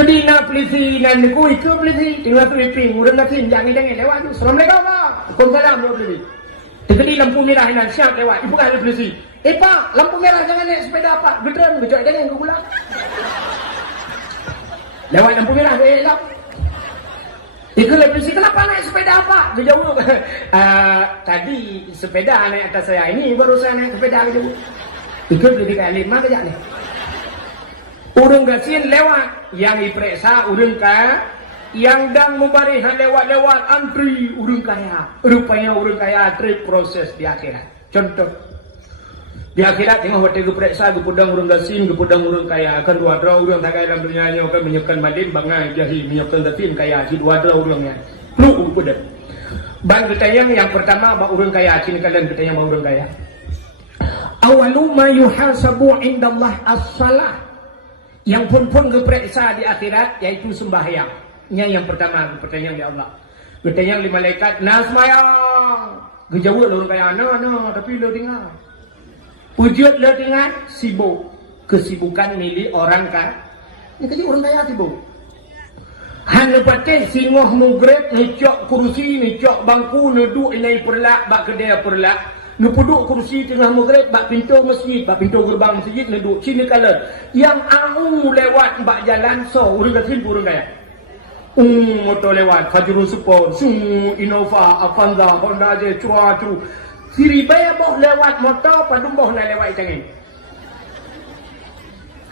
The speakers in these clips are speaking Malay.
Kedina polisi nan ku ikut polisi tengah sweeping urang ngatin jangan jangan lewat tu. Assalamualaikum pak. Waalaikumsalam dua polisi. Tekedi lampu merah nan siap lewat. Ibu kali polisi. Pak, lampu merah jangan naik sepeda pak. Gedran gejak jangan ke pulang. Lewat lampu merah dia elak. Ikut polisi kenapa naik sepeda pak? Dia jawab. Tadi sepeda naik atas saya ini baru saya naik sepeda ke jauh. Ikut polisi kali mana kejak ni? Urang gasin lewat yang diperiksa urang kaya yang dang membarihan lewat-lewat antri urang kaya. Rupanya urang kaya trip proses di akhirat. Contoh di akhirat tengah waktu diperiksa di pudang urang gasin di pudang urang kaya akan dua dra urang tak kaya dalam dunia nya akan menyiapkan madin bangai jahi menyiapkan gasin kaya si dua dra urangnya. Lu pudang. Bang ketayang yang pertama ba urang kaya sini kalian ketayang ba urang kaya. Awalu ma yuhasabu indallah as-salah. Yang pun diperiksa di akhirat yaitu sembahyang. Yang pertama pertanyaan di Allah. Pertanyaan di malaikat, "Nah sembahyang." Gejawab orang kaya, "No, tapi lo dengar." Wujud lo dengar sibuk. Kesibukan milik orang kaya. Ini kaya orang kaya sibuk. Han lepateh singoh mugrib, ngecok kursi, ngecok bangku, neduk inai perlak, bak kedai perlak. Ngepuduk kursi tengah maghrib bak pintu masjid, bak pintu gerbang masjid ngeduk sini kala yang au lewat bak jalan so urang gasin urang kaya. Motor lewat Fajrul Sport, Innova, Avanza, Honda je cuacu. Siri bay boh lewat motor padum boh nak lewat cangin.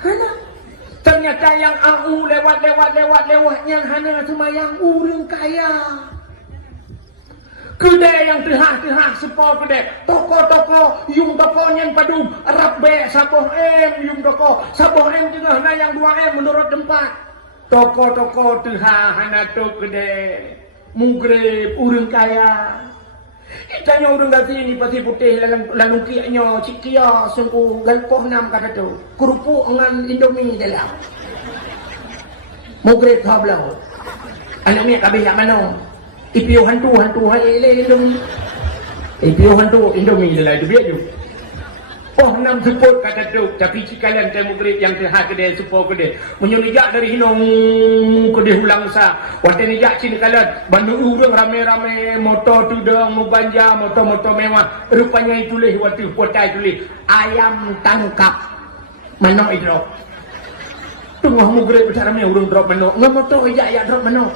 Hana ternyata yang au lewat yang hana semayang urang kaya. Kedai yang tehah sepau kedai toko-toko yung toko yang padum rabbe saboh yung toko saboh tengah na yang 2 menurut tempat toko-toko tehah hana tok kedai mugrib urang kaya itanya urang gati ini pasti putih lalu kianya cikia sengku galpoh 6 kata tu kerupuk dengan indomie dalam mugrib hablau anak ni kabeh yak mana ipiu hantu hai lelung ipiu hantu indomie dah itu biar je oh 6 support kata tu tapi cikalian temu grade yang tehak kedai support kedai menyulijak dari hinong kedai hulang sa wate nijak cini kalian bandu urang rame-rame motor tudang mubanja motor-motor mewah rupanya itulah waktu potai tulis ayam tangkap manok idrop tengah mugrib rame urang drop manok ngam motor ya drop manok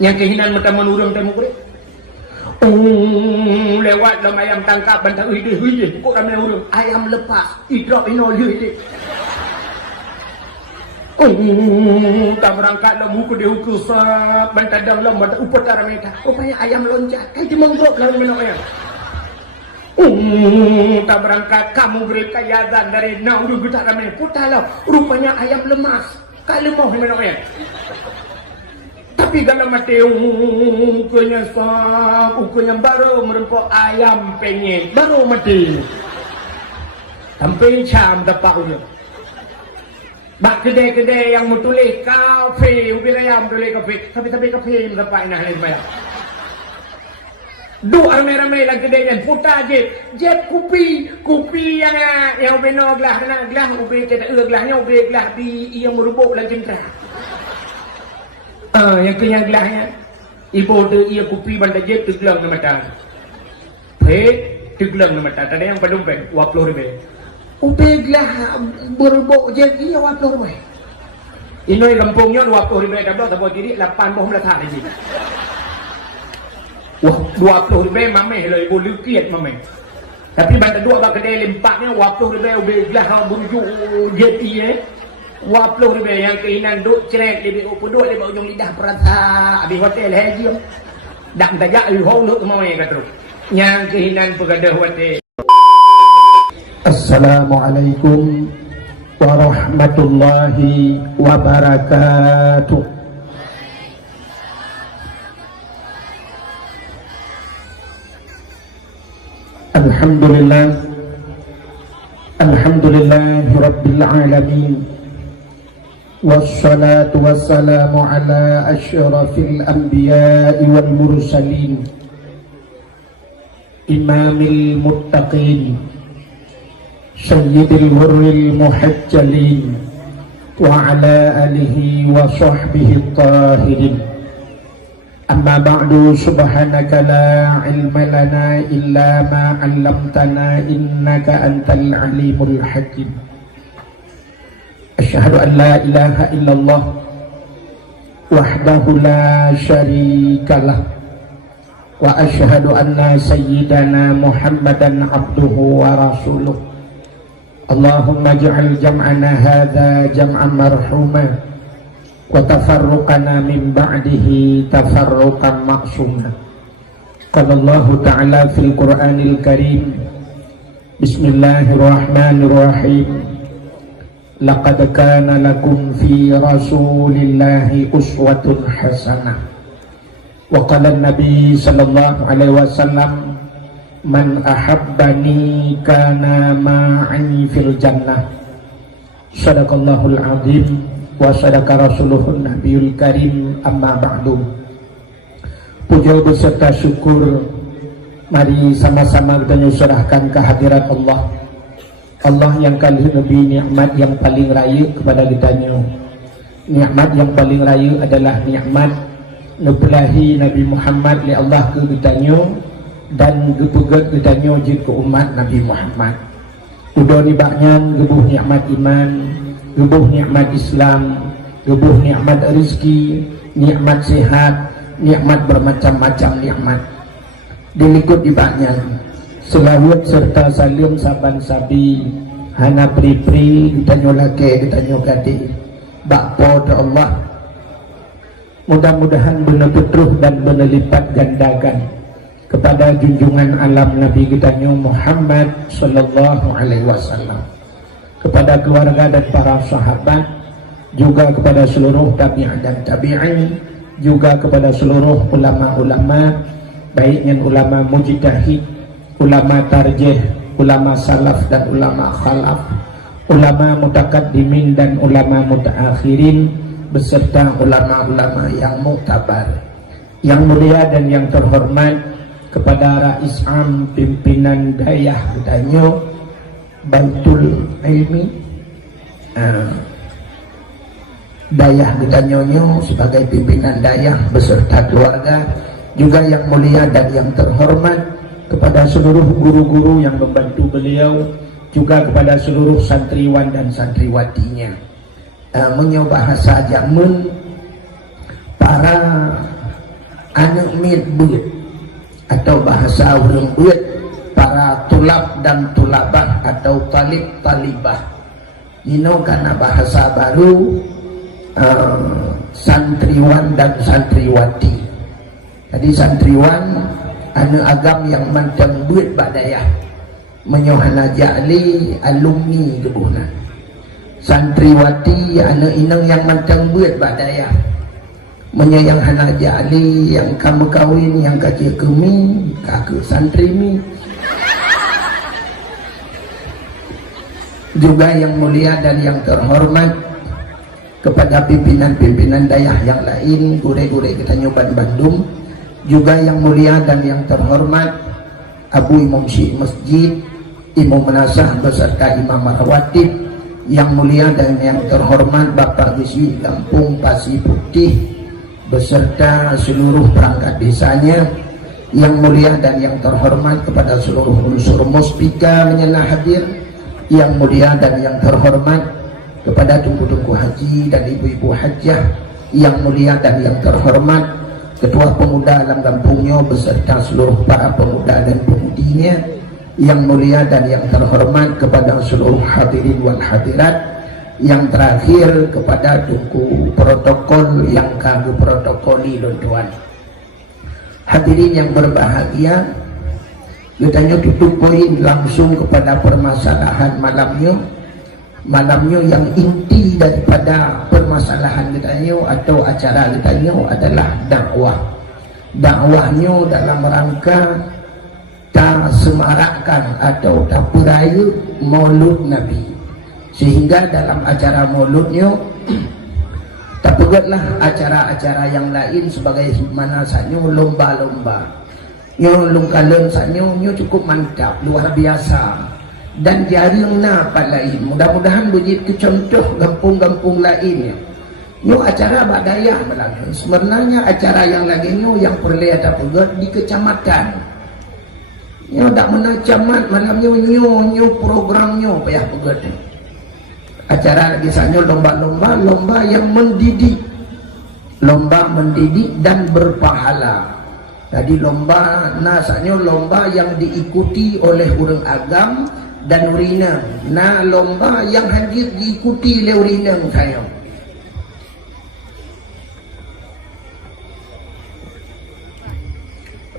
yang kehinan mataman urang temu kre. Lewat dalam ayam tangkap bantang ide kok ramai urang ayam lepas idrop ino liu tak berangkat lah muka dia hukum bantadang lah mata upatara mereka rupanya ayam loncat kayak di menggrok lah minoknya tak berangkat kamu beri kayazan dari urang getak ramai putalah rupanya ayam lemas kalau mau minoknya tapi kalau mati ukanya sap, ukanya baru merempok ayam pengen, baru mati. Sampai cam dapat udah. Bak kedai-kedai yang mutulis kafe, ubi ayam tulis kafe, tapi kafe dapat nak lain bayar. Dua ramai-ramai lagi kedai yang putar jet kopi yang benar gelas ubi tidak gelasnya ubi gelas di yang merubuk lagi cerah. Yang kenyang gelahnya ibu tu ia kopi bandar jet teglang nama mata teglang nama mata ada yang padum pe 20 ribu upe gelah berbok jet ia 20 ribu inoi kampungnya 20 ribu dah tak boleh diri 8 boh melatah lagi wah 20 ribu mame lo ibu lukiat mame tapi bandar dua bak kedai lempaknya 20 ribu upe gelah burju jet ia 20 ribu yang keinginan duk cerek lebih duk lebih ujung lidah perata habis hotel haji dak tajak hong duk mau yang kata yang keinginan pegadah hotel. Assalamualaikum warahmatullahi wabarakatuh. Alhamdulillah rabbil alamin. Wassalatu wassalamu ala asyrafil anbiya'i wal mursalin imamil muttaqin sayyidil hurril muhajjalin وعلى آله وصحبه الطاهرين. أما بعد سبحانك لا علم لنا إلا ما علمتنا إنك أنت العليم الحكيم. أشهد أن لا إله إلا الله وحده لا شريك له وأشهد أن سيدنا محمدا عبده ورسوله. اللهم اجعل جمعنا هذا جمعا مرحوما وتفرقنا من بعده تفرقا معصوما. قال الله تعالى في القرآن الكريم بسم الله الرحمن الرحيم لقد كان لكم في رسول الله أسوة حسنة. وقال النبي صلى الله عليه وسلم من أحبني كان معي في الجنة. صدق الله العظيم wa sadaka rasuluhun nabiyul karim. Amma ba'du. Puja beserta syukur mari sama-sama kita nyusurahkan kehadirat Allah. Allah yang kali lebih nikmat yang paling raya kepada kitanya. Nikmat yang paling raya adalah nikmat nublahi Nabi Muhammad li Allah ke kitanya dan gepegat kitanya jika umat Nabi Muhammad. Udah nibaknya gebuh nikmat iman, gebuh nikmat Islam, gebuh nikmat rezeki, nikmat sehat, nikmat bermacam-macam nikmat. Dilikut dibaknya selawat serta salim saban sabi hana pri-pri ditanyo laki ditanyo gadi bakpo ta Allah. Mudah-mudahan benar petruh dan benar lipat gandakan kepada junjungan alam Nabi kita Muhammad sallallahu alaihi wasallam, kepada keluarga dan para sahabat, juga kepada seluruh tabi'in dan tabi'in, juga kepada seluruh ulama-ulama, baiknya ulama mujtahid, ulama tarjih, ulama salaf dan ulama khalaf, ulama mutakaddimin dan ulama mutaakhirin, beserta ulama-ulama yang muktabar. Yang mulia dan yang terhormat kepada Rais Am pimpinan Dayah Gedanyo Baitul Ilmi Dayah Gedanyonyo sebagai pimpinan Dayah beserta keluarga, juga yang mulia dan yang terhormat kepada seluruh guru-guru yang membantu beliau, juga kepada seluruh santriwan dan santriwatinya. Menyoba bahasa jamun para anak midbud atau bahasa orang buat para tulab dan tulabah atau talib talibah. Ini karena bahasa baru santriwan dan santriwati. Jadi santriwan anak agam yang macam buat badayah menyohana jali alumni gebuhna. Santriwati anak inang yang macam buat badayah menyayang hana jali yang kamu kawin yang kacil kemi kakak santri mi. Juga yang mulia dan yang terhormat kepada pimpinan-pimpinan dayah yang lain, gure-gure kita nyoban Bandung, juga yang mulia dan yang terhormat Abu Imam Syekh Masjid, Imam Menasah beserta Imam Marwatib, yang mulia dan yang terhormat Bapak Gisi Lampung Pasir Putih beserta seluruh perangkat desanya, yang mulia dan yang terhormat kepada seluruh unsur muspika menyala hadir, yang mulia dan yang terhormat kepada tungku-tungku haji dan ibu-ibu hajjah, yang mulia dan yang terhormat ketua pemuda alam kampungnya beserta seluruh para pemuda dan pemudinya, yang mulia dan yang terhormat kepada seluruh hadirin wal hadirat, yang terakhir kepada tungku protokol yang kagak protokoli tuan. Hadirin yang berbahagia, kitanya tutup poin langsung kepada permasalahan malamnya yang inti daripada permasalahan kitanya atau acara kitanya adalah dakwahnya dalam rangka tak semarakkan atau tak peraya maulud Nabi, sehingga dalam acara mauludnya tak pegatlah acara-acara yang lain sebagai mana saja lomba-lomba nyo lungkalen sanyo nyo cukup mantap luar biasa. dan jarangna apa lain. Mudah-mudahan begitu contoh kampung-kampung lainnya. Nyo acara badaya malam. Sebenarnya acara yang lagi nyo yang perlu ada pegat di kecamatan. Nyo tak mana camat malam nyo program nyo payah pegat. Acara biasanya lomba yang mendidik. Lomba mendidik dan berpahala. Jadi lomba nasanya lomba yang diikuti oleh orang agam dan urinang. Nah lomba yang hadir diikuti oleh urinang saya.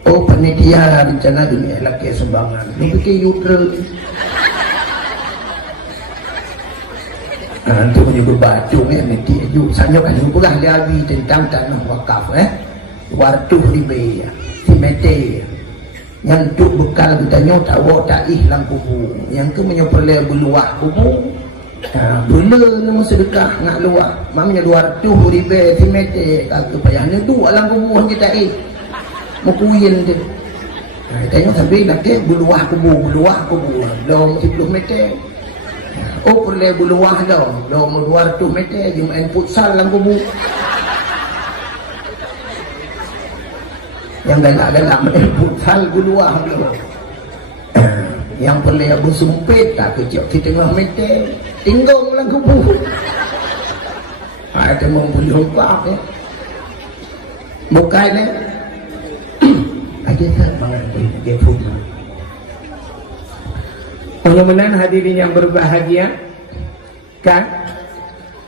Oh panitia rencana dunia laki sumbangan. Lu bikin yutra. Itu menyebut batu nanti ajuk. Saya kan juga lah lihat tentang tanah wakaf Wartu ribe si mete yang tu bekal kita nyota tak ihlang kubu yang tu menyopele beluah kubu bela nama sedekah nak luah mamnya 200 ribe si mete kata payahnya tu alang kubu kita mau kuyen tu tanya sampai nak ke beluah kubu dong 10 meter oh perle beluah dong 200 meter jum main futsal lang kubu yang galak-galak main futsal beluah dong yang perle abu sempit tak kecil di tengah meter tinggal lang kubu ada mau belum apa bukan ada tak mengerti dia punya. Mudah-mudahan hadirin yang berbahagia kan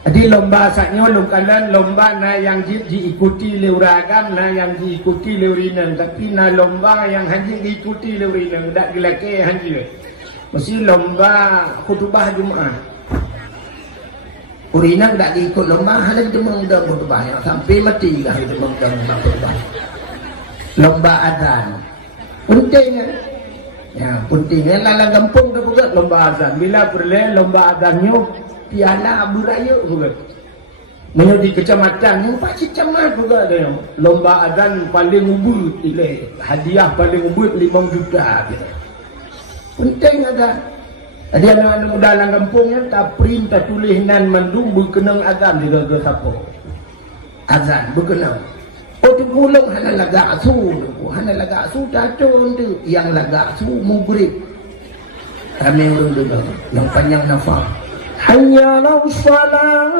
di lomba saknya lomba na yang diikuti oleh uragam na yang diikuti oleh urinang tapi na lomba yang hanya diikuti oleh urinang tak gelake hanya mesti lomba khutbah Jumaat urinang tak diikut lomba hanya demang-demang khutbah yang sampai mati lah demang-demang khutbah lomba azan pentingnya ya pentingnya lalang kampung dah buat lomba azan bila perle lomba azannya piala abu raya buat menyo di kecamatan yang pasti camat juga ada lomba azan paling ubud ile hadiah paling ubud 5 juta gitu. Penting ada anak-anak muda dalam kampungnya tak print tak tulis nan mandung berkenang azan di gagal siapa azan berkenang. Oh tu pulang hana laga asu tacun tu yang laga asu mugrib kami orang dengar yang panjang nafas hayya lau salat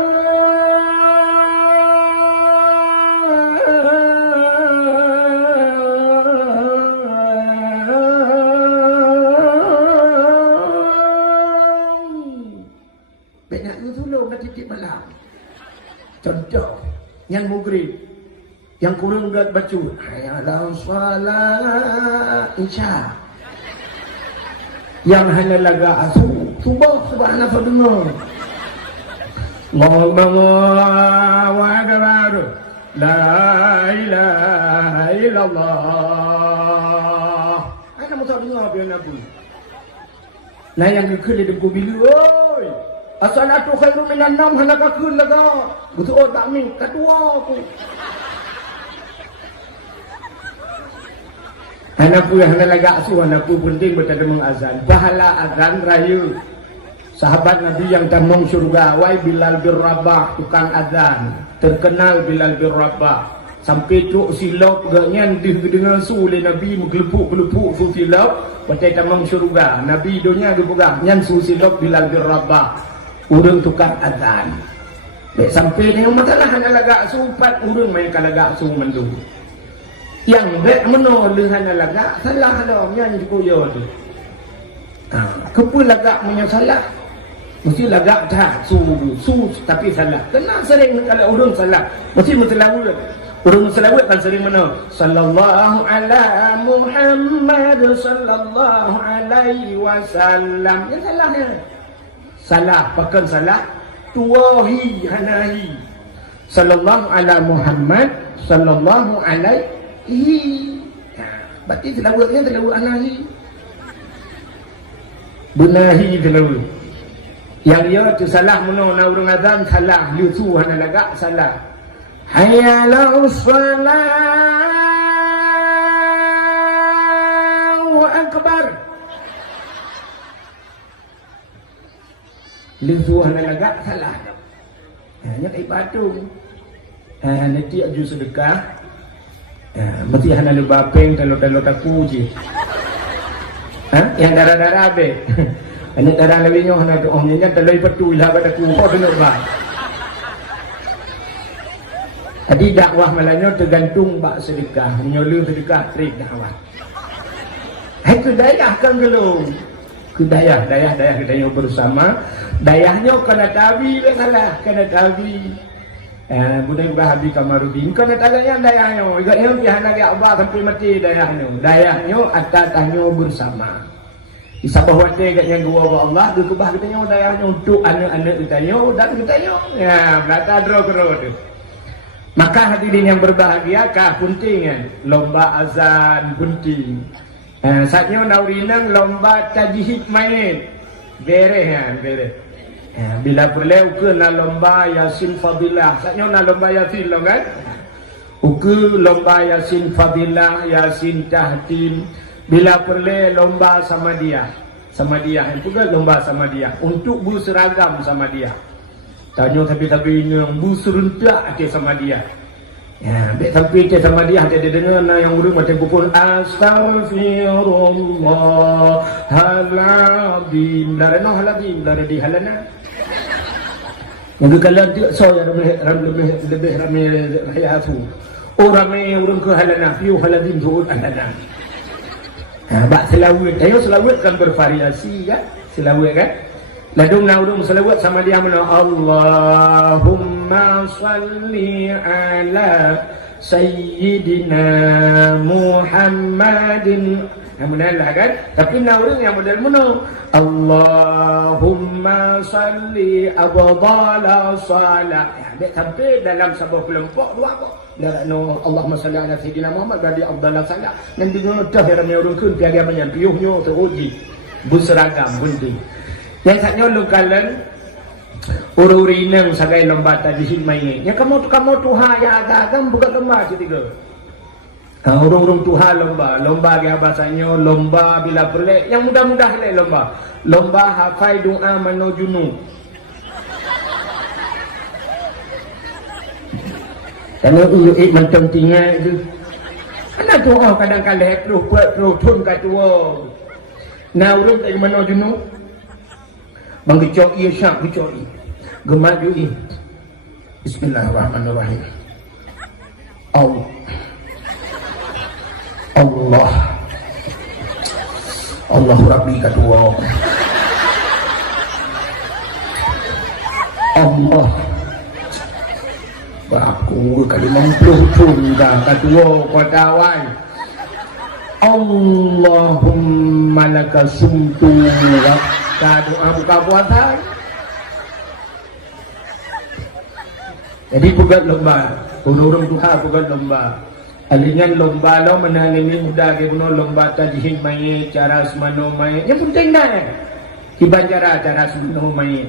banyak tu tolong kat titik malam contoh yang mugrib yang kurang berat baca hayallahu salat isya yang hanya laga asu subhanallah dengar Allahu akbar la ilaha illallah ana mau dengar biar nabi nah yang kekil di bila oi as-salatu khairu minan naum hana kakul laga betul tak min ketua aku anakku yang laga asuh anakku penting bertada mengazan pahala azan raya sahabat Nabi yang tamong surga wai Bilal bin Rabah tukang azan terkenal Bilal bin Rabah sampai truk silap ganyan dengan su oleh Nabi menggelepuk-gelepuk su silap macam tamong surga Nabi dunia dipegang nyan su silap Bilal bin Rabah urang tukang azan sampai dengan masalah hanya laga asuh 4 urang main kalaga asuh mendung yang baik menolak dengan lagak salah dah yang dikoyo tu kepul lagak punya salah mesti lagak tak su tapi salah kena sering kalau orang salah mesti selawat orang selawat kan sering mana sallallahu ala Muhammad sallallahu alaihi wasallam yang salahnya salah pakai salah tuwahi hanahi sallallahu ala Muhammad sallallahu alaihi berarti selawatnya selawat anahi benahi selawat yang dia tu salah menona urang azan salah lucu hana lagak salah hayya lau salallahu akbar Lezuh hana lagak salah. Nya kai patung. Nanti aju sedekah. Mesti hana lu bapeng telo-telo taku je. Yang darah-darah be. Hanya darah lebih nyoh hana nya telai petu lah pada ku kau dengar ba. Jadi dakwah malanya tergantung bak sedekah. Menyolong sedekah trik dakwah. Itu dayah kan gelung. Ke dayah kita bersama. Dayahnya kena tabi salah, kena tabi. Budaya Bahabi Kamarudin kena taganya dayahnya. Igaknya pihak lagi abah sampai mati dayahnya. Dayahnya atatahnya bersama. Di sabah wate igaknya dua Allah. Dia kubah kitanya dayahnya untuk anak-anak kitanya dan kitanya. Ya, berata dro-dro tu. Maka hadirin yang berbahagia kah penting kan? Lomba azan penting. Saatnya naurinang lomba tajhid main. Bereh. Bila perlu ke na lomba Yasin Fadilah. Saatnya na lomba Yasin lo kan? Uke lomba Yasin Fadilah, Yasin Tahtim. Bila perlu lomba sama dia. Sama dia itu kan lomba sama dia. Untuk berseragam sama dia. Tanya tapi yang buserentak ke sama dia. Ya, tapi ke sama dia ada dengar yang urang macam pukul astaghfirullahaladzim. Dari di halana. Yang kalian tidak so yang lebih ramai hayatu. Ramai urang ke halana, fiu haladim zuud halana. Bak selawat. Ayo selawat kan bervariasi kan? Selawat kan? Ladung naudung selawat sama dia mana Allahumma salli ala Sayyidina Muhammadin. Yang modal kan? Tapi naudung yang modal mana Allahumma salli abdala salat. Dek sampai dalam sebuah kelompok dua apa? No Allahumma salli ala Sayyidina Muhammad bagi abdala salat. Nanti guna dah yang naudung kun piaga banyak piuhnya teruji. Berseragam bunti. Yang saknya lukalan uru-urinang sagai lomba tajhid main. Ya kamu tuha ya agam bukan lomba ketiga. Urung tuha lomba dia bahasanya lomba bila perlek yang mudah-mudah le lomba hafai doa manojunu. Kalau macam tinggal itu. Ana doa kadang-kadang perlu tun katua. Nah urung tak manojunu. Bang kecoi syak kecoi. Gemajui. Bismillahirrahmanirrahim. Allah Rabbi kedua. Allah. Aku kali mampu tunggal kedua kawan. Allahumma laka sumtu wa doa buka puasa. Jadi bukan lomba, urung tuha bukan lomba. Alingan lomba lo menalimi muda ke puno lomba tajhid mai cara semano mai. Yang penting dah. Kiban cara semano mai.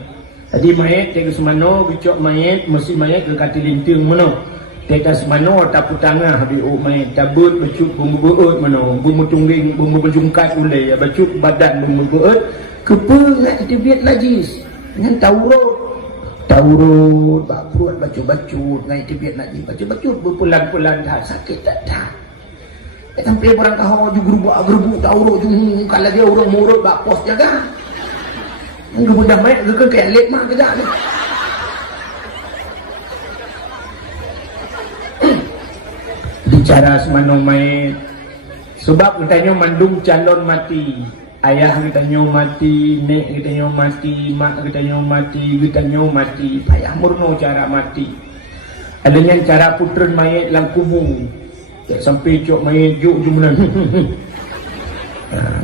Tadi mai tega semano bicok mai mesti mai ke katilinting mano. Tega semano tapu tangah habi mai tabut becut bumbu beut mano. Bumbu tungling bumbu berjungkat ulai becut badan bumbu beut. Kepengat kita najis dengan Taurat buat bacut ngai kita najis bacut berpulan-pulan dah sakit tak sampai orang tahu gerbu Taurat tu kalau dia orang murut bak pos jaga enggak mudah main ke kelek mah kerja ni bicara semano main sebab katanya mandung calon mati. Ayah kita mati, nek kita mati, mak kita mati, payah murno cara mati. Adanya cara putren mayat dalam kubur. Tak sampai cok mayat juk jumlah.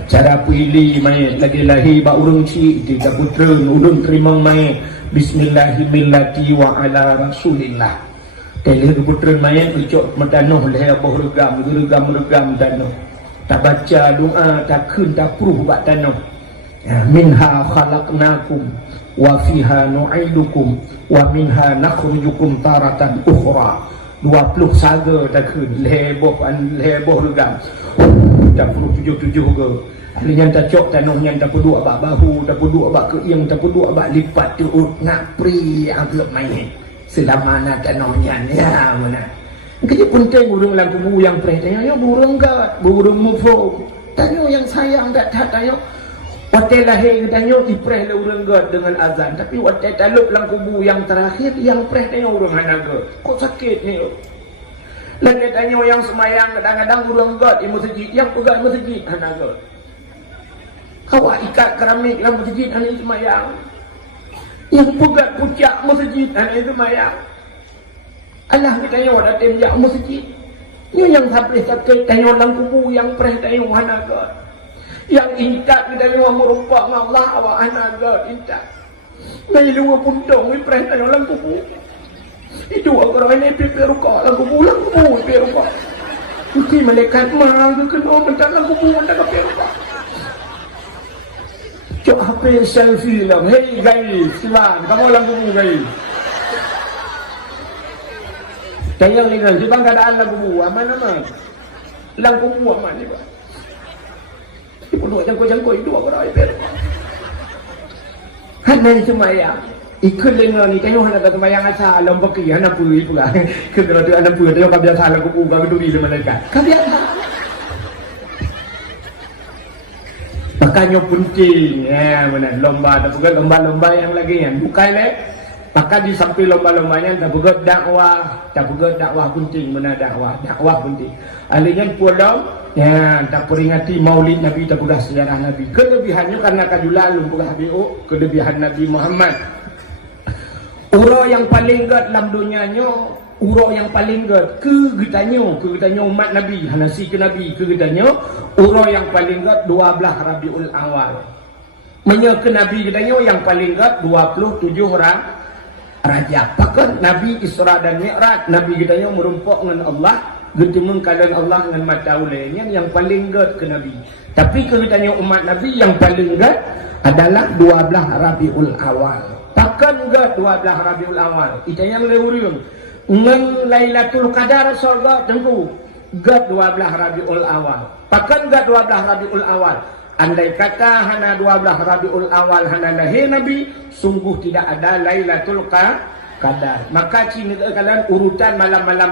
Cara pilih mayat lagi lahir ba urang si tiga putren urang terima mayat bismillahirrahmanirrahim wa ala rasulillah. Tele putren mayat cok matanoh leh apa regam tanoh. Tak baca doa tak kun tak pruh bak tanah. Minha khalaqnakum wa fiha nu'idukum wa minha nakhrujukum taratan ukhra 20 saga tak kun leboh regang tak perlu 77 ke ahli yang tak cok tanah yang tak perlu abak bahu tak perlu abak keing tak perlu abak lipat tu ngapri agak main selama nak tanah yang ya mana kerja penting burung lagu bu yang preh tanya burung gat burung mufo tanya yang sayang tak tanya watai lahir tanya ipreh le urang gat dengan azan tapi watai talup lang kubu yang terakhir yang preh tanya urang hanaga kok sakit ni lagi tanya yang semayang kadang-kadang urang gat di masjid yang pegat masjid hanaga kawak ikat keramik dalam masjid hana semayang yang pegat pucak masjid hana semayang Allah tanya wadah temjak masjid ni yang habis sakit tanya lang kubu yang preh tanya hanaga yang intak dari merupak Allah awak anaga intak mai luar puntung ni preh tanya lang kubu itu agak ini peruka lang kubu peruka mesti malaikat mah kena mentak lang kubu mentak peruka cok HP selfie lah hey guys silang kamu lang kubu guys tayang ni kan sebab keadaan lang kubu aman lang kubu aman ni pak ibu dua jangkau itu apa dah ibu hanya semayang ikut lengan ni tengok hana semayang asal alam baki hana pui pula kalau tu hana pui tengok kabiasa salah kuku kami tu di malaikat kabiasa makanya penting ya mana lomba tak bukan lomba-lomba yang lagi yang bukan maka di samping lomba-lombanya tak bukan dakwah penting mana dakwah penting alihnya pulang ya tak peringati maulid Nabi tak sudah sejarah Nabi kelebihannya karena kajulah lumpur HBO kelebihan Nabi Muhammad uro yang paling gat dalam dunianya uro yang paling gat kegetanya umat Nabi hanasi ke Nabi kegetanya uro yang paling gat 12 Rabiul Awal menyeke Nabi getanya yang paling gat 27 Rajab bahkan Nabi Isra dan Mi'raj Nabi getanya merumpuk dengan Allah bertemu kalian Allah dengan mata ulainya yang paling gat ke Nabi tapi kalau tanya umat Nabi yang paling gat adalah 12 Rabiul Awal takkan gat 12 Rabiul Awal itu yang lewurung dengan Lailatul Qadar surga tengku gat 12 Rabiul Awal takkan gat 12 Rabiul Awal andai kata hana 12 Rabiul Awal hana lahir Nabi sungguh tidak ada Lailatul Qadar maka cina kalian urutan malam-malam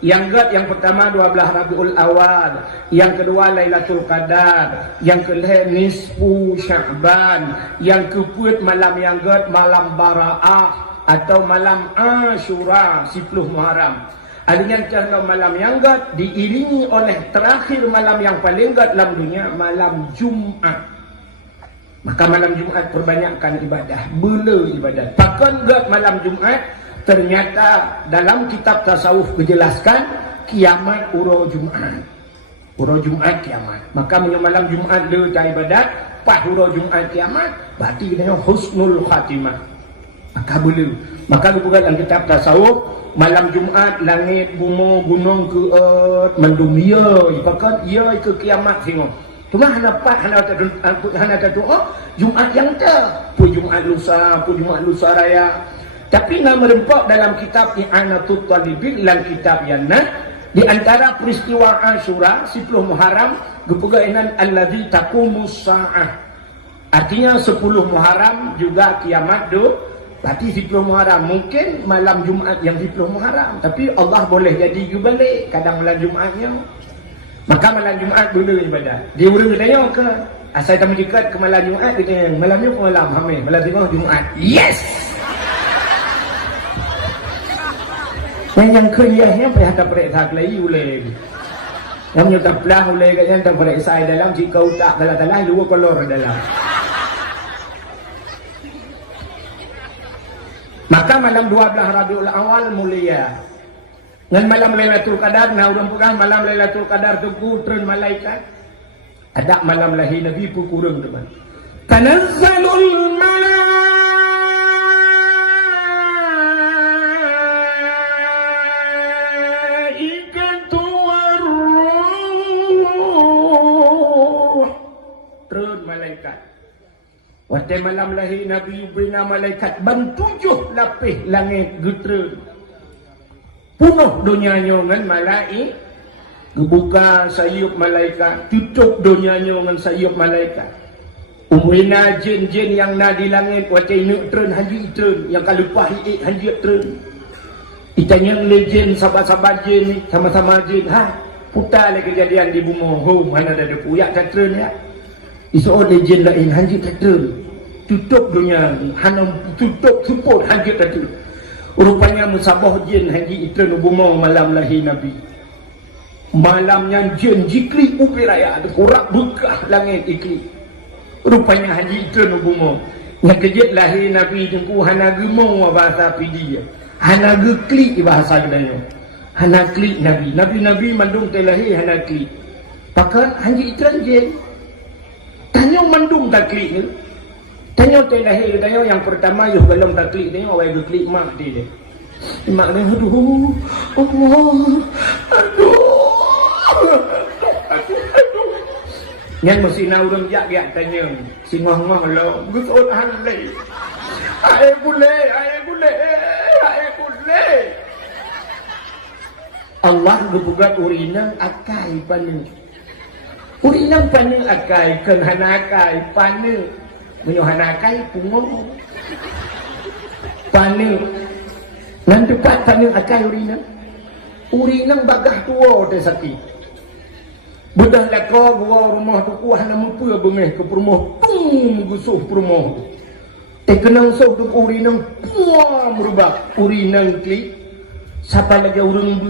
yang pertama 12 Rabiul Awal yang kedua Lailatul Qadar yang kedua nisfu Sya'ban yang keempat malam yang malam Bara'ah atau malam Ashura 10 Muharram adanya cerita malam yang diiringi oleh terakhir malam yang paling dalam dunia malam Jumat maka malam Jumat perbanyakkan ibadah bela ibadah takkan malam Jumat ternyata dalam kitab tasawuf dijelaskan kiamat uro Jumat kiamat maka malam Jumat dia ibadat pas uro Jumat kiamat berarti kita husnul khatimah maka boleh maka bukan dalam kitab tasawuf malam Jumat langit bumi gunung ke mendung ia bahkan ia ke kiamat tengok cuma hana doa Jumat yang pu Jumat lusa raya tapi nama merempak dalam kitab I'anatul Talibin dalam kitab Yana di antara peristiwa Ashura 10 Muharram gepegainan allazi taqumus saah artinya 10 Muharram juga kiamat berarti 10 Muharram mungkin malam Jumat yang 10 Muharram tapi Allah boleh jadi balik kadang malam Jumatnya maka malam Jumat dulu ibadah dia urang tanya ke asal tamu dekat ke malam Jumat dia tanya malamnya ke malam hamil malam tengah Jumat yes yang kuliahnya perhata periksa lagi ulai yang nyutak belah ulai katanya tak periksa dalam jika utak dalam luar kolor dalam maka malam 12 Rabiul Awal mulia dengan malam Lailatul Qadar nah urang pegang malam Lailatul Qadar tu turun malaikat ada malam lahir Nabi pun kurang teman tanazzalul malaikatu waruh turun malaikat waktu malam lahir Nabi bina malaikat ban 7 lapis langit getra Punuh dunianya dengan malaikat, gebuka sayup malaikat, tutup dunianya dengan sayup malaikat. Umrina jin-jin yang na di langit watai neutron haji tren yang kalau pahit haji tren. Itanya legend sahabat-sahabat jin ni sama-sama jin. Ha, putar le kejadian di bumi. Ho, mana ada puyak tak tren ya. Iso legend lain haji tak tren. Tutup dunia, hana tutup support haji tak tren. Rupanya musabah jin haji tren bumi malam lahir Nabi. Malamnya jin jikli ubi raya ada kurak bekah langit ikli. Rupanya haji itu nubumo. Yang kejut lahir Nabi tengku hana gemong bahasa pidi. Hana geklik bahasa kedanya. Hana klik Nabi. Nabi mandung terlahir hana klik. Pakat haji itu je. Tanya mandung tak klik ni. Tanya terlahir tanya yang pertama yuh belum tak klik tanya awal geklik mak dia. Mak dia aduh. Allah. Aduh. Yang mesti nak urang jak tanya si ngoh-ngoh lo gusol hanlai ae boleh Allah gebugat urinang akai pane urinang pane akai keun hanakai pane menyo hanakai pungo pane nan tepat pane akai urinang bagah tua de sakit. Budah laka gua rumah tu kuah nama apa bengeh ke perumah pung gusuh perumah kenang soh tu urinang puang merubah urinang klik siapa lagi urang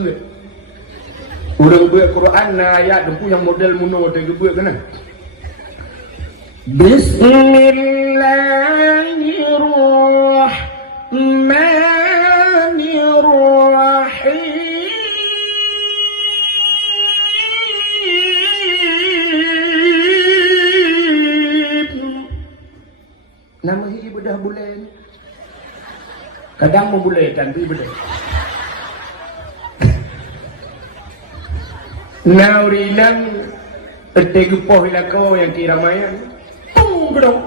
buat Quran na ayat tu yang model muno tu buat kena Bismillahirrahmanirrahim. Nama ibu dah bulan. Kadang memulai tapi betul. Naurinang tegupoh ilako yang kiramayan. Pung gedong.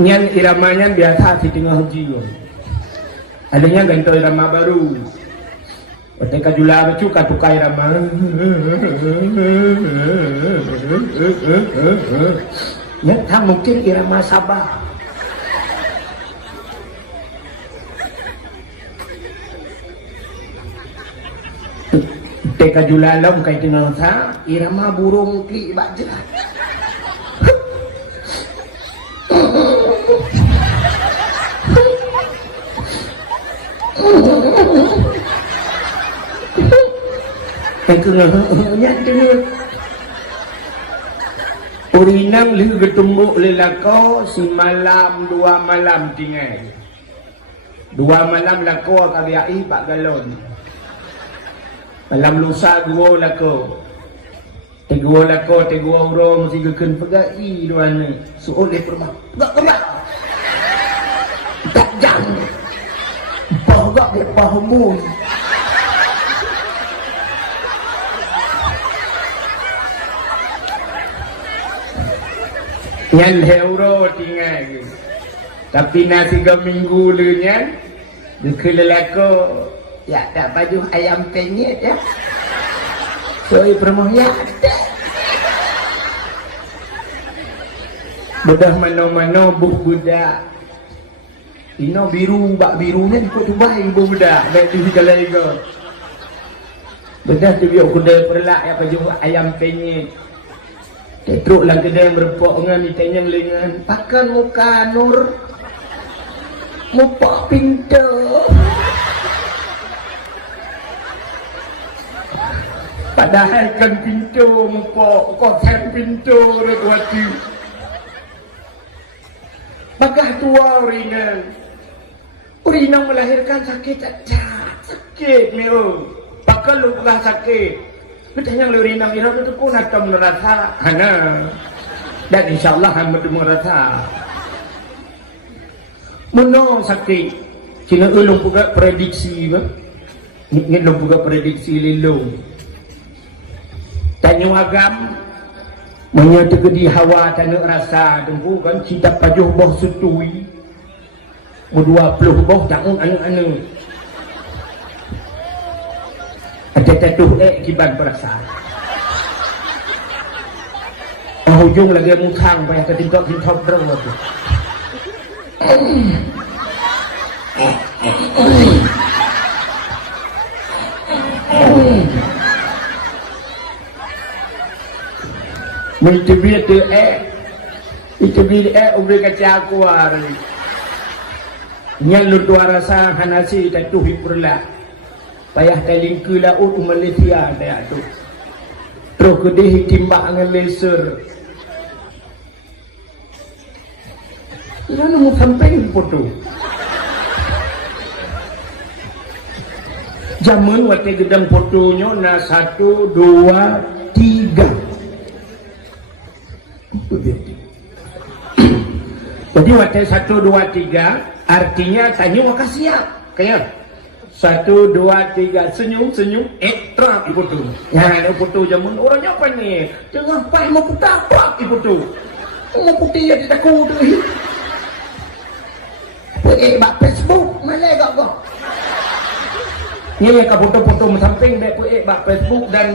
Nyan iramanya biasa di tengah jiwa. Adanya ganto irama baru. Ketika jula cuka tukai irama. Ya, tak mungkin irama Sabah. Ketika jula lam kai tengah sa irama burung kli baja. Urinang li getumbuk lelako si malam 2 malam tinggal 2 malam lako kabiai pak galon malam lusa 2 lako tegua lako tegua urang mesti gekeun pegai duana suul di rumah gak kemak tak jang pahgak dia pahamun Nyan heuro tinggal tapi nasi 3 minggu lenyan ke lelako ya tak baju ayam penyet ya soi permoh ya bedah mano-mano buh budak ino biru bak birunya ikut tubai ibu budak baik tu galai go bedah tu biok kuda perlak ya baju ayam penyet Tetruk lang kedai berpok dengan ditanya lengan pakan muka nur muka pintu padahal kan pintu muka kotak pintu rekwati bagah tua urinang melahirkan sakit aja sakit meo pakai luka sakit Betanya urinang irang itu pun akan merasa hana dan insyaallah hamba merasa muno sakit cina ulung juga prediksi ba ngin buka prediksi lilung tanya agam Menyata di hawa tanah rasa tempu kan kita pajuh boh setui. Mu 20 boh tahun anu-anu. Ada tatuh kiban perasaan. Hujung lagi mukang banyak ketingkat hintop dreng tu. Mencebiat tu itu bila ubah kaca kuar. Nyal lu dua rasa hanasi tatuh hipurlah. Payah teling ke laut Malaysia dia tu. Terus kedih timbak dengan laser. Lalu mau sampai foto. Zaman waktu gedang fotonya na 1, 2, 3. Jadi waktu 1, 2, 3 artinya tanya maka siap. Kayak 1, 2, 3 senyum ekstra foto. Ya ada foto zaman orangnya apa ni? Jangan pai mau putar apa foto. Mau putih ya tidak kudu. Bak Facebook mana gak kau? Ni ka foto-foto samping bak bak Facebook dan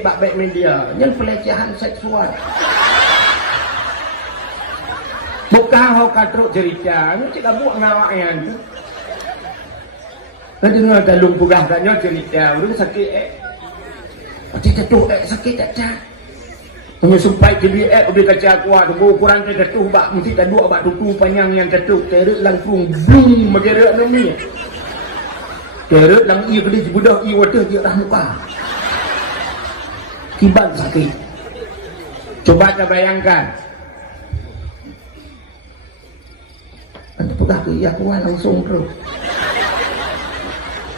bak media. Yang pelecehan seksual. Bukan hau katruk cerita, ni cik buat ngawaknya tu. Nanti dengar talung pugah katnya cerita, orang sakit Macam jatuh sakit tak cak. Punya sumpai jadi udah kaca kuat, ukuran jatuh bak mesti tak dua bak tutu panjang yang jatuh teruk langsung blum bergerak nami. Teruk lang ia kedai budak ia wadah dia dah muka. Kiban sakit. Coba kita bayangkan. Anda pegah ke ia kuat langsung terus.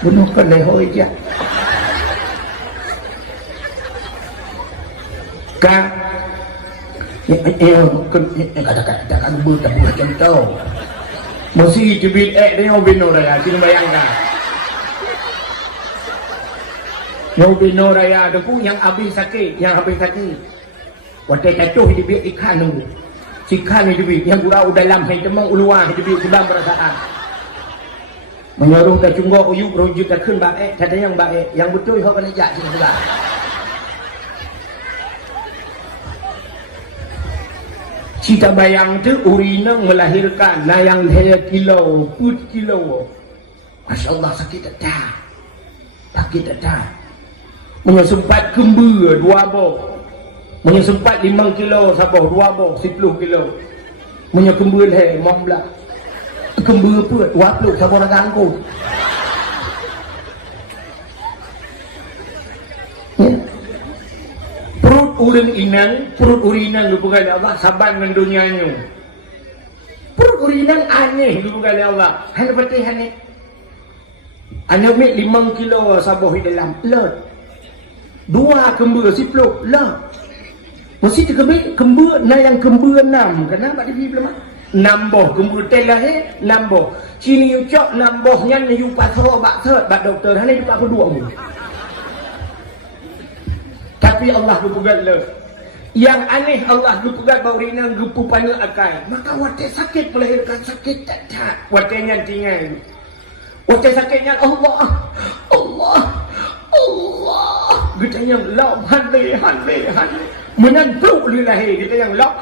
Bunuh kan lehoi dia. Kan kata-kata buat macam tu. Mesti jebit dia bino raya, sini bayangkan. Yang bino raya deku yang habis sakit. Waktu jatuh dia ikan tu. Ikan ni dia yang gurau dalam hai temang uluan dia sebab perasaan. Menyeruh dah cunggok uyuk rojut dah keun baik, kata yang baik, yang betul hok kena jak sini juga. Cita bayang tu urina melahirkan layang daya kilo, put kilo. Masya Allah sakit tak? Sakit tak? Menyesempat kembur 2 boh. Menyesempat 5 kilo sabar 2 boh 10 kilo. Menyekembur leh 15. Kembur put 20 sabar nak angkut. Perut urinan lu bukan Allah saban dengan dunianya. Perut urinan aneh lu bukan Allah. Hanya pati hanya. Hanya ambil 5 kilo sabah di dalam. Lot. 2 kembur 10. Lot. Mesti kembur na yang kembur 6. Kenapa dia pergi belum? 6 boh kembur telah 6 boh. Sini ucap 6 bohnya ni you patho bak third bak doktor. Hanya juga aku 2 mu. Tapi Allah berpegat le. Yang aneh Allah berpegat baurina gepu panggil akai. Maka watai sakit melahirkan sakit tak. Watai nyantingan. Watai sakitnya Allah. Kita yang lam hanli. Menantu lillahi. Kita yang lam.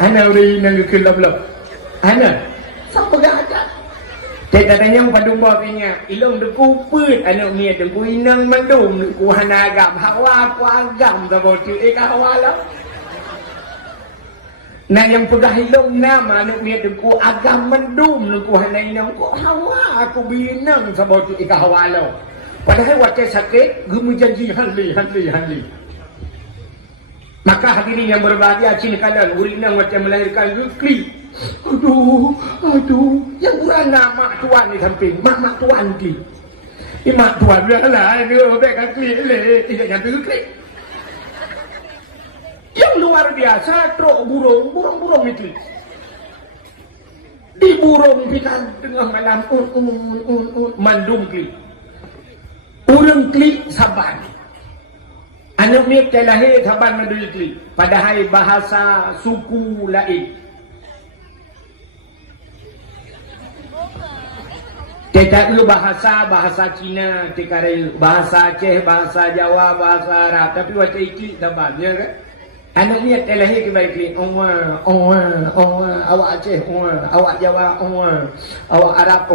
Hana urina ke lam. Hana. Siapa gak ada? Katanya pada umurnya ilong deku put anak mia deku inang mandum deku hanagam hawa ku agam sabotu hawa lah. Nah yang pedah ilong nama anak mia deku agam mandum deku hanagam ku hawa aku binang sabotu hawa lah. Padahal waktu sakit gemu janji hanli. Maka hadirin yang berbahagia cina kalian urinang macam melahirkan kli. Aduh, yang kurang nama tuan ni samping, mak tuan di. Ini mak tuan dia lah, dia bekan klik le, tidak nyampe klik. Yang luar biasa, truk burung itu. Di burung pikan tengah malam, mandung klik. urang klik saban. Anak ni lahir saban mandul klik. Padahal bahasa suku lain. Tidak lu bahasa Cina, tikare bahasa Aceh, bahasa Jawa, bahasa Arab, tapi baca iklik saban, ya kan? Anak ni lahir ke baik awak Aceh, awak Jawa, awak Arab,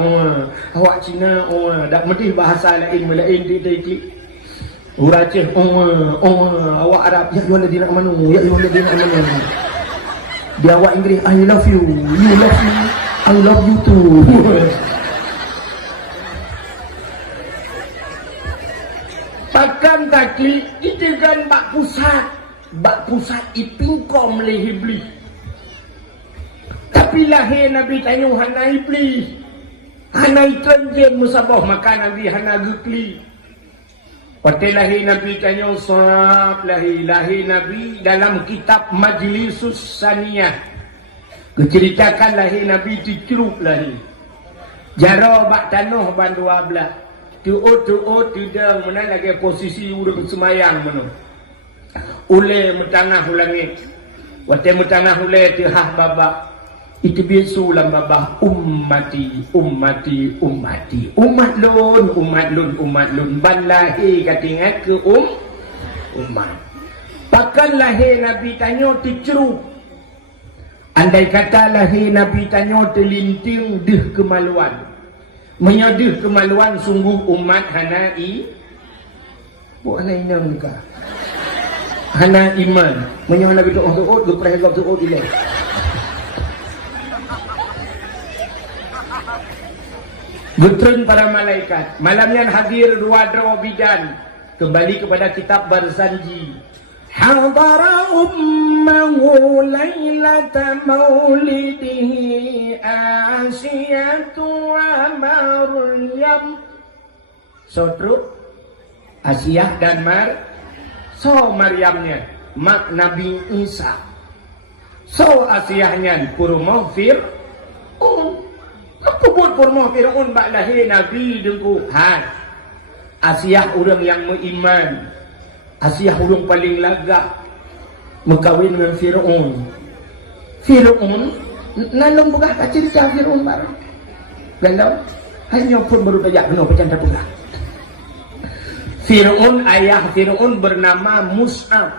awak Cina, dak mesti bahasa lain iklik. Orang Aceh, awak Arab, ya you ladina amanu, ya you ladina amanu. Dia awak Inggeris, I love you, you love me, I love you too. Pakan kaki, itu kan bak pusat ipingkom lehi beli. Tapi lahir Nabi tanya hana iblis, hana itrenjen musabah makan Nabi hana gukli. Waktu lahir Nabi tanya sahab lahir Nabi dalam kitab Majlisus Saniyah. Keceritakan lahir Nabi dicerup lahir. Jara bak tanah bandua belah. Tuut tidak mana lagi posisi udah bersemayang mana. Ule metangah langit. Waktu metangah ule tihah babak. Itu biasa ulang babak ummati. Umat lun. Ban lahir katingat ke umat. Pakan lahir Nabi tanya dicerup. Andai kata lahir Nabi tanya terlinting deh kemaluan. Menyedih kemaluan sungguh umat hanai buat lainnya juga hana iman menyuruh Nabi tu'ud berperahagap tu'ud ilah Gutren para malaikat malamnya hadir dua bidan kembali kepada kitab Barzanji. Hadara ummahu laylata maulidihi Asiyatu wa Maryam. Sodro Asiyah dan Maryamnya mak Nabi Isa. Asiyahnya kurma Fir'aun. Apa buat kurma Fir'aun bak lahir Nabi dengku Asiyah orang yang beriman. Asiyah urung paling lagak mengkawin dengan Fir'aun nalong buka cerita Fir'aun baru galau hanya pun baru tajak kena bercanda pula. Fir'aun ayah Fir'aun bernama Mus'ab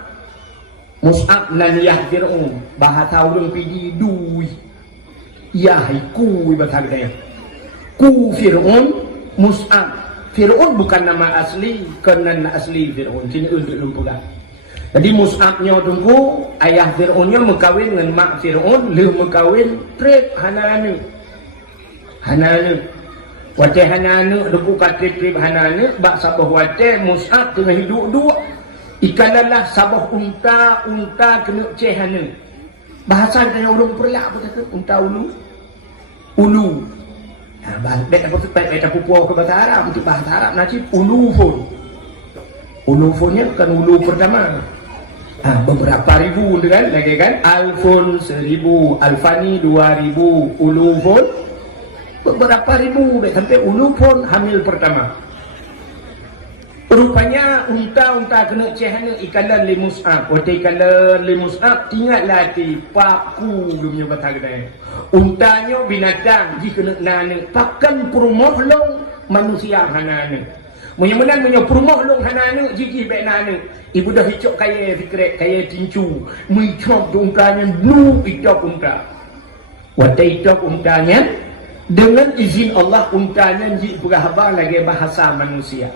naniyah Fir'aun bahasa urung pidi dui yahai kui bahasa dia ku Fir'aun Mus'ab. Fir'aun bukan nama asli, kerana asli Fir'aun. Sini untuk lumpulah. Jadi Mus'abnya tunggu, ayah Fir'aunnya mengkawin dengan mak Fir'aun, dia mengkawin trip Hananu. Wate Hananu, tunggu kat trip Hananu, bak sabah wate Mus'ab tengah hidup dua. Ikanalah sabah unta kena cehanu. Bahasa kena urung perlak apa kata? Unta ulu. Baik aku baik kita pupuh ke bahasa Arab untuk bahasa Arab nanti ulufonnya bukan ulu pertama beberapa ribu kan lagi kan alfon 1000 alfani 2000 ulufon beberapa ribu sampai ulufon hamil pertama rupanya unta kena cehana ikalan limus'ab waktu ikalan limus'ab tinggallah di paku dunia bahasa kedai. Untanya binatang jika nak nana pakan perumoh long manusia hanana. Menyemenang perumoh long hanana jiki baik nana. Ibu dah hicok kaya fikret kaya tincu. Mencop untanya blue hicok unta. Watai hicok untanya dengan izin Allah untanya jik berhabang lagi bahasa manusia.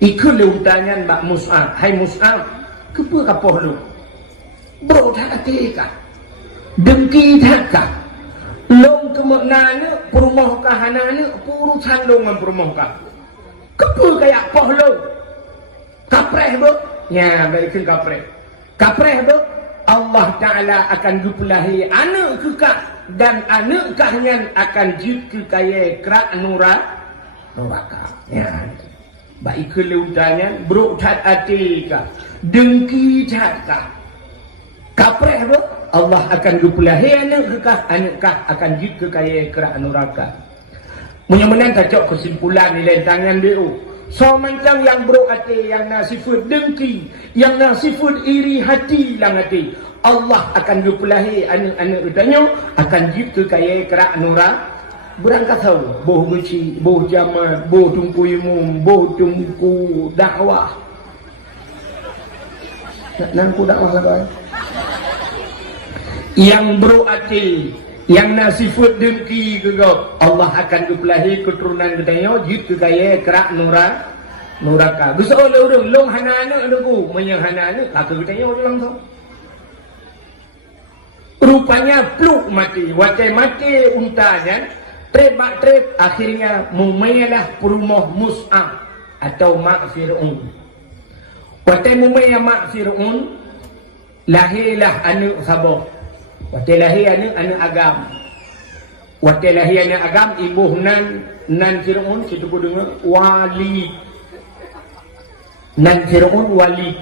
Ikut le untanya Mbak Mus'ab. Hai Mus'ab, kepa kapoh lu? Bro tak ketika. Dengki tak long kemaknanya perumah kahananya urusan long dengan perumah kah kepa kayak poh long kapreh bu ya baikkan kapreh bu Allah Ta'ala akan gupulahi anak kekak dan anak kahnya akan jika kaya kerak neraka ya baikkan leutanya bro tak atika dengki tak kapreh bu Allah akan gupulahi anak kah akan jika kaya kerak neraka. Menang kacau kesimpulan nilai tangan dia So macam yang buruk hati, yang nak sifat dengki, yang nak sifat iri hati lang hati, Allah akan dipulahi anak-anak bertanya akan cipta kaya kerak nura berangkat tahu boh guci, boh jamal, boh tungku ilmu, boh tungku dakwah. Nak dakwah lah boy. Yang buruk hati, yang nak sifat dengki ke kau, Allah akan dipulahi keturunan bertanya cipta kaya kerak nuraka. Gusa oleh orang long hana anak aku, menyang hana anak, aku bertanya orang tu. Rupanya pluk mati, watai mati untanya, trep akhirnya mumayalah perumah Mus'ab atau Mak Fir'un. Watai mumayah Mak Fir'un, lahirlah anak Sabah. Watai lahir anak agam. Watai lahir anak agam, ibu nan Fir'un, kita pun dengar, wali. Nan Fir'un wali.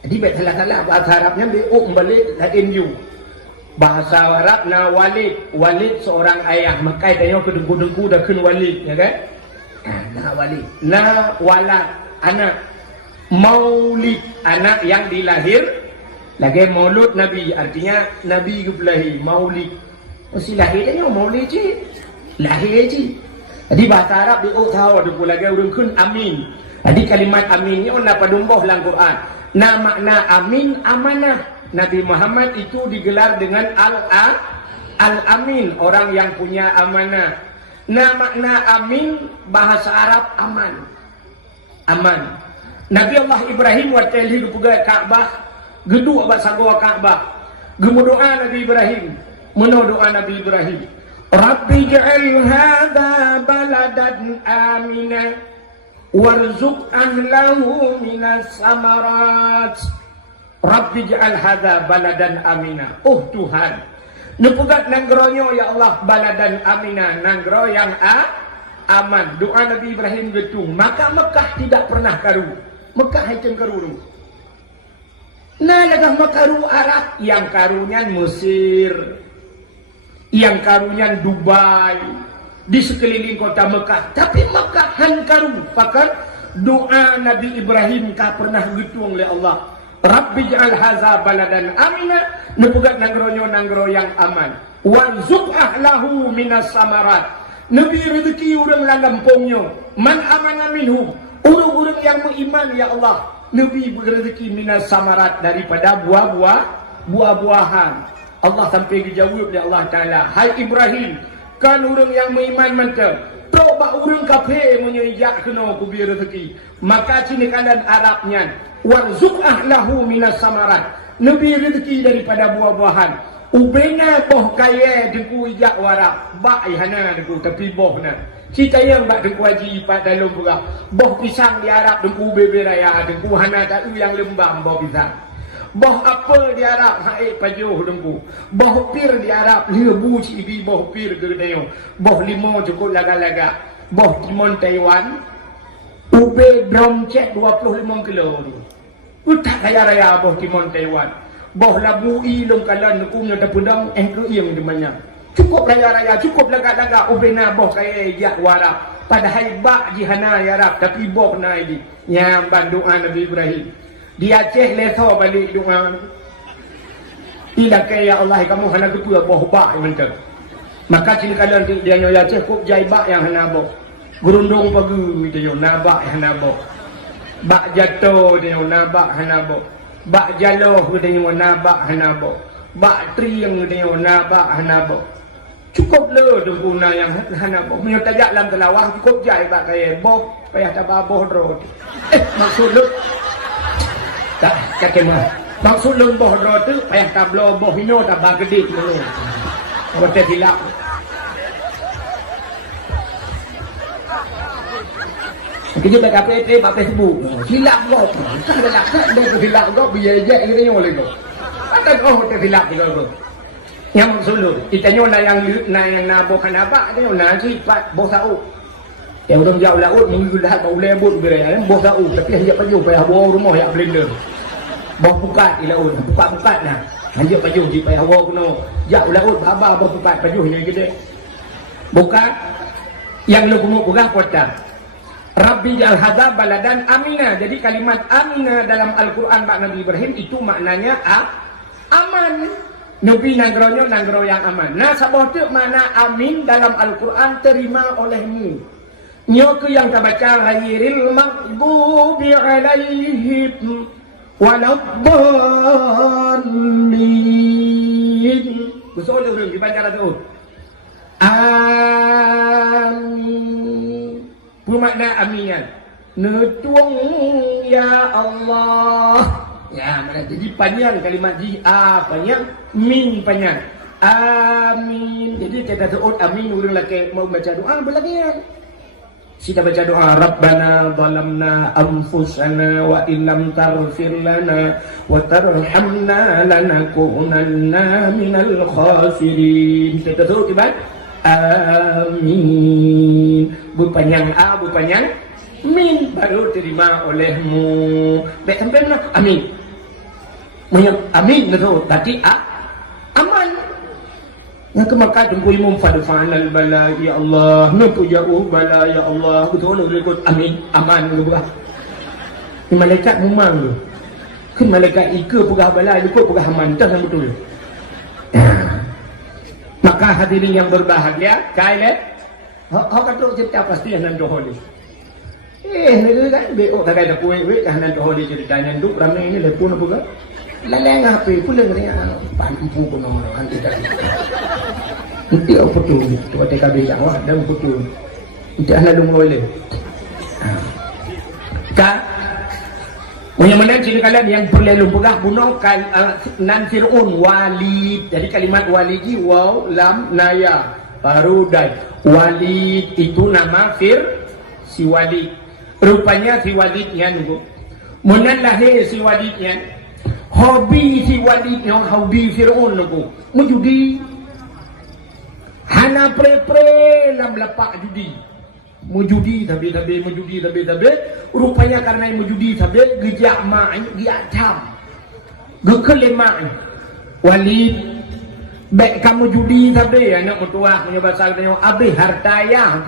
Jadi baik salah-salah bahasa Arabnya bi'uk balik hatin you. Bahasa Arab na Walid seorang ayah, makai tanya ke dengku-dengku dah kena Walid, ya kan? Na Walid. Na walad anak. Maulid anak yang dilahir. Lagi maulud Nabi, artinya Nabi kebelahi maulid. Mesti lahir tanya maulid je. Lahir je. Jadi bahasa Arab dia tahu ada pula lagi orang kun amin. Jadi kalimat amin ni orang pada umboh dalam Quran. Na makna amin amanah. Nabi Muhammad itu digelar dengan Al-Amin, orang yang punya amanah. Nah, makna amin bahasa Arab aman. Aman. Nabi Allah Ibrahim waktu dia pergi Kaabah, geduk abad sagwa Kaabah. Gemudoa Nabi Ibrahim, doa Nabi Ibrahim. Rabbi ja'al hadha baladan amina warzuq ahlahu minas samarat. Rabbi ja'al hadha baladan amina. Oh Tuhan, nepugat nanggronya ya Allah baladan amina, nanggro yang aman. Doa Nabi Ibrahim getung. Maka Mekah tidak pernah karu. Mekah hanya karu. Nah lagah makaru Arab, yang karunya Mesir, yang karunya Dubai, di sekeliling kota Mekah. Tapi Mekah han karu. Pakat doa Nabi Ibrahim tak pernah getung oleh Allah. Rabbi ja'al hadza baladan amina, nepugat nanggro yang aman. Warzuq ahlahu minas samarat. Nabi rezeki orang langampungnya. Man amana minhum, orang-orang yang beriman ya Allah. Nabi rezeki minas samarat, daripada buah-buahan. Allah sampai dijawab oleh Allah Taala, hai Ibrahim, kan orang yang beriman mantap. Coba orang kafir menyejak kena kubir rezeki. Maka sini kalian Arabnya warzuq ahlahu minas samarat. Nabi rezeki daripada buah-buahan. Ubena boh kaya dengku ijak warap. Bak ihana dengku tapi boh na. Kita yang bak dengku haji ipat dalam pula. Boh pisang di Arab dengku bebe raya. Dengku hana tak yang lembam boh pisang. Boh apa di Arab haik pajuh dengku. Boh pir di Arab lebu cibi boh pir gedeo. Boh limo cukup laga-laga. Boh timun Taiwan ube drum cek 25 kilo tu. Utak raya-raya boh timun Taiwan. Boh labu ilung kalan nukunya terpedang ke yang demanya. Cukup raya-raya, cukup laga-laga ube na boh kaya jak warap. Padahal bak jihana ya Arab tapi boh na ini. Yang doa Nabi Ibrahim. Di Aceh leso balik doa. Tidak kaya Allah kamu hana ketua boh bak mentah. Maka sini kalian dia nyoya Aceh kop jai bak yang hana boh. Gerundung pagi dia nabak hana boh. Bak jatuh dia nabak hana boh. Bak jaloh dia nabak hana boh. Bak triang dia nabak hana boh. Cukup le denguna yang hana boh. Menyo tajak dalam telawah cukup jai bak kaya boh payah tabah boh drod. Maksud lu tak kakemah. Maksud lu boh drod tu payah tablo boh hino tabah gede dulu. Apa hilap. Kita dah dapat pada Facebook. Hilap kau. Tak ada tak ada hilap kau biaya je ini oleh kau. Ada kau hilap kau. Yang sulu, kita nyonya yang nabokan apa? Kita nyonya sifat bos au. Yang orang jauh laut mengulah bau lebut beraya. Bos au tapi hanya paju payah bawa rumah yang blender. Bos pukat di laut, pukat nah. Hanya paju di payah bawa kuno. Jauh laut baba bos pukat pajuhnya gede. Bukan yang lu kumuk gah kota. Rabbi ja'al hadza baladan amina. Jadi kalimat amina dalam Al-Quran makna Nabi Ibrahim itu maknanya aman. Nabi nanggro yang aman. Nah sabah tu makna amin dalam Al-Quran terima olehmu. Nyo ke yang kabaca ghairil maghdubi alaihim waladdallin. Betul orang dibaca tu. Amin. Bermakna aminan. Netuang ya Allah. Ya, mana jadi panjang kalimat panjang, min panjang. Amin. Jadi kita sebut amin orang lelaki mau baca doa berlagian. Kita baca doa Rabbana zalamna anfusana wa illam taghfir lana wa tarhamna lanakunanna minal khasirin. Kita sebut ibarat amin. Berpanjang berpanjang min baru terima olehmu. Baik sampai mana? Amin. Amin betul. Berarti aman. Yang kemaka tunggu imam fadfa'anal bala ya Allah. Nutu jauh bala ya Allah. Betul nak ikut amin. Aman juga. Ni malaikat memang tu. Kan malaikat ika pegah bala ikut pegah aman. Tak yang betul. Maka hadirin yang berbahagia, kailah. Hak kata cerita pasti yang doa ni. Ni kan beok tak ada kuih kan doa ni cerita yang duk ramai ni lepun apa ke? Laleng apa pula ni pampu pun orang nanti dah. Nanti apa tu? Tu ada kabel jawab dan apa tu? Nanti anda lu boleh. Ka Menyemenang sini kalian yang perlu pegah bunuh nan Fir'un walid. Jadi kalimat walid ni waw lam naya baru dai. Walid itu nama si walid. Rupanya si walidnya nunggu. Menan lahir si walidnya. Hobi si walidnya hobi Fir'un nunggu. Menjudi. Hana pre-pre lam lapak judi. Mujudi tapi rupanya karena mujudi tapi gejak main dia jam gekelemain walid baik kamu judi tapi anak mertua punya bahasa katanya abi hartaya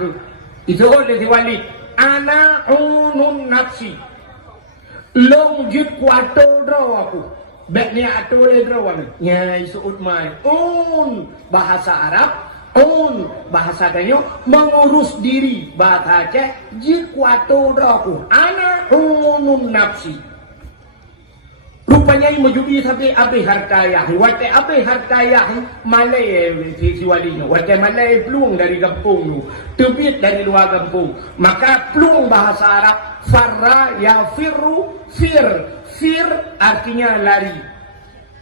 itu oleh si walid ana unun nafsi long jut kuato draw aku baik ni ato le draw nya isuut mai bahasa Arab bahasa Dayo mengurus diri bahasa Aceh jikuatu doku ana unun nafsi rupanya yang menjudi tapi abe hartayah wate abe hartayah malay si walinya wate malay pelung dari kampung tu tebit dari luar kampung maka pelung bahasa Arab farra ya firru fir artinya lari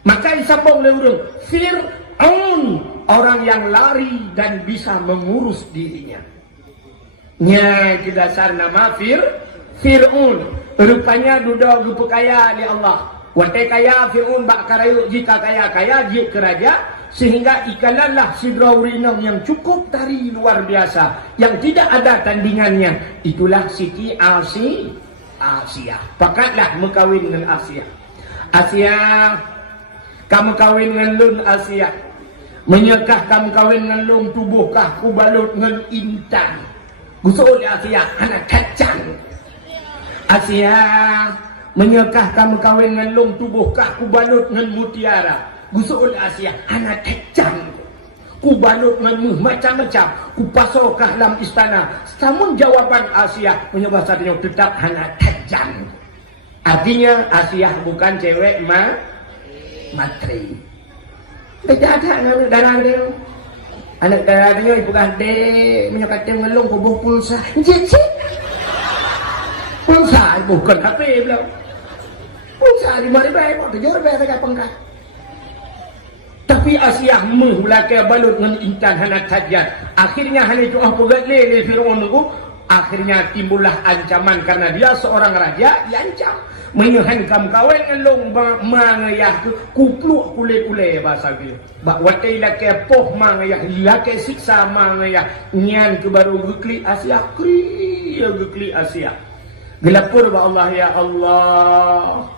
maka disambung oleh urang fir'aun orang yang lari dan bisa mengurus dirinya. Nya dasar nama Fir'aun. Rupanya duda gupu kaya di Allah. Wate kaya Fir'aun bak karayu jika kaya jik keraja sehingga ikananlah sidraurinam yang cukup tari luar biasa yang tidak ada tandingannya. Itulah Siti Asia. Pakatlah mengkawin dengan Asia. Kamu kawin dengan Lun Asia. Menyekah kamu kawin dengan lung tubuhkah ku balut dengan intan. Gusul Asia anak kacang. Asia menyekah kamu kawin dengan lung tubuhkah ku balut dengan mutiara. Gusul Asia anak kacang. Ku balut dengan macam-macam. Ku pasokah dalam istana. Namun jawaban Asia menyebabkan satunya tetap anak kacang. Artinya Asia bukan cewek matri. Tidak ada anak darah dia. Anak darah dia ibu gade menyokatkan ngelung kubuh pulsa. Cik. Pulsa bukan HP belum. Pulsa di mana baik mau tujuh baik saja pengkat. Tapi Asia mulai balut dengan intan hanat saja. Akhirnya hal itu apa gade Fir'aun itu. Akhirnya timbullah ancaman karena dia seorang raja diancam. Menyuhan kamu kawin ngelong mangayah kupluk kule-kule bahasa dia. Bak watai laki poh mangayah laki siksa mangayah nyan ke baru gekli Asia gekli Asia. Gelapur ba Allah ya Allah.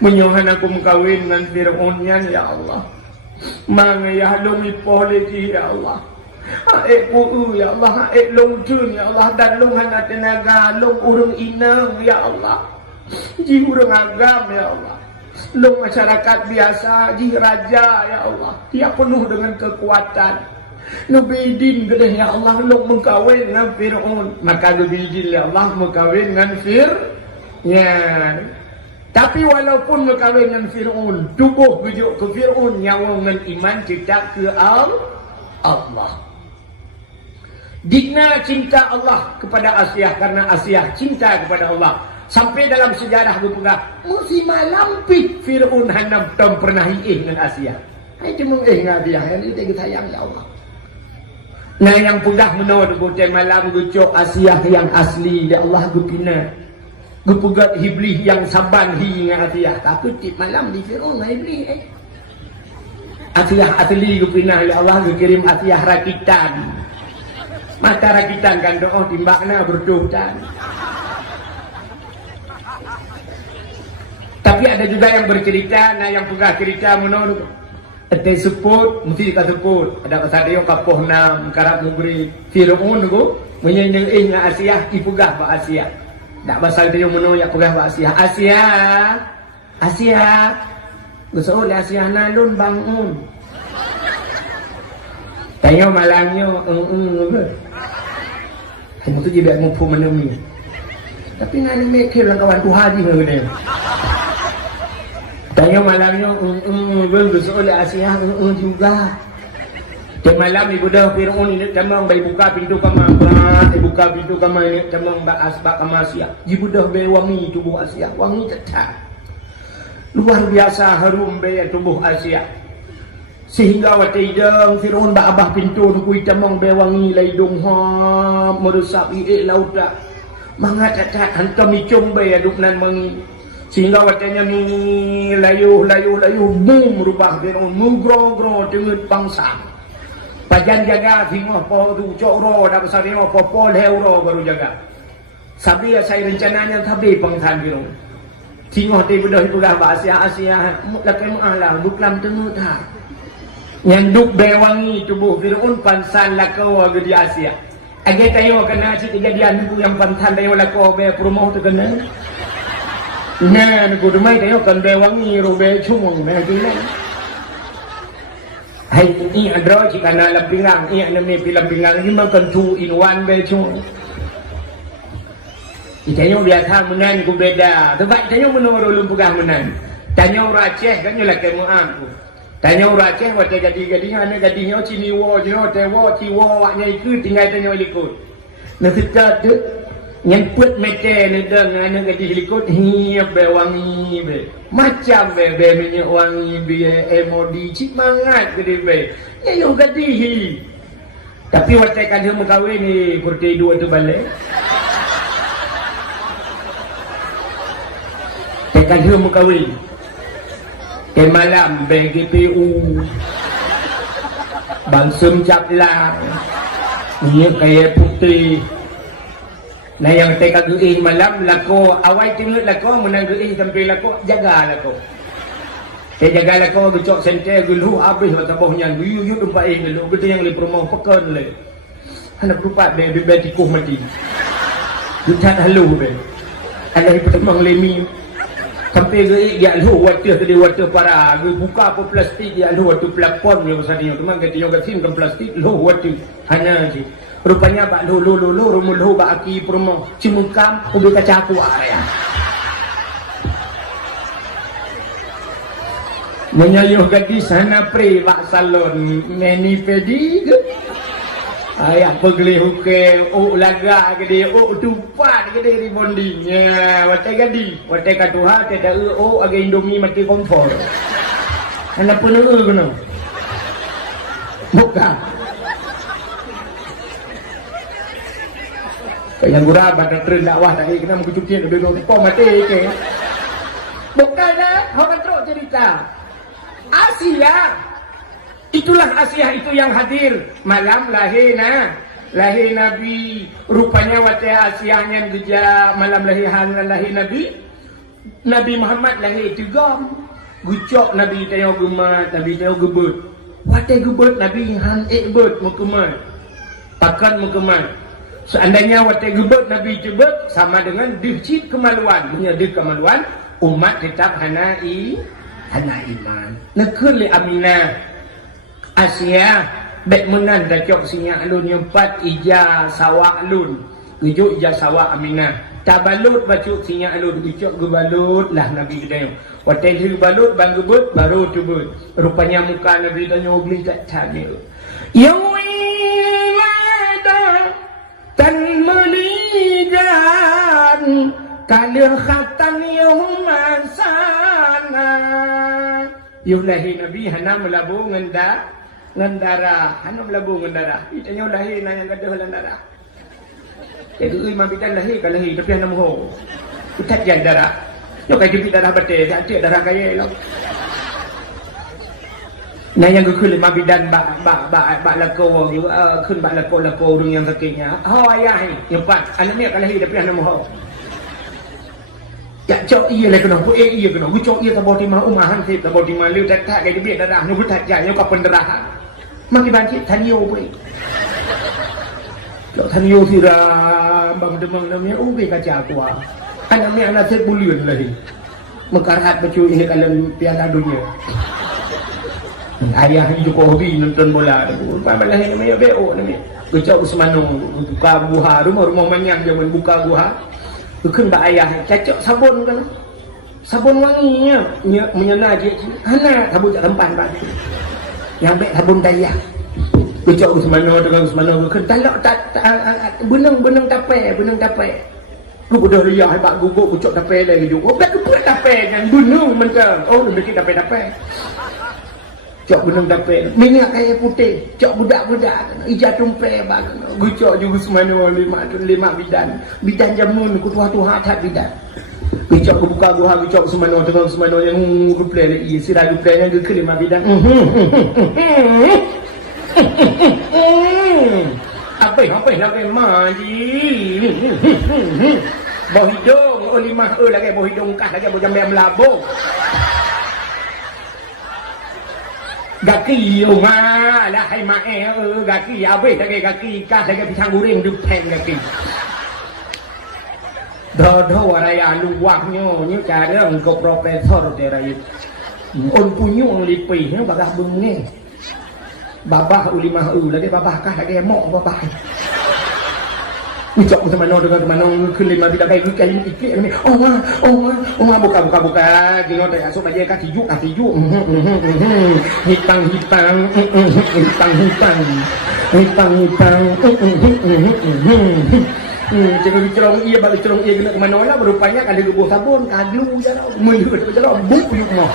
Menyuhan aku mengkawin dengan Fir'aun nyan ya Allah. Mangayah lumi poh lagi ya Allah. Ya Allah, long jun ya Allah, dan long hana tenaga, long urung inang ya Allah, ji urung agam ya Allah, long masyarakat biasa, ji raja ya Allah, dia penuh dengan kekuatan. Nubidin gede ya Allah, long mengkawin dengan Fir'aun, maka nubidin ya Allah mengkawin dengan ya. Tapi walaupun mengkawin dengan Fir'aun, tubuh bujuk ke Fir'aun, nyawa dengan iman kita ke Allah. Digna cinta Allah kepada Asiyah karena Asiyah cinta kepada Allah. Sampai dalam sejarah berpegang, musim malam Fir'aun hanam tom pernah dengan Asiyah. Itu mungkin dia ini kita sayang ya Allah. Nah yang pegang menurut bukan malam gucok Asiyah yang asli ya Allah gupina. Gupegat Iblis yang saban hingga Asiyah. Takut tip malam di Fir'aun Iblis. Asiyah asli gupina ya Allah kirim Asiyah rakitan. Mata rakitan kan doa timbakna berdoa. Tapi ada juga yang bercerita, nah yang pegang cerita menurut ada sebut, mesti kita sebut. Ada pasal dia kapoh nam karab negeri Fir'aun tu, menyenang dengan Asiyah, dipegah pak Asiyah. Tak pasal dia menurut yang pegah pak Asiyah. Asiyah, besok Asiyah nalun bangun. Tanya malamnya, kamu tu jadi mampu menemui. Tapi ngani mikir lah kawan tu haji mana? Tanya malamnya, besok oleh Asiyah, juga. Dan malam ibu dah Fir'aun ini camang bayi buka pintu kamar, buka pintu kamar ini camang asbak kamar Asiyah. Ibu dah bayi wangi tubuh Asiyah, wangi tetap. Luar biasa harum bayi tubuh Asiyah. Sehingga waktu idang Fir'aun abah pintu nukui camang bayi wangi laidung ham merusak lauta. Mangat-cat hantam icung bayi aduk nan mangi. Sehingga waktunya ni layuh boom rubah Fir'aun mugro dengan bangsa. Pajan jaga sehingga po tu cokro dah besar dia po heuro baru jaga. Sabi saya rencananya sabi pangsan Fir'aun. Sehingga dia bedah itu dah Asiyah lakai mu'alah duklam tengah tak. Yang duk bewangi tubuh Fir'aun pansan lakau di Asiyah. Agak tayo kena kejadian itu yang pansan tayo lakau be promoh tu kena. Nah, aku rumah tayo kan bewangi robe cumong na gila. Hai ini adro jika na lapingang, iya na may pilapingang ini makan 2 in 1 be cumong. Itayo biasa menan ku beda. Sebab tayo menurut lumpugah menan. Tanyo Aceh kan nyelak kemu aku. Tanyo Aceh waktu jadi-jadinya ana gadinya ciniwo jino tewo ciwo waknya ikut tinggal tanyo likut. Nah kita tu nyemput mete ni dengan ana gadi likut hiap be wangi be. Macam be minyak wangi be emodi cik mangat gede be. Nyo gadi hi. Tapi waktu kan dia mengkawin ni kurti dua tu balik. Tekan dia mengkawin. Malam BGPU Bangsum Caplang minyak kaya putih. Nah yang teka geih malam lako awal tengok lako menang geih sampai lako jaga lako. Saya jaga lako gecok sente gelu habis tabohnya yu tempat ini dulu kita yang li promo pekan le. Anak rupat be tikuh mati. Gucat halu be. Ada pertemang lemi sampai dia lu water tadi water para buka apa plastik dia lu water plafon yang besar dia teman kata yang gasin kan plastik lu water hanya je rupanya pak lu rumul lu bak aki promo cimukam ubi kaca aku area menyayuh gadis sana pre bak salon meni pedi ayah pegeli huke laga gede tupat gede ribondingnya watai gadi watai katuha tidak agak Indomie mati kompor anak penuh kena bukan kayak gurah badan tren dakwah tadi kena mengucupkan lebih kompor mati ke bukan dah orang teruk cerita Asiyah. Itulah Asiyah itu yang hadir malam lahir Nabi. Rupanya wajah Asiyahnya geja malam lahir Nabi Muhammad lahir juga. Gucok Nabi tayo gemat, Nabi tayo gebut. Wate gebut Nabi han ekbut mukumat. Pakan mukeman. Seandainya watai gebet Nabi jebet sama dengan dicit kemaluan. Punya di kemaluan umat tetap hana iman. Nekun li Aminah Asia bek menan dacok sinya alun nyempat ija sawak alun. Ujuk ija sawak Aminah. Tabalut bacuk sinya alun ujuk gebalut lah Nabi gedayung. Watai gebalut bang gebet baru tubut. Rupanya muka Nabi tanya beli tak tanya. Yang tan melijan kalir khatan yumasana yulahi Nabi hana melabu ngendara hana melabu ngendara itanya ulahi na yang gaduh ngendara jadi imam bidan lahi kalahi tapi hana moho utat jan darah yo kay jepit darah bate tak darah kaya lo nah yang gekul lima bidan bak lako juga kun bak lako dung yang kakinya ho ayah ni empat anak ni kalau hidup dia nama ho ya cok iya le kena iya kena cok iya tabo timah umahan tip tabo timah liu tak kay debit darah nu tak jaya ka pendarahan maki banci tanyo pun lo tanyo sira bang demang namanya ubi kaca tua anak ni anak sebulion lagi mekarat bacu ini dalam piala dunia. Ayah Jokowi nonton bola, malah namanya BO namanya. Kecok Usmano buka buha rumah manyang zaman buka buha. Bukan mbak ayah cacok sabun kan, sabun wanginya menyena je. Hana sabun tak tempan batu. Yang baik sabun daya. Kecok Usmano dengan Usmano bukan talak tak benang tapai. Lu bodoh liah hebat guguk kecok tapai lagi juga. Baik keput tapai kan benang mentang. Oh lebih tapai. Cok benang dapat minyak kayu putih, cok budak-budak ija tumpe bang gucok juga semana lima bidan jamun ku tuha tak bidan gucok ku buka gua gucok semana dengan semana yang ruplay lagi sira ruplay yang ke lima bidan apa nak mandi bau hidung lima lagi bau hidung kah lagi bau jambe melabung gaki rumah lah hai mae gaki abe lagi gaki kah lagi pisang goreng dupeng gaki dodo raya luwaknya nya cara engkau profesor terai on punyung lipi nya bagah bunge babah ulimah lagi babah kah lagi mok babah ucap sama no dengan mana kelima bidak baik kayu ikik ni oh ma buka di note asuk aja kaki juk hitang jangan cerong iya balik cerong iya kena kemana mana berupanya ada gebuh sabun kaglu jara menyut jara buk yuk mah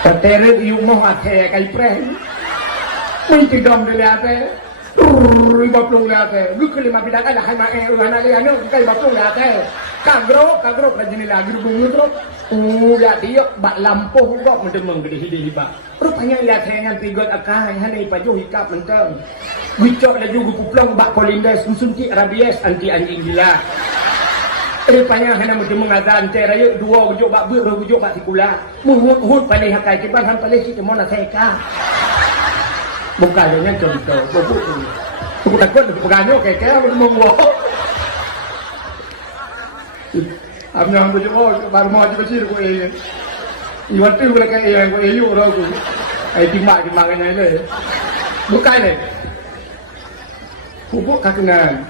Pateret yuk mah ate kai pre Mesti dom dia lihat, baplung lihat, bukan lima bidak ada hai mae, mana lihat ni, kai baplung lihat, kagro lagi ni lagi bunyi terus, lihat dia bak lampu kok mendemang gede hiba. Rupanya lihat yang tiga akai, hanya paju hikap mentang, bicok lagi gupuplong bak kolindes, suntik rabies anti anjing gila. Rupanya hanya mendemang ada antara yuk dua bujuk bak ber, bujuk bak sikula, muhut paling hakai kiban han paling si temona seka. Bukannya contoh, aku takut bukannya kayak membawa. Amnya berjumpa baru mau aja kecil aku ini. Iwan tu boleh kayak yang aku iu orang aku. Timbak kan ini. Bukan ni. Bubuk kakenan.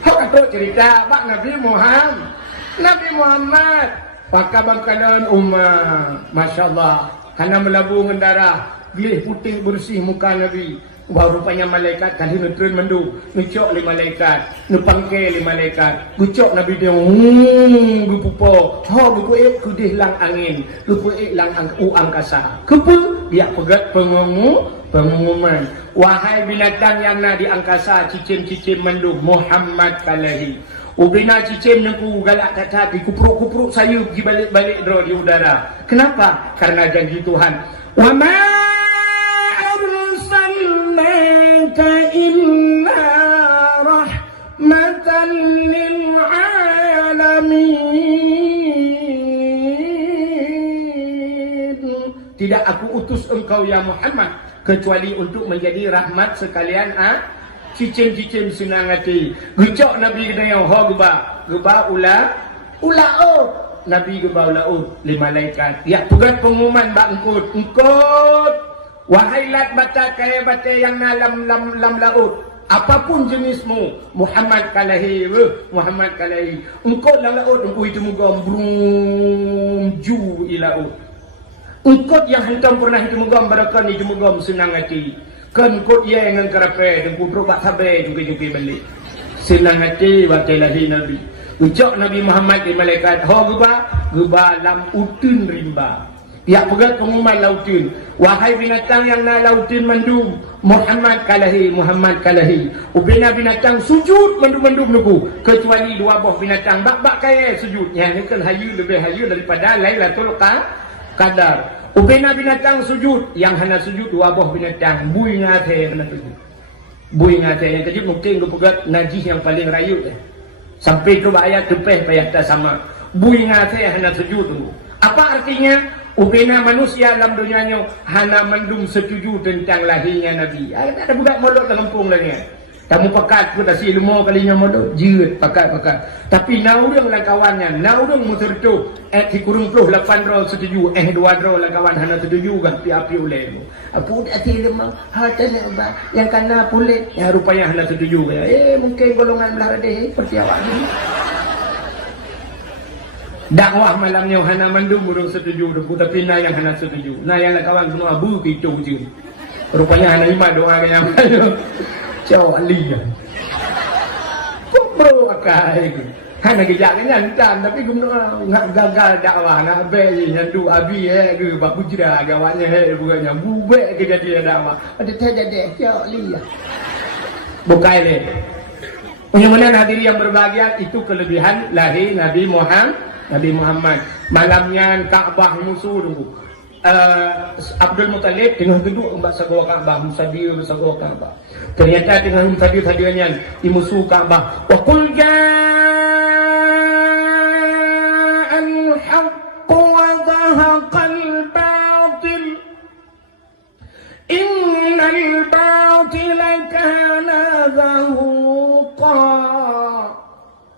Hak atau cerita Pak Nabi Muhammad. Pakai bangkalan umat. Masya Allah. Karena melabung darah. Gelih putih bersih muka Nabi. Bahawa rupanya malaikat kali nutrin mendu. Nucok li malaikat. Nupangke li malaikat. Gucok Nabi dia. Gupupo. Gupuik kudih lang angin. Gupuik lang angkasa. Kepu. Dia pegat pengumuman. Wahai binatang yang na di angkasa. Cicim-cicim mendu. Muhammad kalahi. Ubina cicim nengku galak tadi. Kupruk-kupruk sayup. Pergi balik-balik draw di udara. Kenapa? Karena janji Tuhan. Wa ma inna rahmatan lil alamin. Tidak aku utus engkau ya Muhammad kecuali untuk menjadi rahmat sekalian cicin-cicin senang hati. Gecok Nabi kena yang geba ulaut. Nabi geba ulaut li malaikat. Ya pegat pengumuman bak engkut. Wahai lat bata kaya bata yang lam laut. Apapun jenismu, Muhammad kalahi, Muhammad kalahi. Engkau dalam laut, engkau itu mugam brum ju ilaut. Engkau yang hentam pernah itu mugam barakan itu mugam senang hati. Kan kau ia yang kerape, engkau berobat sabar juga balik. Senang hati batilahi Nabi. Ucap Nabi Muhammad di malaikat, ho geba lam utun rimba. Ya pegat pengumuman lautin. Wahai binatang yang na lautin mendung, Muhammad kalahi. Ubina binatang sujud mendung nuku. Kecuali dua buah binatang bak kaya sujud. Yang kan lebih hayu daripada Lailatul Qadar. Ubina binatang sujud. Yang hana sujud dua buah binatang. Bui ngate hana sujud. Bui ngate yang kejut mungkin lu pegat najis yang paling rayut. Sampai ke ayat tepeh payat sama. Bui ngate hana sujud. Apa artinya? Ubina manusia dalam dunianya hana mendung setuju tentang lahirnya Nabi. Ada budak molot dalam kampung lagi. Tamu pekat pun dah si lemo kalinya molot. Jeut pekat. Tapi naurang lah kawannya. Naurang mutertu. Di kurung puluh 8 roh setuju. 2 roh lah kawan hana setuju kan. Api ulemu. Apa udah ti lemah. Hata nak yang kena pulit. Ya rupanya hana setuju. Mungkin golongan belah deh. Seperti awak ni. Dakwah malamnya hana mandung burung setuju tapi na yang hana setuju. Na yang kawan semua abu itu je. Rupanya hana lima doa yang Cau aliyah. Bro akai. Hana kejak nyantan tapi gumno gagal dakwah nak be nyandu abi ke bak bujra agawanya bukannya bubek kejadian dakwah. Ada terjadi cau aliyah. Bukai le. Mudah-mudahan hadirin yang berbahagia itu kelebihan lahir Nabi Muhammad. Malamnya Ka'bah musuh dulu. Abdul Muttalib tengah duduk mbak sagwa Ka'bah, musadir sagwa Ka'bah. Ternyata tengah musadir hadirannya di musuh Ka'bah. Wa qul ja'al haqq wa zahaqal batil. Innal batila kana zahuqa.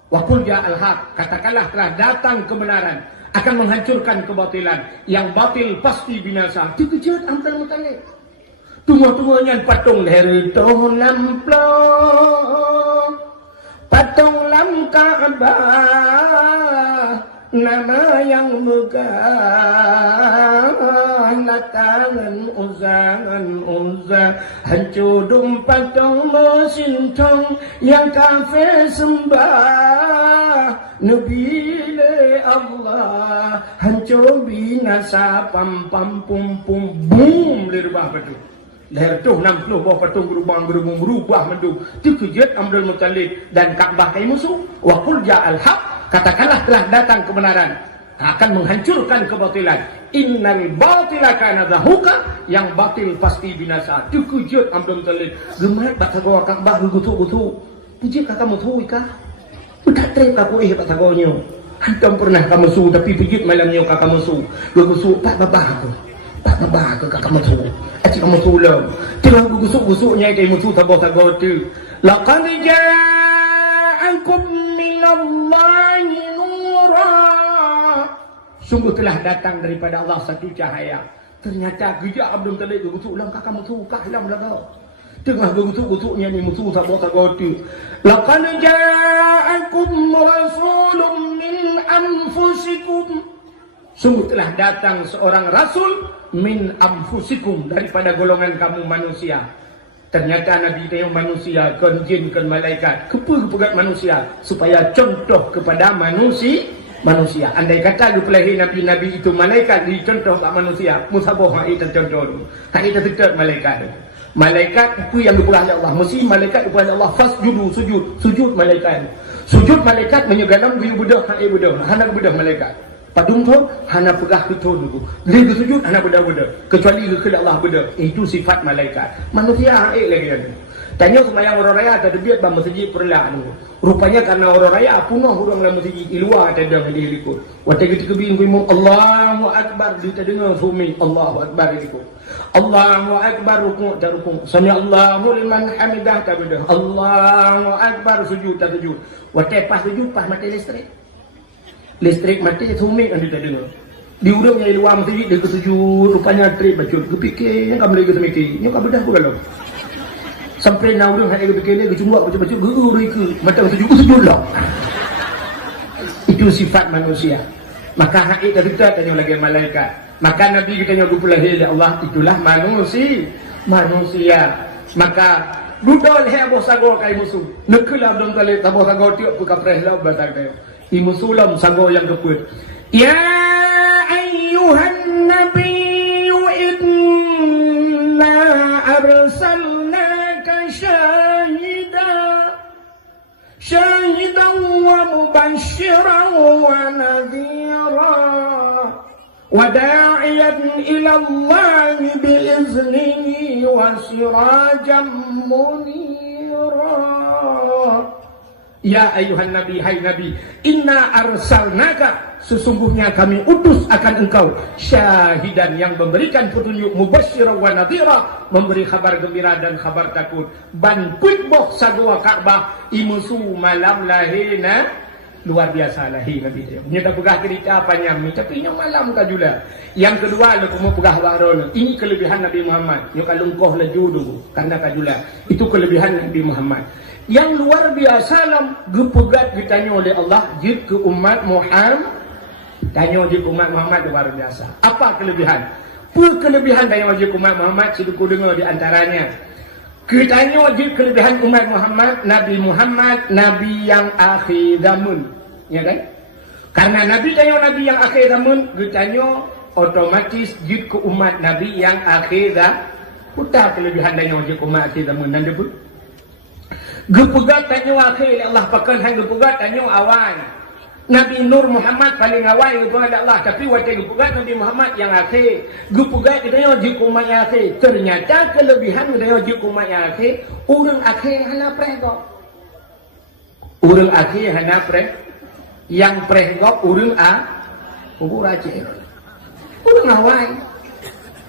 Wakul ja'al haq, katakanlah telah datang kebenaran akan menghancurkan kebatilan. Yang batil pasti binasa. Dikejut Abdul Muttalib. Tunggu-tunggunya patung leher toh lamplo. Patung lam Ka'bah. Nama yang megah tangan uzza hancur patung mesin tong yang kafir sembah Nabi Allah hancur binasa pam pum boom lerbah betul. Leher tu 60 bawah patung berubah mendung. Terkejut Abdul Muttalib dan Ka'bah kai musuh. Wa qul ja'al haq, katakanlah telah datang kebenaran akan menghancurkan kebatilan. Innal batila kana zahuqa, yang batil pasti binasa. Terkejut Abdul Muttalib. Gemat bak sagwa Ka'bah gutu. Pijit kakak musuh ika. Udah trip aku bak sagwa. Hantam pernah kamu musuh tapi pijit malamnya kakak musuh. Gusu pak babah aku. Pak babah aku kakak musuh. Acik kamu tulang. Tengah gusuk-gusuknya kai musuh tabah-tabah tu. Laqad ja'akum minallahi nura. Sungguh telah datang daripada Allah satu cahaya. Ternyata gejak Abdul Muttalib gusuk ulang kakak musuh kah hilang belakang. Tengah gusuk-gusuknya ni musuh tabah-tabah tu. Laqad ja'akum rasulun min anfusikum. Sungguh telah datang seorang rasul min anfusikum, daripada golongan kamu manusia. Ternyata Nabi itu yang manusia, kan jin, kan malaikat. Kepegat manusia supaya contoh kepada manusia. Andai kata dipelahi Nabi itu malaikat, dicontoh kat manusia. Musabah itu contoh. Itu tetap malaikat. Malaikat itu yang dipelahi Allah. Mesti malaikat dipelahi Allah. Fasjudu, sujud malaikat. Sujud malaikat menyegalam biu budak, hana budak malaikat. Padung tu hana pegah betul dulu. Dia sujud hana beda-beda. Kecuali kepada Allah beda. Itu sifat malaikat. Manusia lagi ada. Tanya semayang orang raya ada biat bang masjid perlah tu. Rupanya karena orang raya punuh orang dalam masjid di luar ada di likut. Waktu ketika bingung Allahu Akbar dia dengar suami Allahu Akbar likut. Allahu akbar rukuk tak rukuk. Sami Allahu liman hamidah tak bedah. Allahu akbar sujud tak sujud. Waktu pas sujud pas mati listrik. Listrik mati sumik kan dia dengar. Di urang yang luar masjid dia sujud rupanya trip baca kepikir yang kamu lagi semikir. Yang kamu bedah kalau. Sampai na urang hari kepikir dia kecungguak baca-baca geru ke mata sujudlah. Itu sifat manusia. Maka hak kita tanya lagi malaikat. Maka Nabi kita nyuruh pula ya Allah itulah manusia. Maka budol he abo sago kai musuh. Nekela dom tale abo sago tiok buka prehlau batang kayo. I musulam sago yang keput. Ya ayyuhan nabiyyu inna arsalnaka syahidan wa mubasysyiran wa nadhira. وداعيا إلى الله بإذنه وسراجا منيرا Ya ayuhan nabi, hai nabi, inna arsalnaka, sesungguhnya kami utus akan engkau syahidan yang memberikan petunjuk, mubasysyiran wa nadhira, memberi kabar gembira dan kabar takut. Ban putboh sagwa Ka'bah imusu malam lahina luar biasa lah nabi dia. Nya tak pegah cerita panjang ni tapi nya malam kajula. Yang kedua lu mau pegah warona. Ini kelebihan Nabi Muhammad. Nya kalungkoh laju dulu karena kajula. Itu kelebihan Nabi Muhammad. Yang luar biasa lam gepegat ditanya oleh Allah jid ke umat Muhammad. Tanya jid umat Muhammad luar biasa. Apa kelebihan? Kelebihan tanya jid umat Muhammad siduku dengar di antaranya. Kitanya jid kelebihan umat Muhammad, Nabi yang akhir zaman. Ya kan? Karena Nabi nabi yang akhir zaman, ditanya otomatis jid ke umat Nabi yang akhir zaman. Putar kelebihan tanya jid umat akhir zaman dan debu. Gepegat tanya akhir Allah pakai hang gepegat tanya awal. Nabi Nur Muhammad paling awal kepada Allah, tapi waktu gepegat Nabi Muhammad yang akhir. Gepegat tanya jid umat yang akhir. Ternyata kelebihan tanya jid umat yang akhir, orang akhir hana prehgok. Orang akhir hana preh. Yang prehgok orang orang akhir. Orang awal.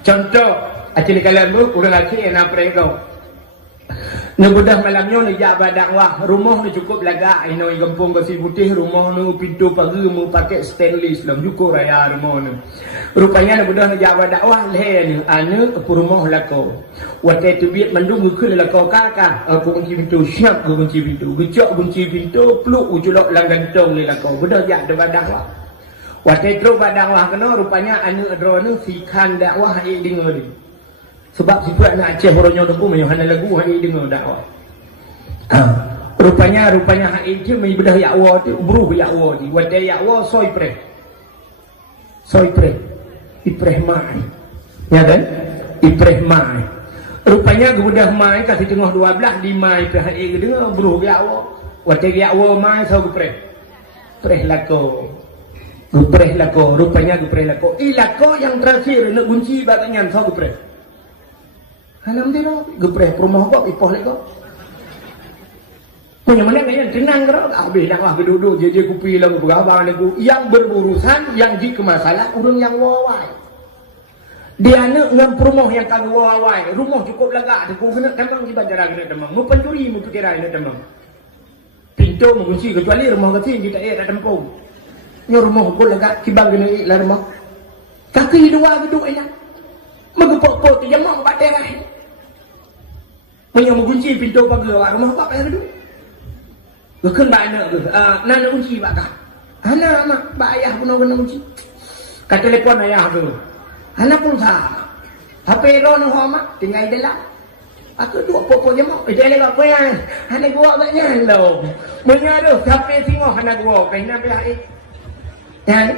Contoh, acil kalian orang akhir hana prehgok. Nebudah malamnya ni jabat dakwah, rumah ni cukup lagak ino gempung besi putih, rumah ni pintu pagar mu pakai stainless dalam juko raya rumah ni. Rupanya nebudah ni jabat dakwah leh ni ane ke rumah lako. Waktu tu biat mendung ke lako kakak, aku kunci pintu siap aku kunci pintu, gecok kunci pintu, peluk uculok lang gantong ni lako. Budah jak debat dakwah. Waktu tu dakwah kena rupanya ane adro ni fikan dakwah ai dengar ni. Sebab siapa nak Aceh orangnya lagu hana lagu hai dengar dakwah. Rupanya hai je mai bedah yakwa tu beruh yakwa ni. Wadai yakwa soi preh. Ipreh mai. Ya kan? Ipreh mai. Rupanya gebudah mai kasih tengah 12 di mai ke hai dengar beruh yakwa. Wadai yakwa mai sau gepreh. Preh lako. Gepreh lako, rupanya gepreh lako. Lako yang terakhir nak kunci baganyan sau gepreh. Alhamdulillah, gepreh rumah kok ipoh lek kok. Punya mana kan tenang kau, habis dakwah duduk je kupi lagu berabang lagu yang berurusan yang di kemasalah urang yang wawai. Dia nak dengan rumah yang kagak wawai, rumah cukup lega, aku kena temang di banjar kena temang. Mu pencuri mu pikiran kena temang. Pintu mu kunci kecuali rumah kecil kita ada tempung. Nya rumah aku lega kibang kena lah rumah. Kaki dua geduk enak. Megepok-pok tu jamak pak daerah. Punya mengunci pintu pagar rumah apa yang ada? Bukan mana ke? Nana kunci pak kah? Hana mak, pak ayah pun nak kunci. Kat telefon ayah tu. Hana pun sama. HP ro nak mak tinggal dalam. Aku dua pokok jamak. Jadi apa yang hana gua agaknya lo. Punya tu HP tengok hana gua kai nak belah Dan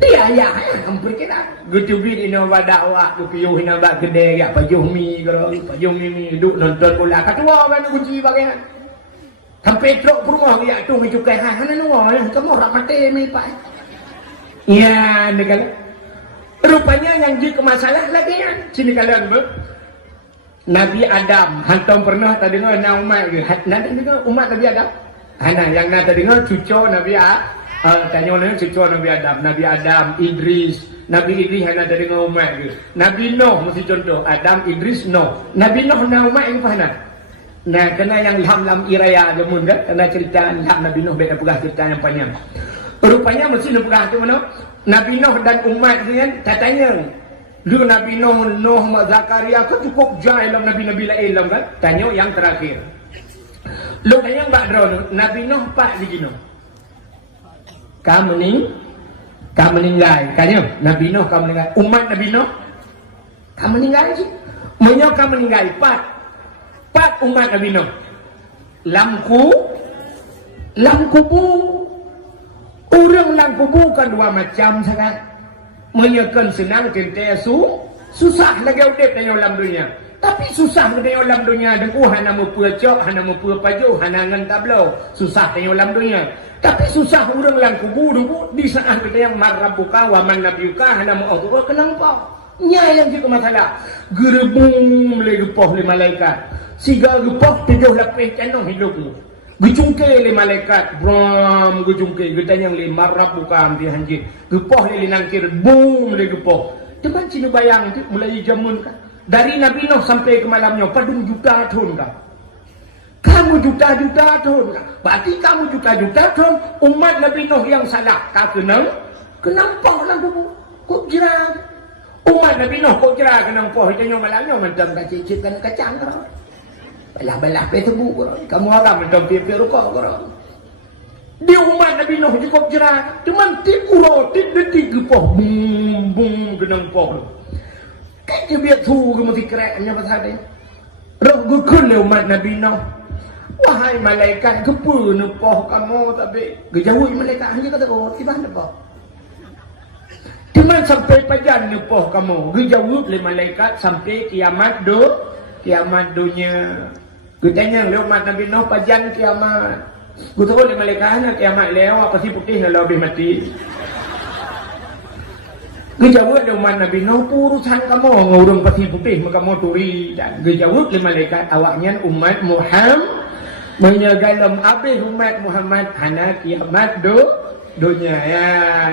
dia ayah hampir kena gutubit ino dakwah tu piuh ina bak gede ya pajuh mi garo pajuh mi duduk nonton bola katua kan kunci bagian sampai truk rumah ya tu mi cukai hana nuwa kamu rak mati mi pak ya dekat rupanya yang jadi masalah lagi ya sini kalian ber Nabi Adam hantam pernah tak dengar nama umat ke nak dengar umat Nabi Adam hana yang nak dengar cucu Nabi Tanya orang cucu Nabi Adam, Idris. Nabi Idris hanya dari umat ke. Nabi Nuh mesti contoh. Adam, Idris, Nuh. Nabi Nuh dan umat yang mana? Nah, kena yang lam iraya gemun kan? Kena cerita Nabi Nuh beda pegah cerita yang panjang. Rupanya mesti nak pegah ke mana? Nabi Nuh dan umat ni kan katanya. Lu Nabi Nuh, Zakaria kan cukup jahil dalam Nabi-Nabi lain kan? Tanya yang terakhir. Lu tanya Mbak Drone, Nabi Nuh pak begini. Kamu meninggal, kanya Nabi Nuh kamu meninggal, umat Nabi Nuh kamu meninggal sih, menyo kamu meninggal, pat umat Nabi Nuh, lamku orang lamku kan dua macam sangat, menyekan senang kente susah lagi udah tanya dalam dunia, tapi susah tanya dalam dunia, dan hana mempecok, hana mempepaju, hana ngantablo, susah tanya dalam dunia. Tapi susah orang lang kubur di saat kita yang marrabuka wa man nabiyuka hana mu'adhu kenapa? Nya yang juga masalah. Gerebung le gepoh le malaikat. Siga gepoh 7 lapis canong hidupmu. Gejungke le malaikat. Bram gejungke getanyang le marrabuka ambi hanjit. Gepoh le nangkir boom le gepoh. Teman sini bayang tu mulai jamun kan. Dari Nabi Nuh sampai ke malamnya padung juta tahun kan. Kamu juta-juta tahun. Berarti kamu juta-juta tahun umat Nabi Nuh yang salah. Tak kenapa lah tu? Kok jerah? Umat Nabi Nuh kok jerah kenapa? Hanya malamnya macam kacik-kacik kena kacang kau. Belah-belah petebu kau. Kamu orang macam pipi rukuk kau. Dia umat Nabi Nuh cukup jerah. Cuma tikuro, tik-detik gepoh. Bum-bum kenang poh. Kayak biar tu ke mesti kereknya pasal dia. Roh gukun le umat Nabi Nuh. Wahai malaikat, kepa nepoh kamu tapi gejauh malaikat hanya kata tiba nepoh. Cuma sampai pajan nepoh kamu, gejauh le malaikat sampai kiamat dunia. Gutanya le umat Nabi Nuh pajan kiamat. Gutu le malaikat hanya kiamat lewat pasti putih lebih mati. Gejauh le umat Nabi Nuh urusan kamu ngurung pasti putih kamu turi dan gejauh le malaikat awaknya umat Muhammad menyegalam habis umat Muhammad hana kiamat dunia ya.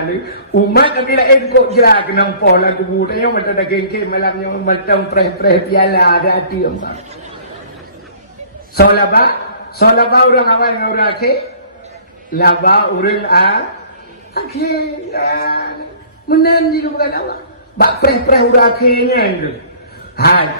Umat Nabi lain kok jerah kenang poh lagu budaya macam dah gengke malamnya macam preh-preh piala ada hati empat. Solaba orang awal dengan orang akhir. Laba orang akhir. Menan juga bukan awak. Bak preh-preh orang akhirnya tu.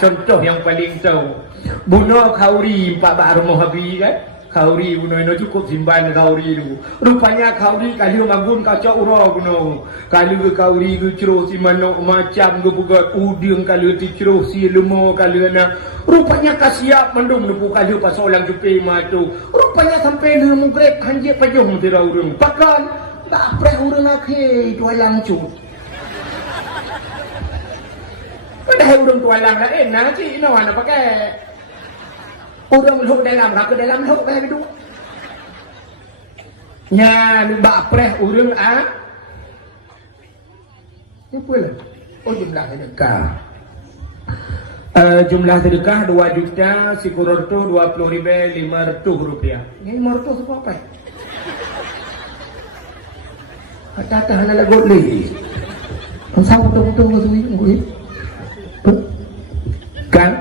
Contoh yang paling tahu. Bunuh kauri empat bak rumah habis kan. Kauri bunuh ini cukup simpan kauri tu. Rupanya kauri kali magun kacau urau bunuh. Kali ke kauri ke ceruh si manok macam ke buat uding kali ti ceruh si lemah kali na. Rupanya kasiap mendung nupu kali pas orang jupi matu. Rupanya sampai le mugreb hanjit pajung tira urang. Pakan tak preh urang akhir tu langsung. Padahal urang tualang lain nah cik no ana pakai. Urang luk dalam ke dalam luk pakai hidup. Nya bak preh urang apa lah? Oh jumlah sedekah. Jumlah sedekah 2 juta sikurorto 20.500 rupiah. Ini 500 apa? Kata-kata halal godli. Ang sawo betul-betul ngasuhi kan?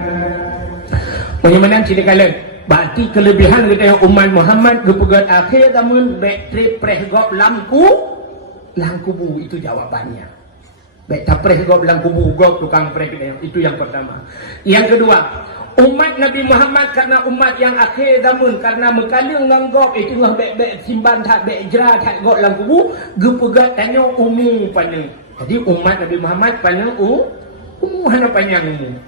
Bagaimana cerita kalian? Berarti kelebihan kita yang umat Muhammad kepegat akhir namun bakteri prehgop langku bu itu jawabannya. Baik tak prehgop langku bu gop tukang preh kita itu yang pertama. Yang kedua, umat Nabi Muhammad karena umat yang akhir zaman karena mekaling langgop itu ngah baik simban tak baik jera tak gop langku bu gepegat tanya umum panang. Jadi umat Nabi Muhammad panang hana panjang umum.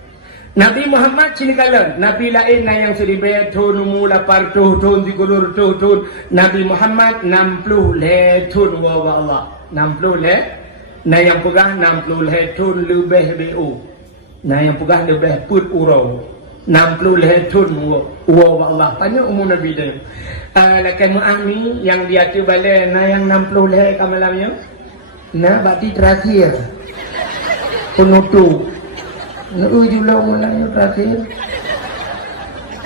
Nabi Muhammad sini kala Nabi lain na yang seribu tahun mula partuh tahun 30 tahun Nabi Muhammad 60 le tahun wa Allah 60 le na yang pegah 60 le tahun lebih BU na yang pegah lebih put urau 60 le tahun wa Allah panjang umur Nabi dia lakan mu'ami yang dia tu balik na yang 60 le kamalamnya na berarti terakhir penutup Ujulah mulanya terakhir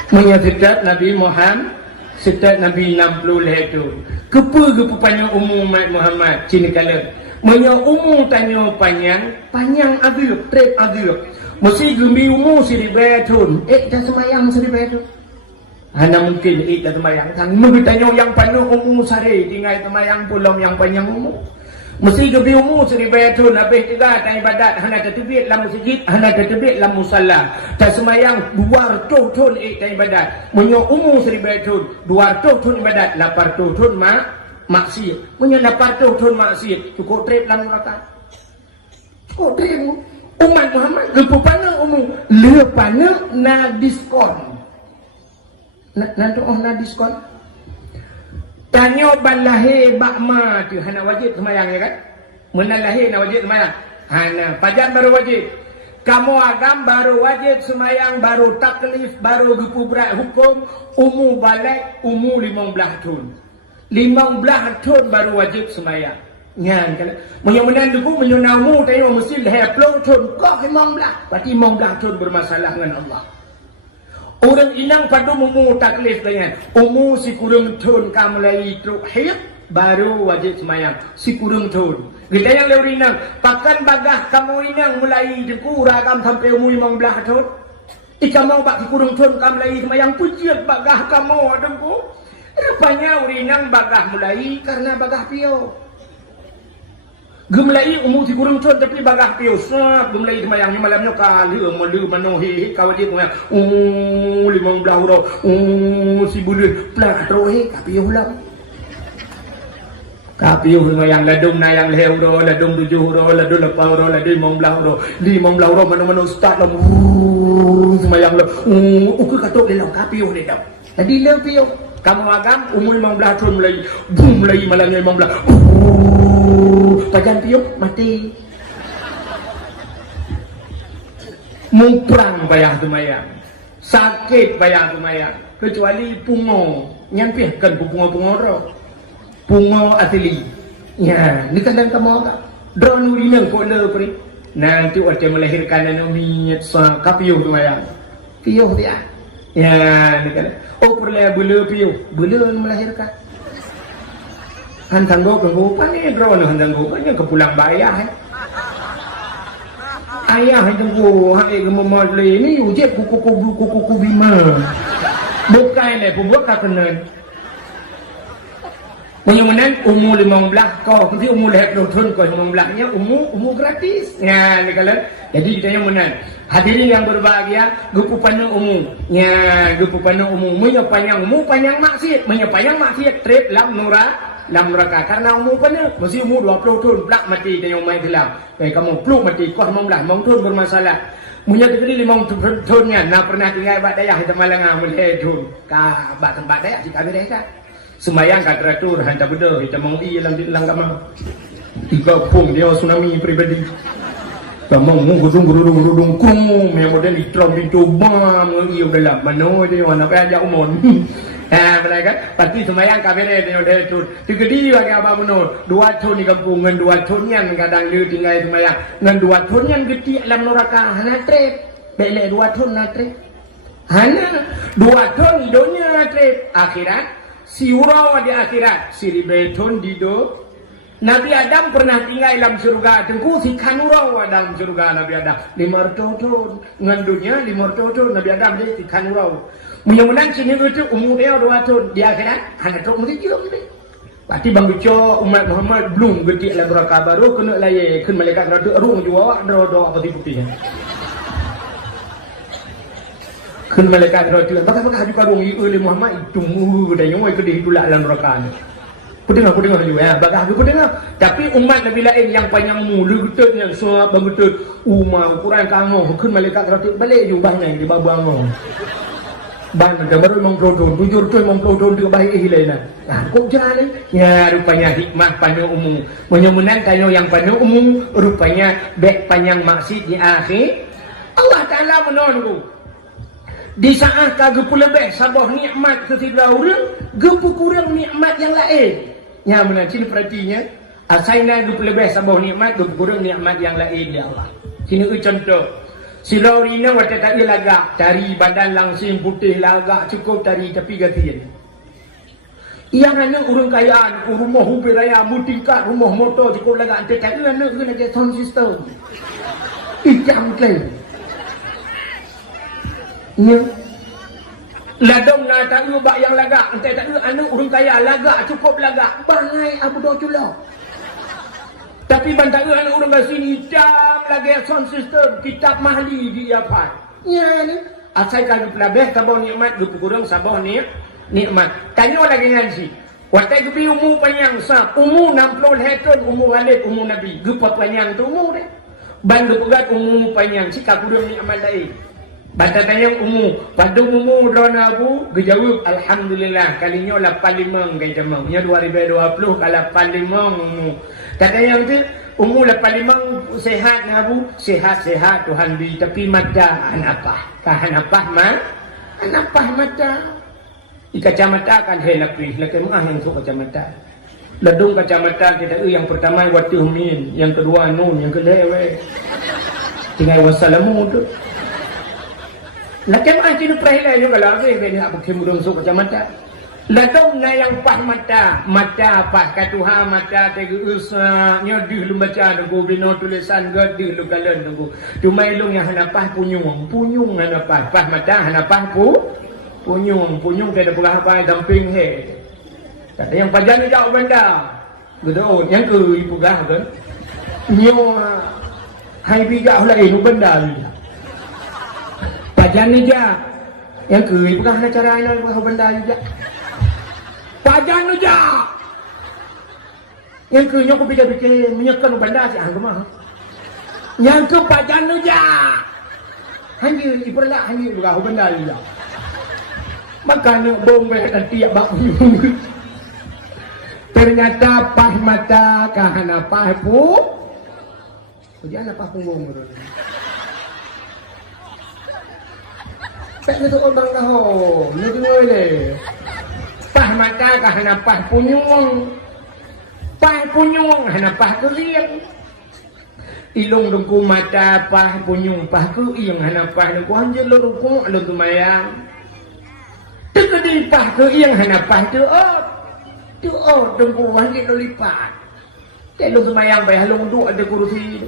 menyatakan Nabi Muhammad Setiap Nabi 60 lah tu. Kepa panjang umum umat Muhammad cina kala. Menya umum tanya panjang agak, trip agak. Mesti gembi umum siri betun. Dah semayang siri betun. Hana mungkin dah semayang. Tang tanya yang panjang umum sari tinggal semayang pulang yang panjang umum. Mesti gembi umum siri betun habis juga tak ibadat hana tertibit dalam masjid, hana tertibit dalam musalla. Tak semayang 200 tahun tak ibadat. Menya umum siri betun 200 tahun ibadat, 800 tahun maksiat. Punya 800 tahun maksiat. Cukup trip dalam rakaat. Cukup trip. Umat Muhammad lempu panang umum. Lepana na diskon. Na diskon. Tanya ban lahir bakma tu. Hana wajib semayang ya kan? Mana lahir na wajib semayang. Hana. Pajan baru wajib. Kamu agam baru wajib semayang. Baru taklif. Baru berat hukum. Umur balik. Umur 15 tahun. 15 tahun baru wajib semayang. Ngan kan. Menyan dulu menyonamu tanya mesti dah 10 tahun. Kau 15. Berarti 15 tahun bermasalah dengan Allah. Orang inang pada umur taklif dengan umur si kurang tahun kamu mulai tauhid baru wajib semayang. Si kurang tahun. Kita yang lewat inang pakan bagah kamu inang mulai dikurang sampai umur 15 tahun. Ika mau bak kurang tahun kamu mulai semayang pujian bagah kamu adengku. Rupanya urinang bagah mulai karena bagah pio. Gemulai umur 30 tahun tapi bagah pio. Sat gemulai semayangnya malamnya kali malu manohi kawajib punya. 15 ro. Si bulan plak rohe kapio ulang. Kapio semayang ladum nayang leheu ro, ladum 7 ro, ladum 8 ro, ladum 15 ro. 15 ro mana-mana ustaz lam semayang lo. Uku katok lelau kapio lelau. Tadi leu pio. Kamu agam umur 15 tahun mulai malamnya 15. Pajan piuk mati. Mumprang bayar semayang. Sakit bayar semayang. Kecuali pungo. Nyampihkan pungo-pungo roh. Pungo asli. Ya, ni kadang kamu agam. Drone urinang kok le pri. Nanti waktu melahirkan anak minyak kapiuk semayang. Piuk dia. Ya, ni kan. Oh, perlu bela piu. Bela melahirkan. Hantang go pani drone hantang go kan ke pulang bayar. Ayah hantang go hai gememole ni uje kuku bima. Bukan le pembuat kakenan. Menyumenan umur 15 kau nanti umur 20 tahun kau 15 nya umur gratis. Ya, ni kan. Jadi kita yang menan. Hadirin yang berbahagia, gupu panjang umum. Ya, gupu panjang umum. Punya panjang umum, panjang maksiat. Punya panjang maksiat trip lam neraka. Karena umur panjang, mesti umur 20 tahun plak mati dan yang main gelap. Kamu pluk mati kau 15 tahun bermasalah. Punya tegeri 5 tahunnya. Nak pernah tinggal bak dayah di Malanga mulai tahun. Ka bak tempat dayah di kami dayah. Semayang kat teratur hantar benda kita mau dalam kamar. 3 pung dia tsunami pribadi. Kamu gudung kum yang model itrom pintu bam iyo dalam mana dia mana apa aja umon. Mereka pasti semayang kabere dia udah tu. Tegedi bagi apa menur 2 tahun di kampung ngan 2 tahun yang kadang dia tinggal semayang ngan 2 tahun yang geti alam neraka hana trip. Belek 2 tahun na trip. Hana 2 tahun hidupnya na trip akhirat. Si urau di akhirat, si ribeton di do. Nabi Adam pernah tinggal dalam surga. Tengku si kanurau dalam surga Nabi Adam. 500 tahun. Ngan dunia 500 tahun Nabi Adam dia si kanurau. Mudah-mudahan sini itu umur dia 2 tahun. Di akhirat, hanya tahun mesti jiwa ni. Berarti bang Uco umat Muhammad belum geti dalam neraka baru kena layak. Kena malaikat ratu arung jua awak doa apa putih. Kun malaikat ratu bakal haju karung oleh Muhammad itu dan yang ke dia itulah dalam neraka ni. Pedengah juga ya, bagah aku pedengah. Tapi umat Nabi lain yang panjang mulu getut yang semua begetut umat ukuran kamu kun malaikat ratu balik juga banyak di babang. Ban ada baru mengproton, bujur tu mengproton tu baik hilainan. Nah, kok jalan ya rupanya hikmah panjang umum. Menyemunan kayu yang panjang umum rupanya baik panjang maksud di akhir. Allah Taala menunggu. Di saat gepu lebih sabah nikmat sesiblah orang, gepu kurang nikmat yang lain. Ya benar, sini perhatinya. Asaina gepu lebih sabah nikmat, gepu kurang nikmat yang lain ya Allah. Sini contoh. Si Laurina waktu tadi lagak, dari badan langsing putih lagak cukup dari tepi gatian. Yang anak urang kayaan, rumah hubi raya, mutingkat, rumah motor, cukup lagak ante kat anak kena get sound system. Ijam klaim. Ya. Ladong na tak ubak yang lagak, ante tak anak urang kaya lagak cukup lagak. Bangai abu do culok. Tapi bantai anak urang kat sini jam lagi sound system, kitab mahli dia apa. Ya ni. Asal kalau pelabeh tabau nikmat du kurang sabah ni nikmat. Tanya lagi ngaji. Watai gebi umur panjang sah. Umur 60 hektar umur Walid umur Nabi. Gepa panjang tu umur dia. Ban gepegat umur panjang sikap kurang nikmat lain. Bata tanya umur. Pada umur drona abu gejawab alhamdulillah kalinya 85 kai jamang. Nya 2020 kalau 85 umur. Katanya tu umur 85 sehat na abu, sehat-sehat Tuhan beri tapi mata anapah. Kahanapah mah anapah mata. Di kacamata kan hai lapis, lakin mah yang sok kacamata. Ladung kacamata kita yang pertama wati humin, yang kedua nun, yang kedua tinggal wassalamu tu. Lakin mah kini perihal juga lagi bini apa kemudung sok kacamata. Ladung na yang pah mata pah katuha mata tegu usa nyodih lu baca nunggu bino tulisan gedih lu kalen nunggu. Tumai lu yang hanapah punyung hanapah pah mata hanapah punyung tiada pula apa damping he. Kata yang pajan ni jauh benda. Betul, yang ke ibu gah kan. Nyo hai bijak lah ini benda ni. Pajan ni ja. Yang ke ibu gah nak cara ini benda ni ja. Pajan ni ja. Yang ke nyo ko fikir menyekan benda si hang mah. Yang ke pajan ni ja. Hanya ibu lah hanya ibu gah benda ni ja. Makanya bom mereka tiap baku. Ternyata pah mata kahana pah pu. Jangan apa punggung tu. Tak itu orang dah. Ni dengar le. Pah mata kahana pah punyung. Pah punyung hana pah keriang. Ilung dengku mata pah punyung pah keriang hana pah dengku hanjil lorong alun tumayang. Terkedipah ke yang hanapah tu tunggu wangit lo lipat. Kalau semayang bayar long duk ada kursi.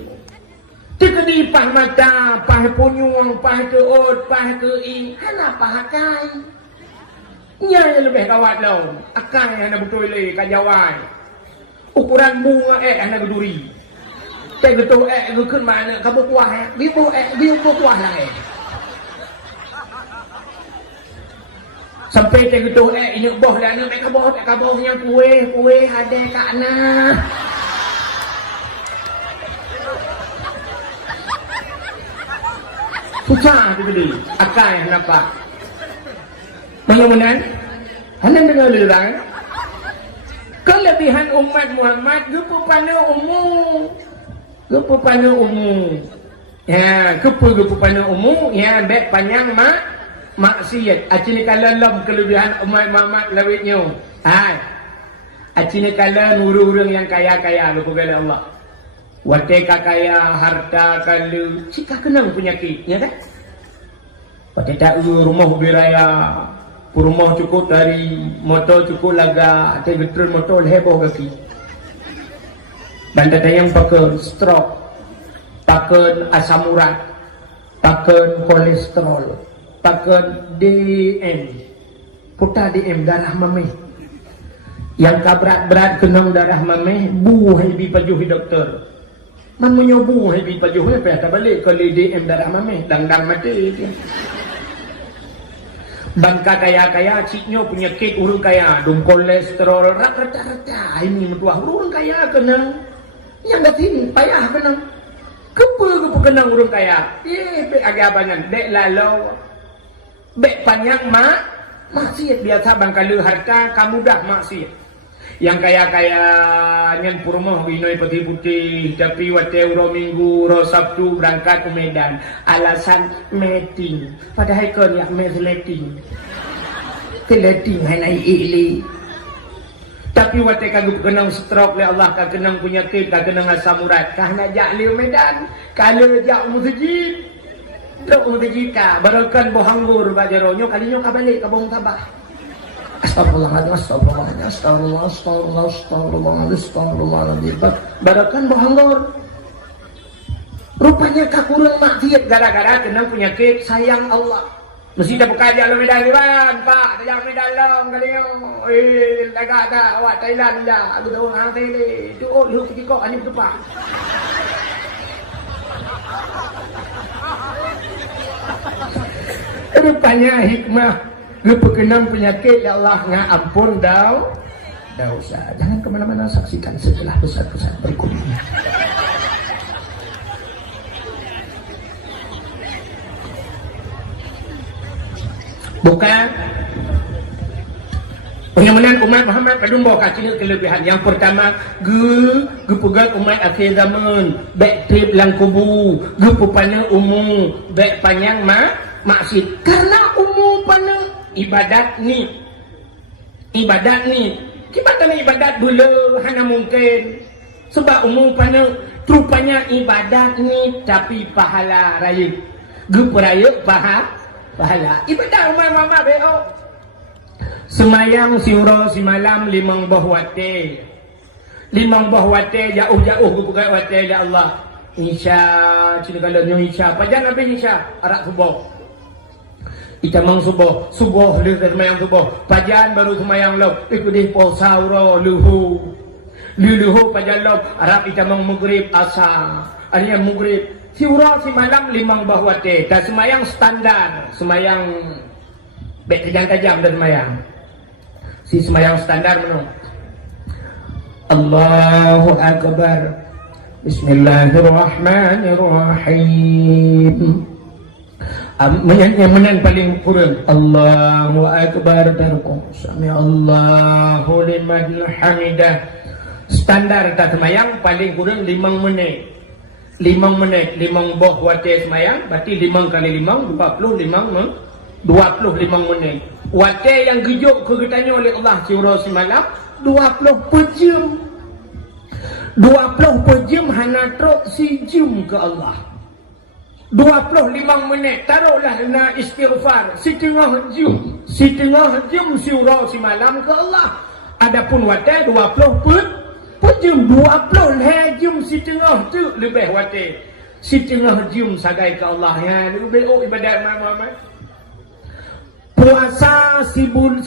Terkedipah mata pah punyung pah teot pah keing hanapah akai. Nya yang lebih kawat lo akai hana betul le kajawai. Ukuran bunga hana berduri. Tak betul ke mana kamu kuah biu kuah lah sampai dia gitu ini boh dah nak kaboh yang kuih ada kat na susah tu beli akai kenapa mudah-mudahan anda dengar lirang kelebihan umat Muhammad gepu pada umum ya gepu pada umum ya baik panjang maksiat. Acini kala lom kelebihan umat Muhammad lawitnya. Hai. Acini kala urang-urang yang kaya-kaya lupa kala Allah. Wateka kaya harta kala cika kenang penyakit, ya kan? Wateka rumah biraya, rumah cukup dari motor cukup laga, ada betul motor heboh kaki. Banda yang pakai stroke, pakai asam urat, pakai kolesterol. Pakai DM putar DM darah mameh yang berat kenang darah mameh buah ibi pajuhi doktor namanya buah ibi pajuhi apa balik kalau DM darah mameh dang mati bangka kaya ciknya penyakit urang kaya dum kolesterol rata ini mentua urang kaya kenang yang datin payah kenang kepe kenang urang kaya agak banyak dek lalau baik panjang maksiat biasa bangkalu harta kamu dah maksiat. Yang kaya-kaya nyen purmoh binoi putih-putih tapi wate uro minggu uro Sabtu berangkat ke Medan alasan meeting padahal kan ya mesleting keleting hanai ili tapi wate kagum kenang stroke le Allah ka kenang penyakit ka kenang asam urat kah nak jak liu Medan kalau jak masjid Tok untuk jika barakan bohanggur bajaronyo kalinya kabalik kabong tabah. Astagfirullah. Barakan bahanggor. Rupanya kakurang maksiat gara-gara kena penyakit sayang Allah. Mesti dah buka dia dalam medalian, Pak. Jangan medalang kali yo. Lagak dah awak Thailand dah. Aku tahu hang tele. Tu lu kikok ani depan. Rupanya hikmah berkenaan penyakit ya Allah ngampun dah usah. Jangan kemana-mana, saksikan setelah pesan-pesan berikut ini. Bukan penyamaan umat Muhammad pada bawa kacanya kelebihan. Yang pertama, pegang umat akhir zaman, baik trip lang kubu, pupana umum, baik panjang maksud. Karena umum pana ibadat ni. Kita ni ibadat dulu hanya mungkin. Sebab umum pana rupanya ibadat ni tapi pahala raya. Raya pahala. Ibadat umat Muhammad beo. Semayang siura si malam 5 bahwate. 5 bahwate jauh-jauh bukan wate ya Allah. Isya, cina kalau Isya, pajan habis Isya, arak subuh. Kita mang subuh lu semayang subuh. Pajan baru semayang lo. Ikut di posauro luhu pajan lo. Arak kita mang maghrib asar. Ada yang maghrib. Siura si malam 5 bahwate. Dan semayang standar, semayang baik tajam dan semayang. Si semayang standar menung. Allahu Akbar. Bismillahirrahmanirrahim. Yang paling kurang Allahu Akbar darkum sami Allahu liman hamidah. Standar tak semayang paling kurang 5 menit. 5 menit 5 boh wate semayang berarti 5 kali 5 25 menit. Wate yang gejuk ketanya oleh Allah siura semalam 20 pejam. 20 pejam hana truk si jam ke Allah. 25 menit taruhlah na istighfar setengah jam siura semalam ke Allah. Adapun wate 20 pejam 20 jam setengah tu lebih wate. Setengah jam sagai ke Allah ya. Lebih ibadat Muhammad. Puasa si bulan.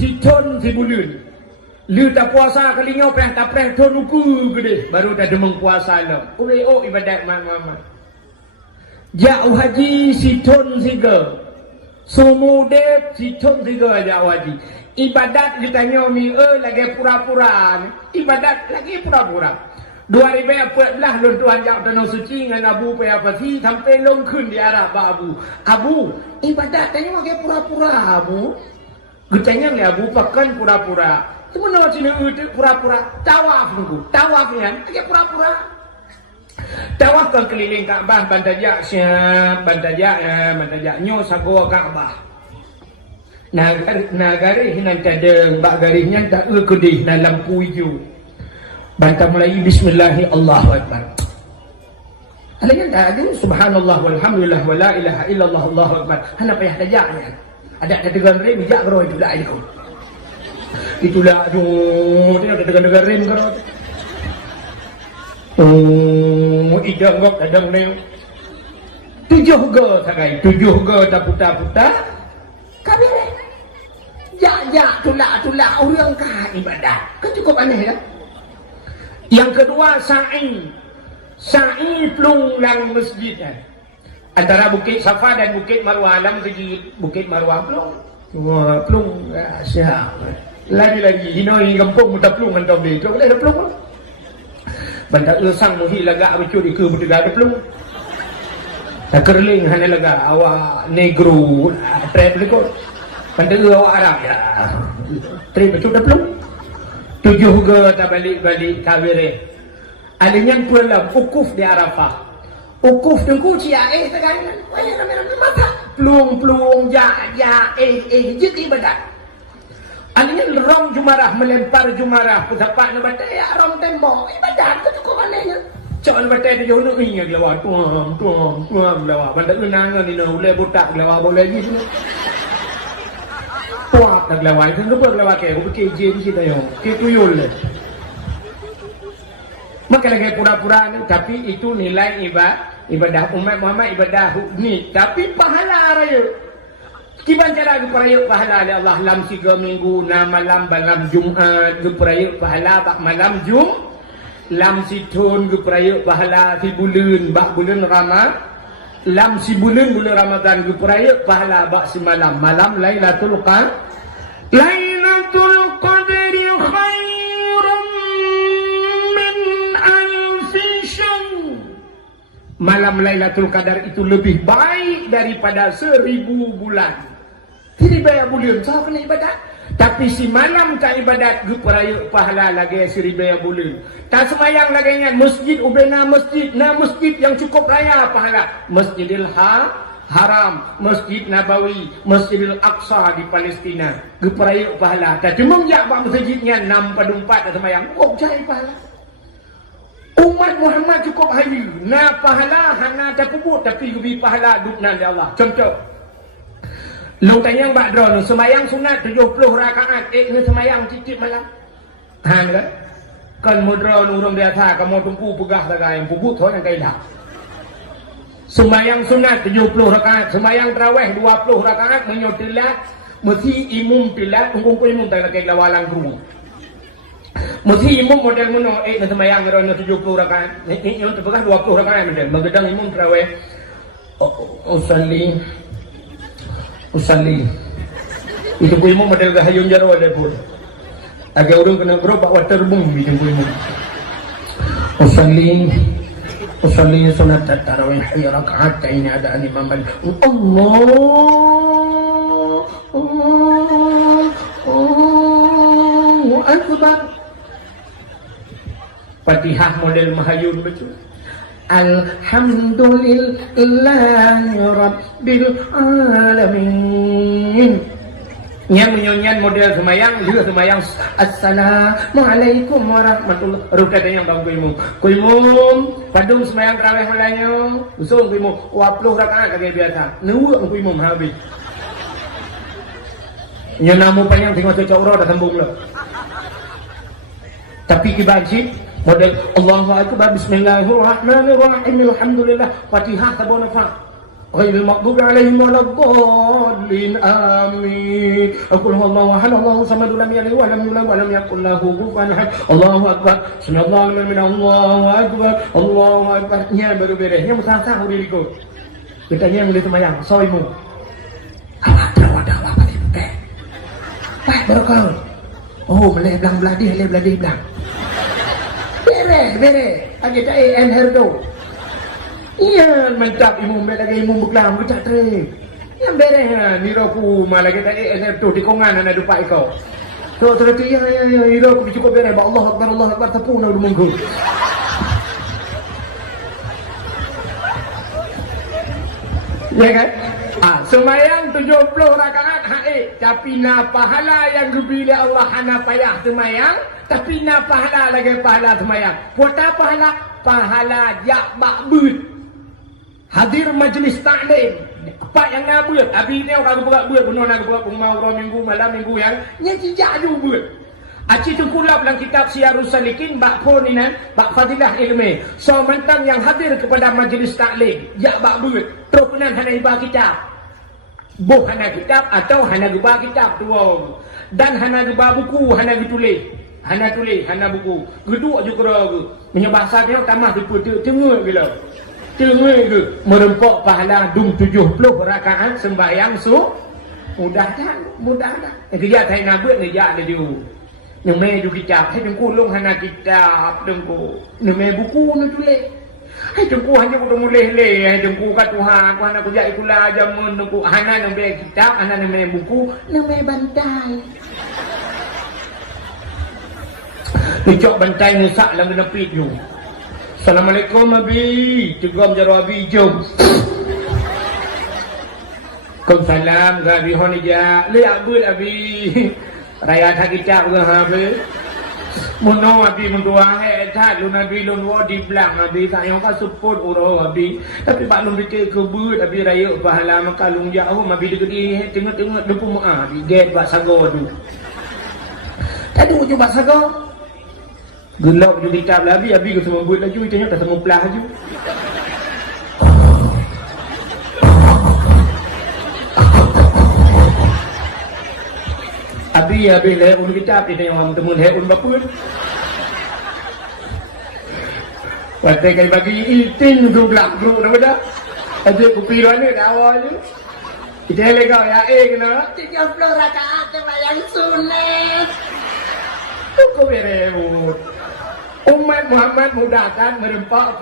Lu tak puasa kali ngau peh tak peh ton uku gede baru dah demeng puasa lo. Ibadat Muhammad. Jauh haji si ton siga. Sumudep si ton siga jauh haji. Ibadat ditanya mi lagi pura-pura. Ibadat lagi pura-pura. 2014 lun Tuhan jak tanah suci dengan Abu Payapati sampai longkun di arah Abu ibadat tanya lagi pura-pura Abu. Getanya ni Abu pakan pura-pura. Cuma nak cina itu pura-pura tawaf nunggu. Tawaf ni lagi pura-pura. Tawaf kan keliling Kaabah bantajak siap bantajak nyo sago Kaabah. Nagari hinan tadeng bak garihnya tak kedih dalam lampu hijau. Bantah mulai bismillahi Allahu Akbar. Alanya tak ada subhanallah walhamdulillah wala ilaha illallah Allahu Akbar. Hana payah tajaknya. Ada tegan rem jak gero itu dah itu. Itulah dia ada tegan rem gero. Idang gok kadang ni. 7 ge sagai 7 ge tak puta-puta. Kabir. Jak tulak orang kah ibadat. Kan cukup aneh dah. Yang kedua sa'i plung lang masjid. Antara Bukit Safa dan Bukit Marwah dalam segi Bukit Marwah plung siap. Lagi hinoi kampung muda plung antau dia. Kalau ada plung. Bantak sang muhi laga bercuri ke berdegar ada plung. Tak kerling hanya laga awak negro trade berikut. Bantak awak Arab ya. Trade betul dah plung. 7 ke tak balik kawire. Alanya pula ukuf di Arafah. Ukuf tengku cia tegangan. Waya ramai-ramai mata. Plung ja jik ibadat. Alanya rong jumarah melempar jumarah pesapak na batai rong tembok ibadat tu cukup anehnya. Cak na batai dia jono ingat lawa tuang lawa. Bandak unang ni no boleh botak lawa boleh lagi. puap nak lawai tu lupa lawai ke aku fikir je di kita yo ke tuyul le maka lagi pura-pura ni tapi itu nilai ibadah umat Muhammad ibadah ni tapi pahala raya kiban cara peraya pahala oleh Allah lam 3 minggu na malam malam Jumaat peraya pahala bak malam lam situn peraya pahala si bulan bak bulan Ramadan lam si bulan Ramadan peraya pahala bak si malam Lailatul Qadri khairum min alfi syahr. Malam Lailatul Qadar itu lebih baik daripada 1000 bulan. Tidak bayar bulan saya kena ibadat. Tapi si malam tak ibadat peraya pahala lagi 1000 bulan. Tak semayang lagi ingat masjid ubena masjid yang cukup raya pahala. Masjidil Haram, Masjid Nabawi, Masjidil Aqsa di Palestina. Peraya pahala. Tak cuma jak buat masjidnya 6/4 tak semayang. Oh cari pahala. Umat Muhammad cukup hari. Na pahala hana tak puput tapi lebih pahala duknan dia Allah. Contoh. Lu tanya Mbak Dron, semayang sunat 70 rakaat, ni semayang titip malam. Han ke? Kan mudra nurung biasa, kamu tumpu pegah dagai yang puput thôi yang kailah. Semayang sunat 70 rakaat, semayang tarawih 20 rakaat, menyotilat, mesti imum tilat, tunggu imum tak nak kailah walang guru. Mesti imum model mono, ni semayang ngeron 70 rakaat, ni yang terpegah 20 rakaat model. Magedang imum tarawih. Usali itu ku imam model gahayun jaro ada pun agak orang kena gerobak water boom bikin ku imam usali sunat tarawih rakaat ini ada imam Allahu akbar Fatihah model mahayun betul Alhamdulillahi Rabbil Alamin. Nyanyi model semayang juga semayang Assalamualaikum warahmatullahi wabarakatuh yang bang kuimum padung semayang tarawih malanyo usung kuimum 20 rakaat kaya biasa nuwuk kuimum habis nya namu panjang tengok cocok uro dah sambung lah tapi kibanci model Allahu Akbar Bismillahirrahmanirrahim Alhamdulillah Fatihah tabona fa ghairil maghdubi alaihim waladdallin amin Qul huwallahu ahad Allahu samad lam yalid wa lam yulad wa lam yakul lahu kufuwan ahad Allahu Akbar Subhanallah Allahu Akbar nya baru beres nya musahah uri ikut kita nya boleh semayang soimu wadah apa ni teh wah barokah oh boleh belang belah Bere, agak tak herdo. Iya, mentap imum lagi imum beklam kita tre. Yang bere ni roku malah kita herdo di kongan ana dupa iko. So terus ya roku cukup bere ba Allah Akbar tepu na dumungku. Ya kan? Semayang 70 rakaat tapi na pahala yang diberi Allah hana payah semayang tapi na pahala lagi pahala semayang. Puata pahala jak bakbut. Hadir majlis taklim. Apa yang nak buat? Abi ni orang buat benar nak buat mau minggu malam minggu yang tidak ada buat. Aci tu kulap dalam kitab Syiarus Salikin bak pun ni bak fadilah ilmu. So mentang yang hadir kepada majlis taklim jak bakbut. Terkenan hana ibah kitab. Boh hana kitab atau hana gubah kitab dua. Dan hana gubah buku hana ditulis. Hana buku. Geduk je kera ke. Punya bahasa dia tamah tipu tengah gila. Tengah ke. Merempak pahala 70 rakaat sembahyang mudah dah. Kerja tak nak buat ni jak dia. Yang main ju kitab, hai tengku long hana kitab tengku. Ni main buku nak tulis. Hai tengku hanya aku mulih-leh, hai tengku kat Tuhan, aku hana kerja itulah jamun tengku. Hana nak main kitab, hana nak main buku, nak main bantai. Ucap bantai musak lang nepit you. Assalamualaikum abi. Tegam jaro abi jom. Waalaikumsalam gabi honija. Le abul abi. Raya tak kitab ke habe. Mono abi mendua tat lu nabi lu di belang abi sayang ka support uro abi tapi bak lu fikir kebut abi raya pahala makalung jauh abi dekat tengok-tengok depu mu abi get bak sago tu tadi mu cuba sago gelap ju kitab abi ke semua buat laju tengok dah semua pelah laju Abi le un kitab ni tengok temun he un bapun. Watai kai bagi iting tu belak bro dah dah. Ada kupiran ni dah awal je. Kita le kau ya kena 30 rakaat sembahyang sunat. Kau berewut. Umat Muhammad mudahkan merempak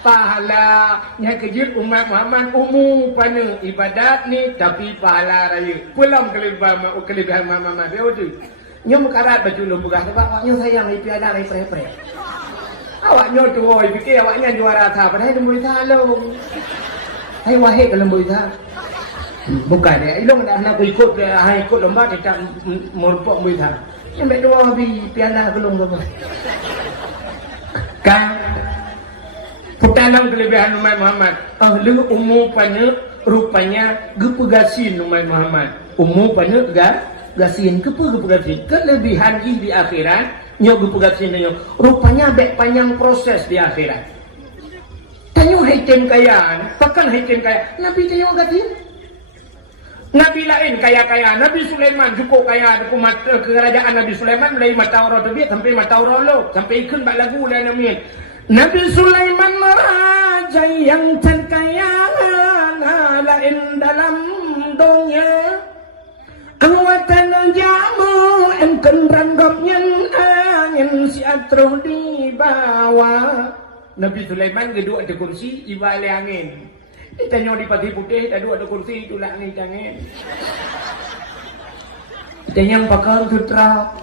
pahala yang kejut umat Muhammad umum pada ibadat ni tapi pahala raya pulang kelebihan mama dia tu nyom karat baju lu begah sebab awaknya sayang ipi ada rai pre awaknya tu oi fikir awaknya juara tha padahal lembu thalong hai wahai ke lembu tha bukan dia ilong dah nak ikut hai ikut lomba kita merpok lembu tha yang baik dua bi piala belum apa kan dalam kelebihan umat Muhammad ahli umupannya rupanya gepegasin umat Muhammad umupannya gasin gepegasin kelebihan di akhirat nyo gepegasin nyo rupanya bek panjang proses di akhirat tanyo haitem kaya pakan haitem kaya nabi tanyo gatin nabi lain kaya Nabi Sulaiman cukup kaya umat kerajaan Nabi Sulaiman mulai mata orang terbit sampai mata orang lo sampai ikut bak lagu dan amin Nabi Sulaiman raja yang terkaya lain dalam dunia awatan jamu engken ranggapnya angin siatro di bawah Nabi Sulaiman geduk ada kursi ibale angin ditanya di pati putih tadi ada kursi itulah ni angin ditanya pakar sutra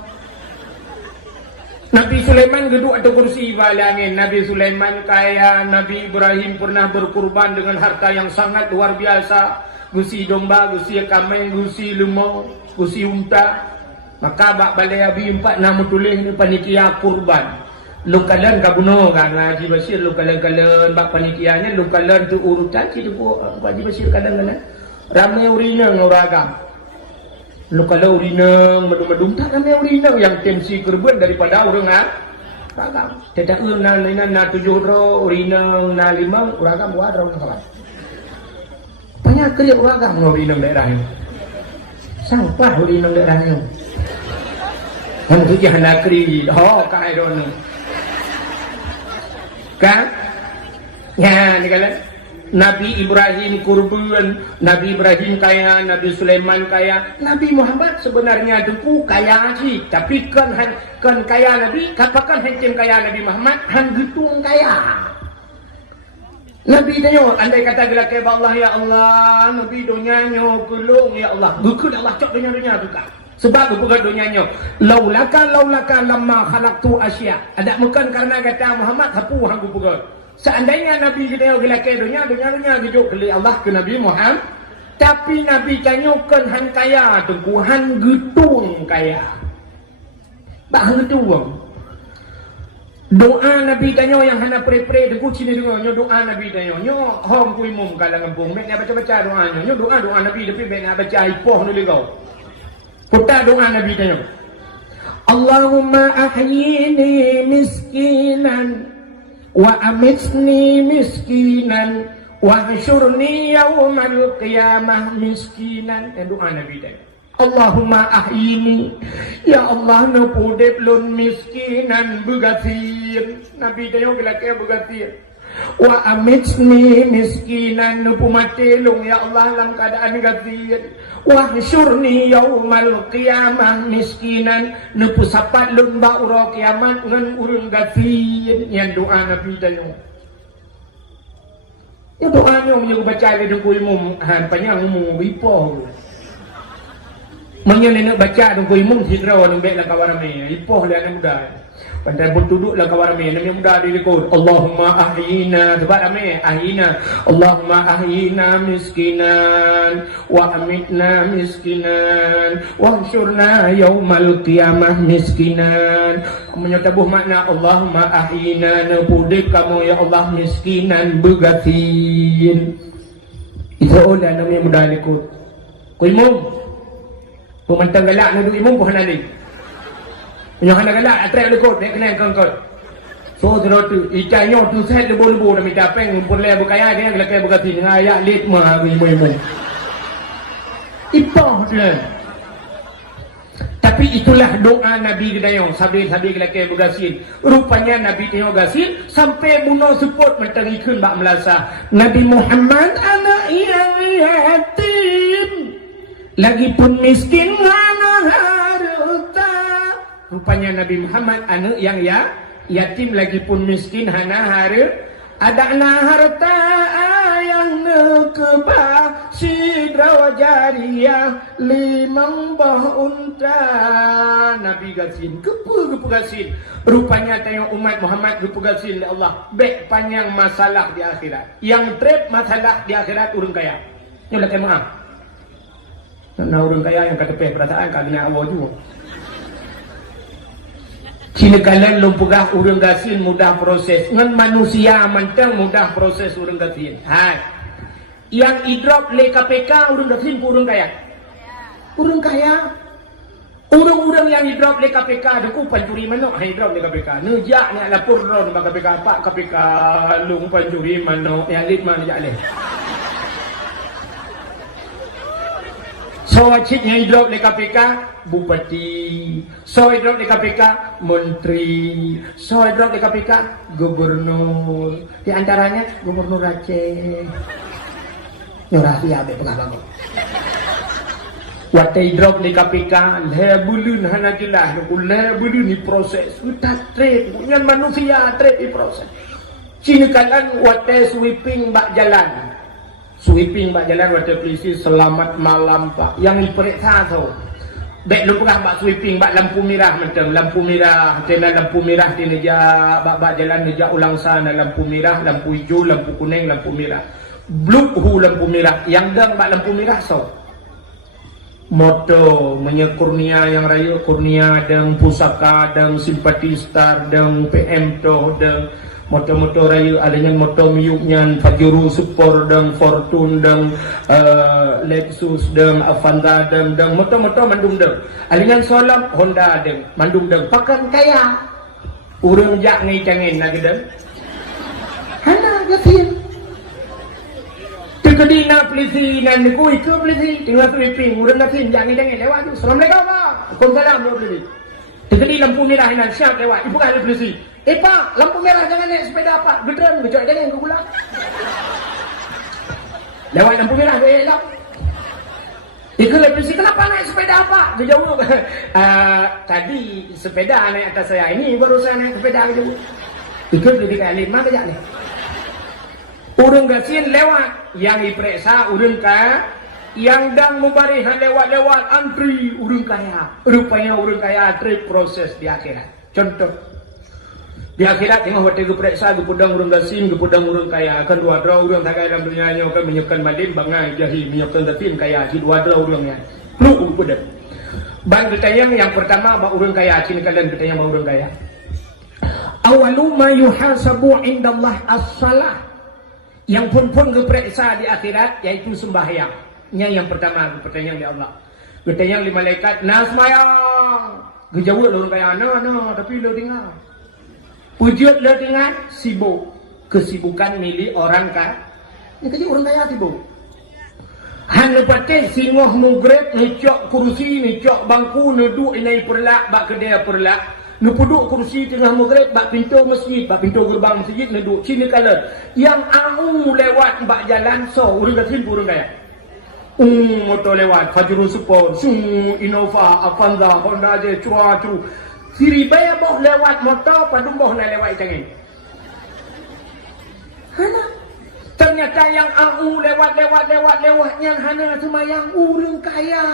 Nabi Sulaiman geduk ada kursi balangin. Nabi Sulaiman kaya, Nabi Ibrahim pernah berkurban dengan harta yang sangat luar biasa. Gusi domba, gusi kambing, gusi lemau, gusi unta. Maka bak balai abi 4 nama tulis ni panitia kurban. Lukalan kabuno kan Haji Bashir lukalan bak panitianya lukalan tu urutan situ Haji Bashir kadang-kadang ramai urina nguragam. Kalau urinang medung-medung tak ramai urinang yang tensi kerban daripada orang ragam. Tidak na 7 ro urinang na 5 ragam buat orang kawan. Banyak kerja ragam urinang daerahnya. Sampah urinang daerahnya. Kan tu jangan nakri. Oh kai don. Kan? Ya ni kala Nabi Ibrahim kurban, Nabi Ibrahim kaya, Nabi Sulaiman kaya, Nabi Muhammad sebenarnya dempu kaya sih, tapi kan kaya Nabi, kapakan hancem kaya Nabi Muhammad, han getung kaya. Nabi tanya, andai kata bila kaya Allah ya Allah, Nabi donyanya kulung ya Allah, gukul Allah cok dunia buka. Sebab bukan donyanya, laulaka lamma khalaqtu asya. Ada bukan karena kata Muhammad hapu hang bukan. Seandainya Nabi kita gelakai dunia gijuk kali Allah ke Nabi Muhammad, tapi Nabi tanyakan han kaya tu han getung kaya. Bah getung. Doa Nabi tanya yang hana pre-pre deku sini dengannya doa Nabi tanya. Nyo hom ku imum kalangan kampung mek nak baca doanya. Nyo doa Nabi tapi mek nak baca ipoh ni kau. Putar doa Nabi tanya. Allahumma ahyini miskinan wa amitni miskinan wa hasyurni yaumal qiyamah miskinan. Doa Nabi tadi Allahumma ahyini ya Allah no pudep lun miskinan begatir. Nabi tadi bila kaya begatir. Wa amitni miskinan no pumatelung ya Allah dalam keadaan gatir. Wa hasyurni yaumal qiyamah miskinan no pusapat lun ba ura kiamat ngan urang gatir. Yang doa Nabi tadi. Ya doanya menyuruh baca dia dengku ilmu panjang umum bipoh. Menyen nak baca tu koi mung hidra nang bek la kawarame. Ipoh le anak muda. Pandai pun duduk lah kawarame. Anak muda di rekod. Allahumma ahyina. Sebab ame ahyina. Allahumma ahyina miskinan wa amitna miskinan wa hsyurna yaumal qiyamah miskinan. Menyatabuh makna Allahumma ahyina nepudek kamu ya Allah miskinan begatin. Itu oleh anak muda di rekod. Koi mung pemantang galak nak duduk imam pun hanali. Yang hanal galak atrak lekot nak kena kongkot. So tu ikannya tu set lebu-lebu dah minta peng pun le berkaya dia gelakai berkati dengan ayat litma imam. Ipah dia. Tapi itulah doa Nabi gedayong sabi-sabi gelakai bergasin. Rupanya Nabi tengok gasin sampai bunuh seput mentang ikun bak melasa. Nabi Muhammad anak yatim. Lagipun miskin hana harta. Rupanya Nabi Muhammad anak yang yatim lagipun miskin hana harta. Ada harta yang nekebah sidra wajariyah limang bah unta. Nabi gasin gepu gasin. Rupanya tengok umat Muhammad gepu gasin oleh Allah. Bek panjang masalah di akhirat. Yang trip masalah di akhirat urang kaya. Nyolah ke maaf. Nak orang kaya yang kata perasaan kat kena awal juga. Cina kalian lumpugah orang gasin mudah proses. Ngan manusia mantang mudah proses orang gasin. Hai. Yang idrop le KPK orang gasin pun orang kaya. Orang kaya. Orang-orang yang idrop le KPK deku pancuri manok idrop le KPK. Nejak nak lapor ron bak KPK pak KPK lung pancuri manok yang lit mana jak le. So cipnya hidup di KPK bupati, so hidup di KPK menteri, so hidup di KPK gubernur. Di antaranya gubernur Aceh. Nyorasi abe pengalaman. Waktu hidup di KPK, lebulun hana jelas, lebulun ni proses. Kita trade, dengan manusia trade di proses. Cina kalan waktu sweeping bak jalan. Sweeping bak jalan waktu polisi selamat malam pak. Yang diperiksa tu. Baik lu pernah bak sweeping bak lampu merah macam lampu merah. Kena lampu merah di neja bak jalan neja ulang sana lampu merah, lampu hijau, lampu kuning, lampu merah. Blue hu lampu merah. Yang dang bak lampu merah so. Moto menyekurnia yang raya kurnia dan pusaka dan simpati star dan PM to dan motor-motor raya adanya motor miuknya Fajuru Super dan Fortune dan Lexus dan Avanza dan motor-motor mandung dan alingan solam Honda dan mandung dan pakan kaya urang jak ngai cangin lagi dan hana gatin tekadina polisi nan ku ke polisi tengah sweeping urang gatin jak ngai cangin lewat tu assalamualaikum pak waalaikumsalam polisi tekadi lampu merah nan siap lewat ibu kan polisi. Pak, lampu merah jangan naik sepeda pak. Beneran berjok jangan ke pulang. Lewat lampu merah elok. Ikulah polisi kenapa naik sepeda pak? Dia jawab. Tadi sepeda naik atas saya ini barusan naik sepeda jauh. Ikut lebih kali 5 kejap ni. Urang gasin lewat yang diperiksa urang kaya. Yang dang membarihan lewat-lewat antri urang kaya. Rupanya urang kaya trip proses di akhirat. Contoh di akhirat tengok waktu periksa gepudang urang gasin, gepudang urang kaya. Akan dua dra urang tagai dalam dunia ni akan menyiapkan madin bangai jahi menyiapkan gasin kaya si dua dra urangnya. Lu udah. Ban ketayang yang pertama bak urang kaya, sini kalian ketayang bak urang kaya. Awalu ma yuhasabu indallah as-salah. Yang pun geperiksa di akhirat yaitu sembahyang. Yang pertama ketayang di Allah. Ketayang di malaikat nah sembahyang. Gejawab urang kaya no tapi lu dengar. Wujud le dengan sibuk. Kesibukan milik orang kaya. Ini kerja orang kaya sibuk. Han lepatih singoh mugrib, ngecok kursi, ngecok bangku, neduk inai perlak, bak kedai perlak. Nepuduk kursi tengah mugrib, bak pintu masjid, bak pintu gerbang masjid, neduk. Sini kala. Yang au lewat bak jalan, so, orang kaya simpu orang kaya. Motor lewat, Fajrul Super, Innova, Avanza, Honda je, cua-cu. Siri bayar boh lewat motor, padum boh nak lewat cangin. Hana. Ternyata yang au lewat yang hana semayang urang kaya.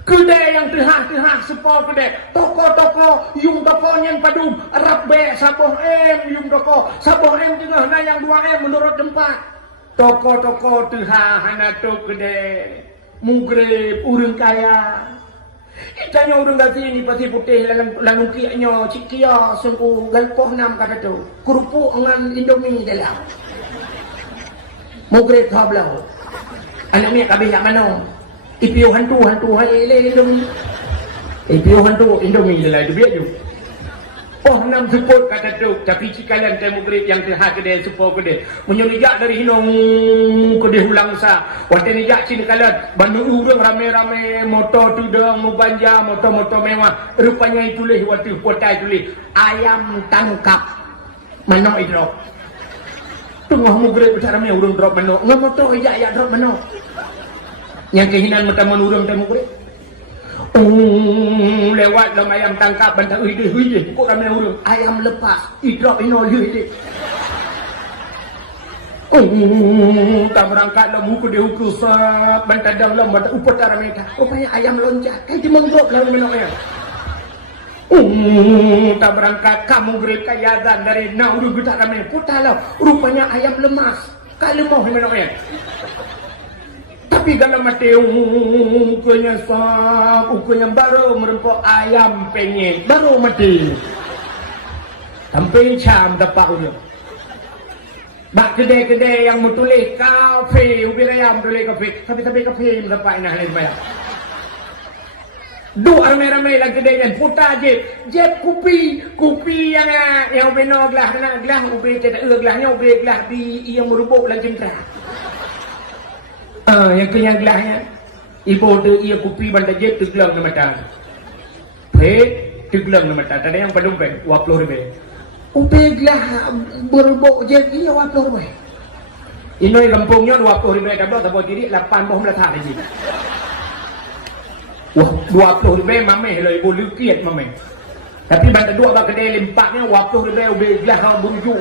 Kedai yang tehah sepau kedai. Toko-toko yung toko yang padum Rabbe saboh yung toko saboh tengah na yang 2 menurut tempat. Toko-toko tehah hana tu kedai. Mugrib urang kaya. Itanya urang gati ni pati putih lalu kianya cikia sungguh galpoh 6 kata tu. Kerupuk dengan Indomie dalam. Mugrib hablau. Anak ni kabeh yak mano. Ipiu hantu hai le Indomie. Ipiu hantu Indomie lah tu biar je. Oh 6 support kata tu. Tapi cikalan temu grade yang terhad kedai support kedai. Menyulijak dari hinong kedai hulang sa. Wate ni jak cini kalan bandu urang rame-rame motor tudang mubanja motor-motor mewah. Rupanya itulah wate potai tulis ayam tangkap. Manok idrop. Tengah mu grade besar ramai urang drop manok. Ngam motor ijak drop manok. Yang kehinan mata menurung temu kulit. Lewat dalam ayam tangkap bantak hui kok ramai urang. Ayam lepas. Idrop ino hui. Tak berangkat lah muka dia hukum sab. Bantak dalam lam bantak upatara mereka. Rupanya ayam loncat. Kayak dia mengrop lah menoknya. Tak berangkat kamu grip kayadan dari nak urang getak ramai. Putalah. Rupanya ayam lemas. Kak lemah menoknya. Tapi kalau mati ukanya sab, ukanya baru merempok ayam pengen, baru mati. Sampai cam dapat udah. Bak kedai-kedai yang mutulis kafe, ubi ayam tulis kafe, tapi kafe dapat nak lain bayar. Dua ramai-ramai lagi kedai yang putar jeb kupi yang benar gelas ubi tidak gelasnya ubi gelas di yang merubuk lagi jentera. Yang kenyang gelasnya ibu tu ia kupi bandar jeb teglang nama mata teglang nama mata. Tak ada yang pada umpet 20 ribu upi gelas berbuk jeb ia 20 ribu ini kampungnya 20 ribu tak boleh tak diri 8 boh meletak lagi. Wah 20 ribu mameh lah ibu lukiat mameh. Tapi bandar dua bak kedai lempaknya 20 ribu upi gelas berjuk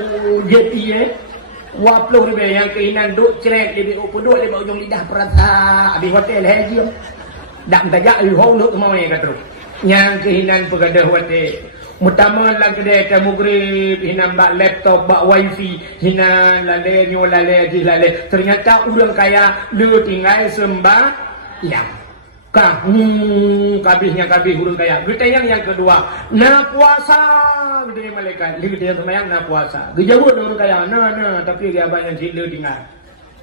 jeb ia 20 ribu yang keinginan duk cerek dia duduk di ujung lidah perasa habis hotel haji dak mentajak lihau nuk mau yang kata yang keinginan pegadah hotel utama lang kedai tamu grip hinan bak laptop bak wifi hinan lale nyo lale ternyata orang kaya lu tinggal sembah yang kabihnya urang kaya. Kita yang kedua, na puasa gede malaikat. Gede yang semayang na puasa. Gejauh orang kaya, na tapi dia banyak sila tinggal.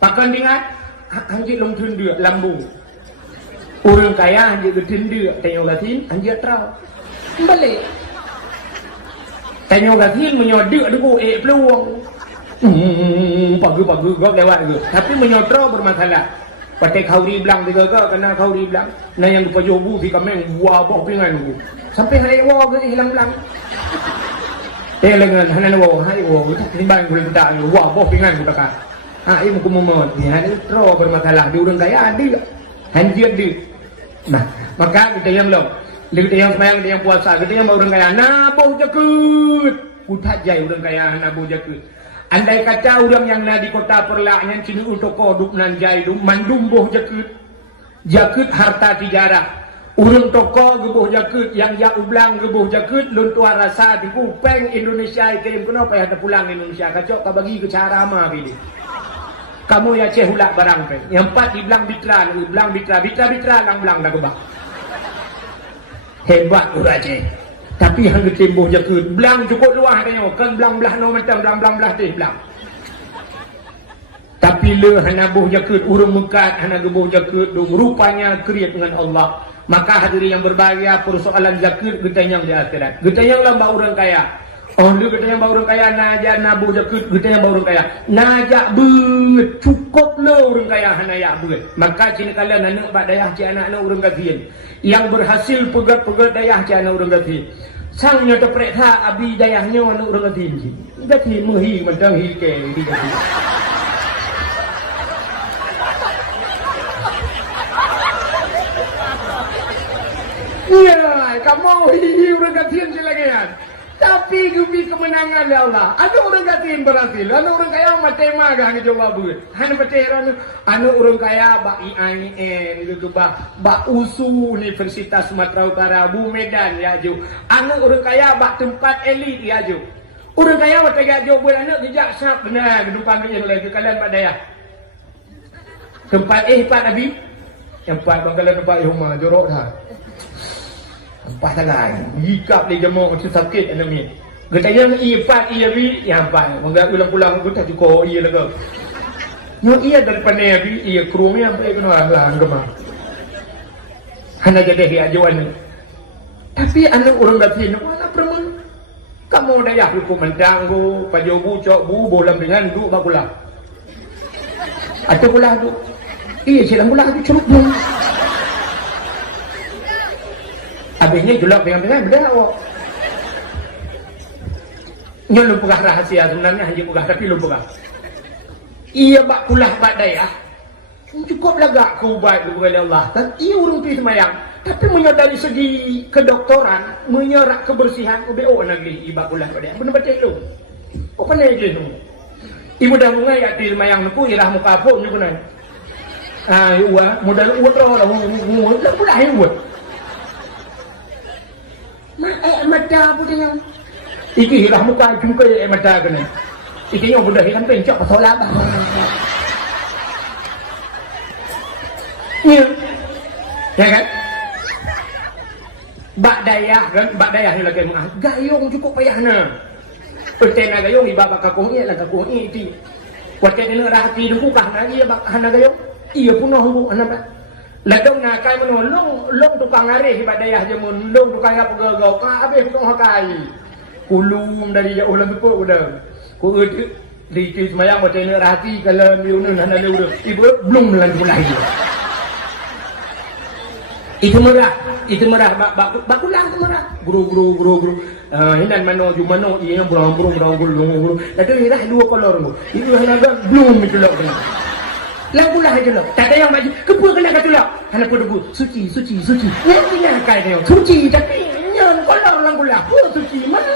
Pakan tinggal, anjir long tunda lambu. Orang kaya anjir tunda, tanya gatin, anjir terau. Balik. Tanya gatin menyodek deku peluang. Pagi gak lewat ke. Tapi menyodro bermasalah. Pakai kauri belang tiga kena kauri belang. Nah yang lupa jobu si kami buah boh pingan tu. Sampai hari wah ke hilang belang. Lengan hanan wah hari wah tak timbang boleh tak buah boh pingan tu tak. Ini muka momot ni hari tro bermasalah di orang kaya ada. Hanjir di. Nah maka kita yang belum. Kita yang semayang kita yang puasa kita yang orang kaya nabuh jakut. Kutat jai orang kaya nabuh jakut. Andai kata orang yang di kota Perlak yang cini untuk koduk nan jai du mandumbuh jakut harta tijarah. Urang toko gebuh jakut yang ya ublang gebuh jakut luntua rasa di kupeng Indonesia kirim kenapa ya pulang Indonesia kacok ka bagi ke cara ma pilih. Kamu ya ceh hulak barang pe. Yang 4 dibelang bitra lang belang dah gebak. Hebat urang ceh. Tapi hang ketimbuh jakut belang cukup luah tanya kan belang belah no macam belang belah teh belang. Tapi le hana buh jakut urang mekat hana gebuh jakut dong rupanya kriat dengan Allah. Maka hadirin yang berbahagia persoalan zakut kita yang di akhirat. Kita yang lamba orang kaya. Oh lu kita yang orang kaya najak nabuh jakut kita yang orang kaya. Najak bet cukup le orang kaya hana ya bet. Maka cina kalian anak bak dayah ci anak-anak orang kafir. Yang berhasil pegat-pegat dayah ci anak orang kafir. Sangnya terprek ha abi dayahnya anak orang kafir. Kafir mehi macam hi ke di kafir. Ya, kamu hi orang kafir lagi kan. Tapi gubi kemenangan ya Allah. Ada orang katiin berhasil. Ada orang kaya matema gak hanya jawab buat. Hanya percaya ada orang kaya bak IAIN gitu bak USU Universitas Sumatera Utara Bu Medan ya jo. Ada orang kaya bak tempat elit ya jo. Orang kaya mata gak jo buat anak jejak sap benar gedung pamit yang lain kalian Pak Daya. Tempat Pak Nabi. Yang Pak banggalan tempat rumah jorok dah. Empat tangan, jikap dia jemur tu sakit anak ni. Getanya ipat ia bi, yang empat. Mangga ulang-ulang aku tak cukup ia lega. Yo ia daripada bi, ia kerumnya sampai kena lang gemar. Hana jadi dia ajuan. Tapi anak orang dapin, mana perempuan? Kamu daya hukum mendanggu, pajobu cok bu bolam dengan du bagulah. Atau bola tu. Iya silang bola tu curuk tu. Habisnya julak dengan benda awak. Nya lu pegah rahasia sebenarnya hanya pegah tapi lu pegah. Ia bak kulah bak daya. Cukup lagak ku ubat kepada Allah. Dan ia urung pi semayang. Tapi menyadari segi kedoktoran, menyerak kebersihan UBO negeri ibak kulah bak daya. Benar betul tu. Apa ni je tu? Ibu dah mungai ya di semayang tu irah muka pun ni benar. Ah, uwa modal utro lah lah kulah uwa. Mata pun dengan iki hirah muka jumpa mata kena iki yang budak hilang pencok pasal labah ya kan bak dayah ni lagi gayung cukup payahna petena gayung ibabak kakung ni lah kakung ni ti kuatet ni rahati du bukan lagi bak hana gayung iya punah bu anak ladong na kai menolong long tukang areh hebat dayah je mun long tukang apa gagau ka habis tukang hakai kulum dari jauh lebih pun udah ku di semayang macam ni rahati kalau miunun hana le udah ibu belum lan mulai itu merah bakulang tu merah guru hinan mano jumano iya burung guru tapi hirah dua kolor itu hanya belum itu lok lagu lah aja loh. Tak ada yang maju. Kepul kena kata loh. Karena pada suci. Yang ini akai dia. Suci tapi nyan kalau lagu lah. Suci mana?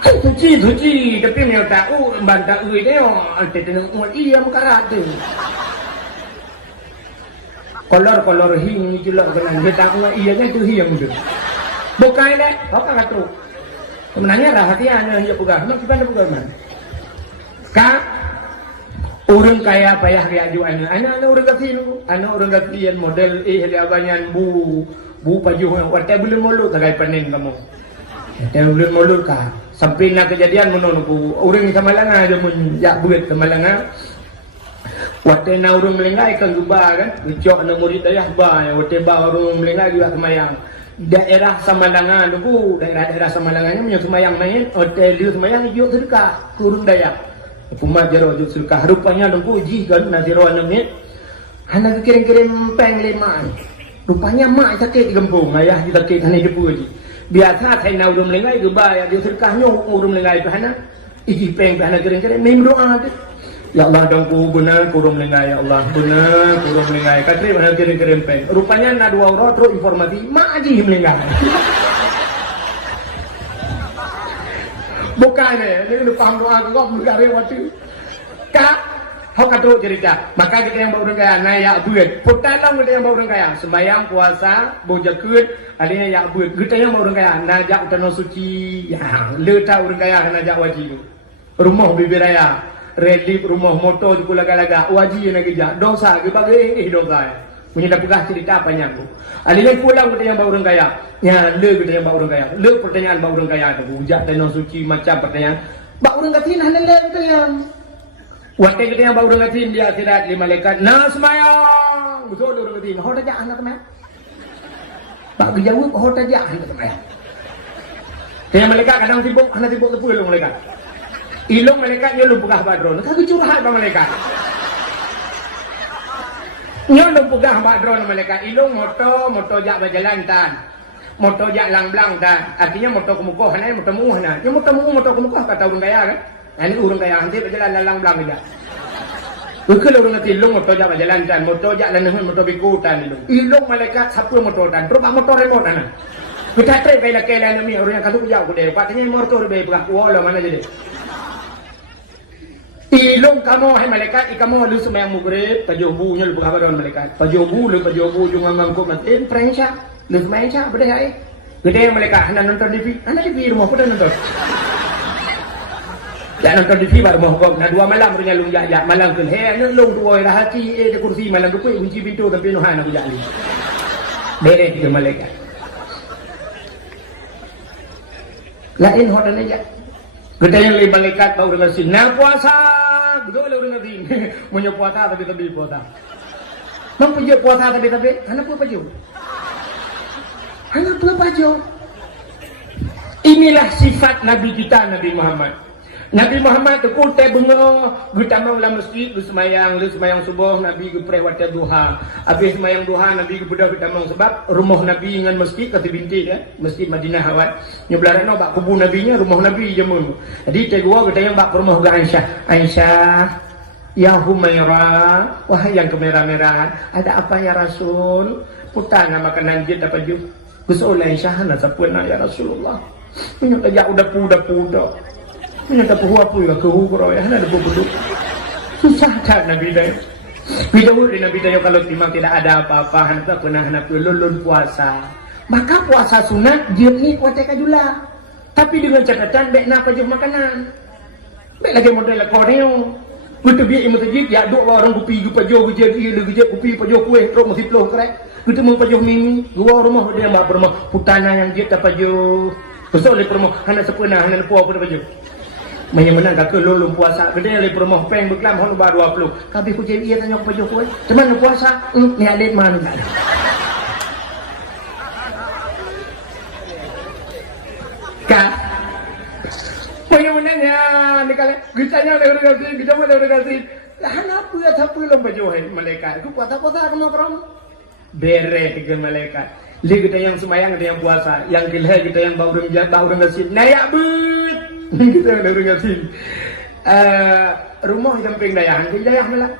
Kan suci. Tapi dia tahu bantah dia. Ante tenang iya mekarat tu. Kolor hing je loh kena. Dia tahu iya kan tu hing tu. Bukan dah. Kau kan kata. Sebenarnya rahasianya hanya pegang. Mak kita ada pegang mana? Kak, orang kaya payah riajuan. Anak orang kafir, anak orang kafir model dia abangan bu pajuh yang warta belum mulut tagai panen kamu. Dia belum mulut kah? Sampai nak kejadian menonku orang sama langa dia menjak buat sama langa. Warta na orang melenggai kan gubah kan, ucok na murid dayah ba, warta ba orang melenggai juga semayang. Daerah Samalangan tu, daerah Samalangannya punya semayang main, hotel dia semayang hijau sedekah, turun daya. Pumat jero hijau sedekah, rupanya tu uji kan naziro anamnya. Hana kirim peng lima. Rupanya mak sakit di kampung, ayah di sakit hana dia puji. Biasa saya nak urum lengai ke bayar dia sedekahnya urum lengai tu hana. Iji peng hana kirim main doa tu. Ya Allah dongku benar kurung lengai ya Allah benar kurung lengai katri mana kirim peng rupanya na dua orang terus informasi mak aji melengai bukan dia lupa doa kau negara waktu kak kau kata cerita maka kita yang baru kaya naya buat putalang kita yang baru kaya sembahyang puasa bojakut adanya ya buat kita yang baru kaya najak utano suci ya letak orang kaya najak wajib rumah bibiraya relip rumah motor di laga-laga wajib nak kerja dosa ke bagi dosa punya dah pegah cerita apa nyambu alilai pulang kita yang bawa orang kaya ya le kita yang bawa orang kaya le pertanyaan bawa orang kaya tu hujat tanah suci macam pertanyaan bawa orang kaya hanya le kita yang waktu kita yang bawa orang kaya dia akhirat di malaikat nah semayang betul orang kaya hot aja anak teman bagi jauh hot aja anak teman yang malaikat kadang sibuk anak sibuk tepu ilung malaikat ilung malaikatnya lu pegah badron kagak curhat sama malaikat nyo lu pegah badron malaikat ilung moto jak berjalan tan moto jak lang-blang tan artinya moto kemukuh hana moto muh hana nyo moto kemukuh kata urang kaya kan ini urang kaya nanti berjalan lang-blang aja Kalau orang nanti ilung motor jalan jalan dan motor jalan dengan motor bikutan ilung malaikat siapa motor dan terus motor remote mana? Kita try baiklah kalian ni orang yang kalau jauh kedai, patutnya motor baik berapa wala mana jadi? Ilung kamu hai malaikat, kamu lu semayang mugrib, pajobunya lu berapa don malaikat? Pajobu jangan mangkuk matin, prensya, lu semayang cah berdeh hai. Kedai malaikat hendak nonton TV, hendak TV rumah pun nonton. Ya nonton TV baru mau kau, nah 2 malam punya lung jajak malam tu, hei lung tu oi dah hati di kursi malam tu, kunci pintu tapi nuhan aku jali. Bere tiga malaikat. Lain hodan aja. Kita yang lebih malaikat tahu dengan sin. Nah puasa, betul lah dengan sin. Punya puasa tapi puasa. Mampu je puasa tapi, kenapa paju? Kenapa paju? Inilah sifat Nabi kita, Nabi Muhammad. Nabi Muhammad tu kote bunga, gutamang dalam masjid, lu semayang subuh, Nabi gepreh waktu duha. Habis semayang duha, Nabi gebudah gutamang sebab rumah Nabi dengan masjid kata binti ya, Masjid Madinah awat. Nyebelah nak bak kubur Nabinya, rumah Nabi je mun. Jadi tegua kita yang bak rumah ke Aisyah, ya Humaira, wahai yang kemerah-merahan, ada apa ya Rasul? Putana makanan dia dapat ju. Gusul Aisyah nak sapuana ya Rasulullah. Punya aja udah puda. Punya tak puhu apa ya kehubur ya ada bodoh. Susah tak Nabi dah. Bidawul Nabi dah kalau memang tidak ada apa-apa hendak pernah lulun puasa. Maka puasa sunat dia ni puasa kajula. Tapi dengan catatan baik nak pajak makanan. Baik lagi model koreo. Betul biar imam tajib ya duk orang kopi pajak kerja kopi pajak kuih terus masih peluh kerek. Kita mau pajak mimi, dua rumah dia mak rumah putana yang dia tak pajak. Besok le rumah hendak sepena hendak puas pun pajak. Maya menang kakak lulung puasa gede le rumah peng beklam hon ba 20. Kabeh ku cewi tanya ku pajak kuih. Cuman puasa ni alit mana tak ada. Kak Maya menangnya ni kali gitanya le orang kasih kita mau orang kasih. Lah kenapa ya siapa lom pajak malaikat. Ku puasa kamu keram. Bere tiga malaikat. Li kita yang semayang kita yang puasa, yang gilha kita yang bau ngasih. Nayak bet. Kita bau ngasih. Rumah samping dayahan, dayah malam.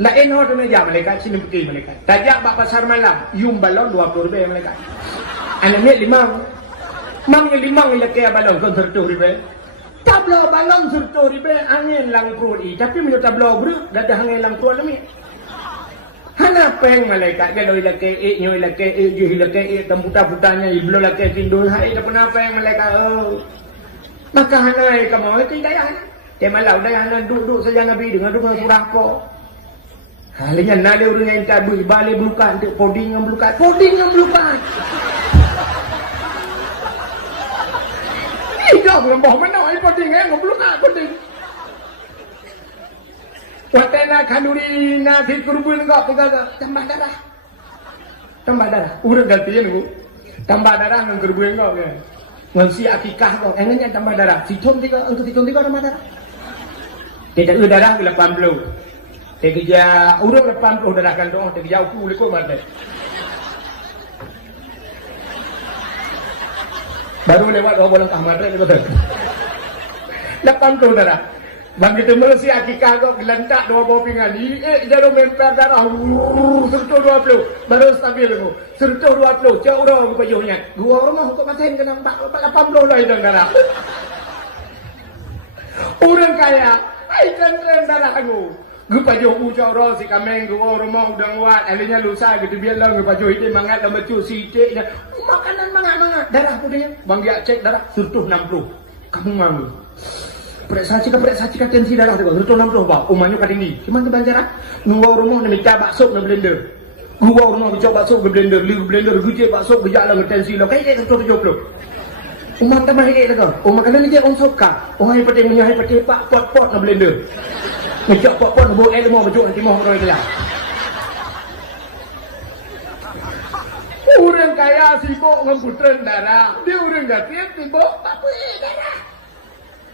Lain hot meja malaikat sini pergi malaikat. Tajak bak pasar malam, yum balon 20 ribu malaikat. Anaknya 5. Mamnya 5 ilak kaya balon kon 30 ribu. Tablo balon 30 ribu angin lang prodi, tapi menyo tablo bro, dadah angin lang prodi ni. Hana peng malaikat kalau ilake nyo ilake ju ilake temputa-putanya iblo lake tindul hai tak pernah peng malaikat maka hana kamu itu daya dia malau daya hana duduk saja Nabi dengan surah ko halinya nale urang yang tabu balik belukan untuk poding yang belukan iya ngomong mana ai poding yang belukan poding Watena kanuri nasi kurbun kau pegang tambah darah. Urut gantian bu, tambah darah dengan kurbun kau kan. Ngansi akikah kau, enaknya tambah darah. Sitom tiga tambah darah. Tidak ada darah bila 80. Tiga urut 80 darah kan doang. Tiga jauh kulit kau mati. Baru lewat kau bolong kamar ni betul. 80 darah. Bang kita melesi akikah kau gelantak 2 bawah pinggan ni jauh memper darah serta 20 baru stabil tu serta 20 jauh dah pajuhnya 2 rumah untuk paten kena 80 lah hidang darah orang kaya ai kan darah aku pajuh jauh dah si kameng 2 rumah udang wat alinya lusa gitu biar lah pajuh itu mangat dah becu sitik makanan mangat darah tu dia bang dia cek darah serta 60 kamu malu periksa cika tensi darah tu, betul 60 bah. Umanya kat ini. Cuman tu banjaran. Ngau rumah nak minta bakso nak blender. Ngau rumah minta bakso ke blender, blender gede bakso gejak lah tensi lo. Kayak 70. Umah tambah lagi lagi. Umah kalau ni dia on soka. Oh hai pati menyahai pati pak pot nak blender. Ngejak pot bawa air mau baju anti mau orang dia. Orang kaya sibuk ngemputren darah. Dia orang gatif sibuk apa darah.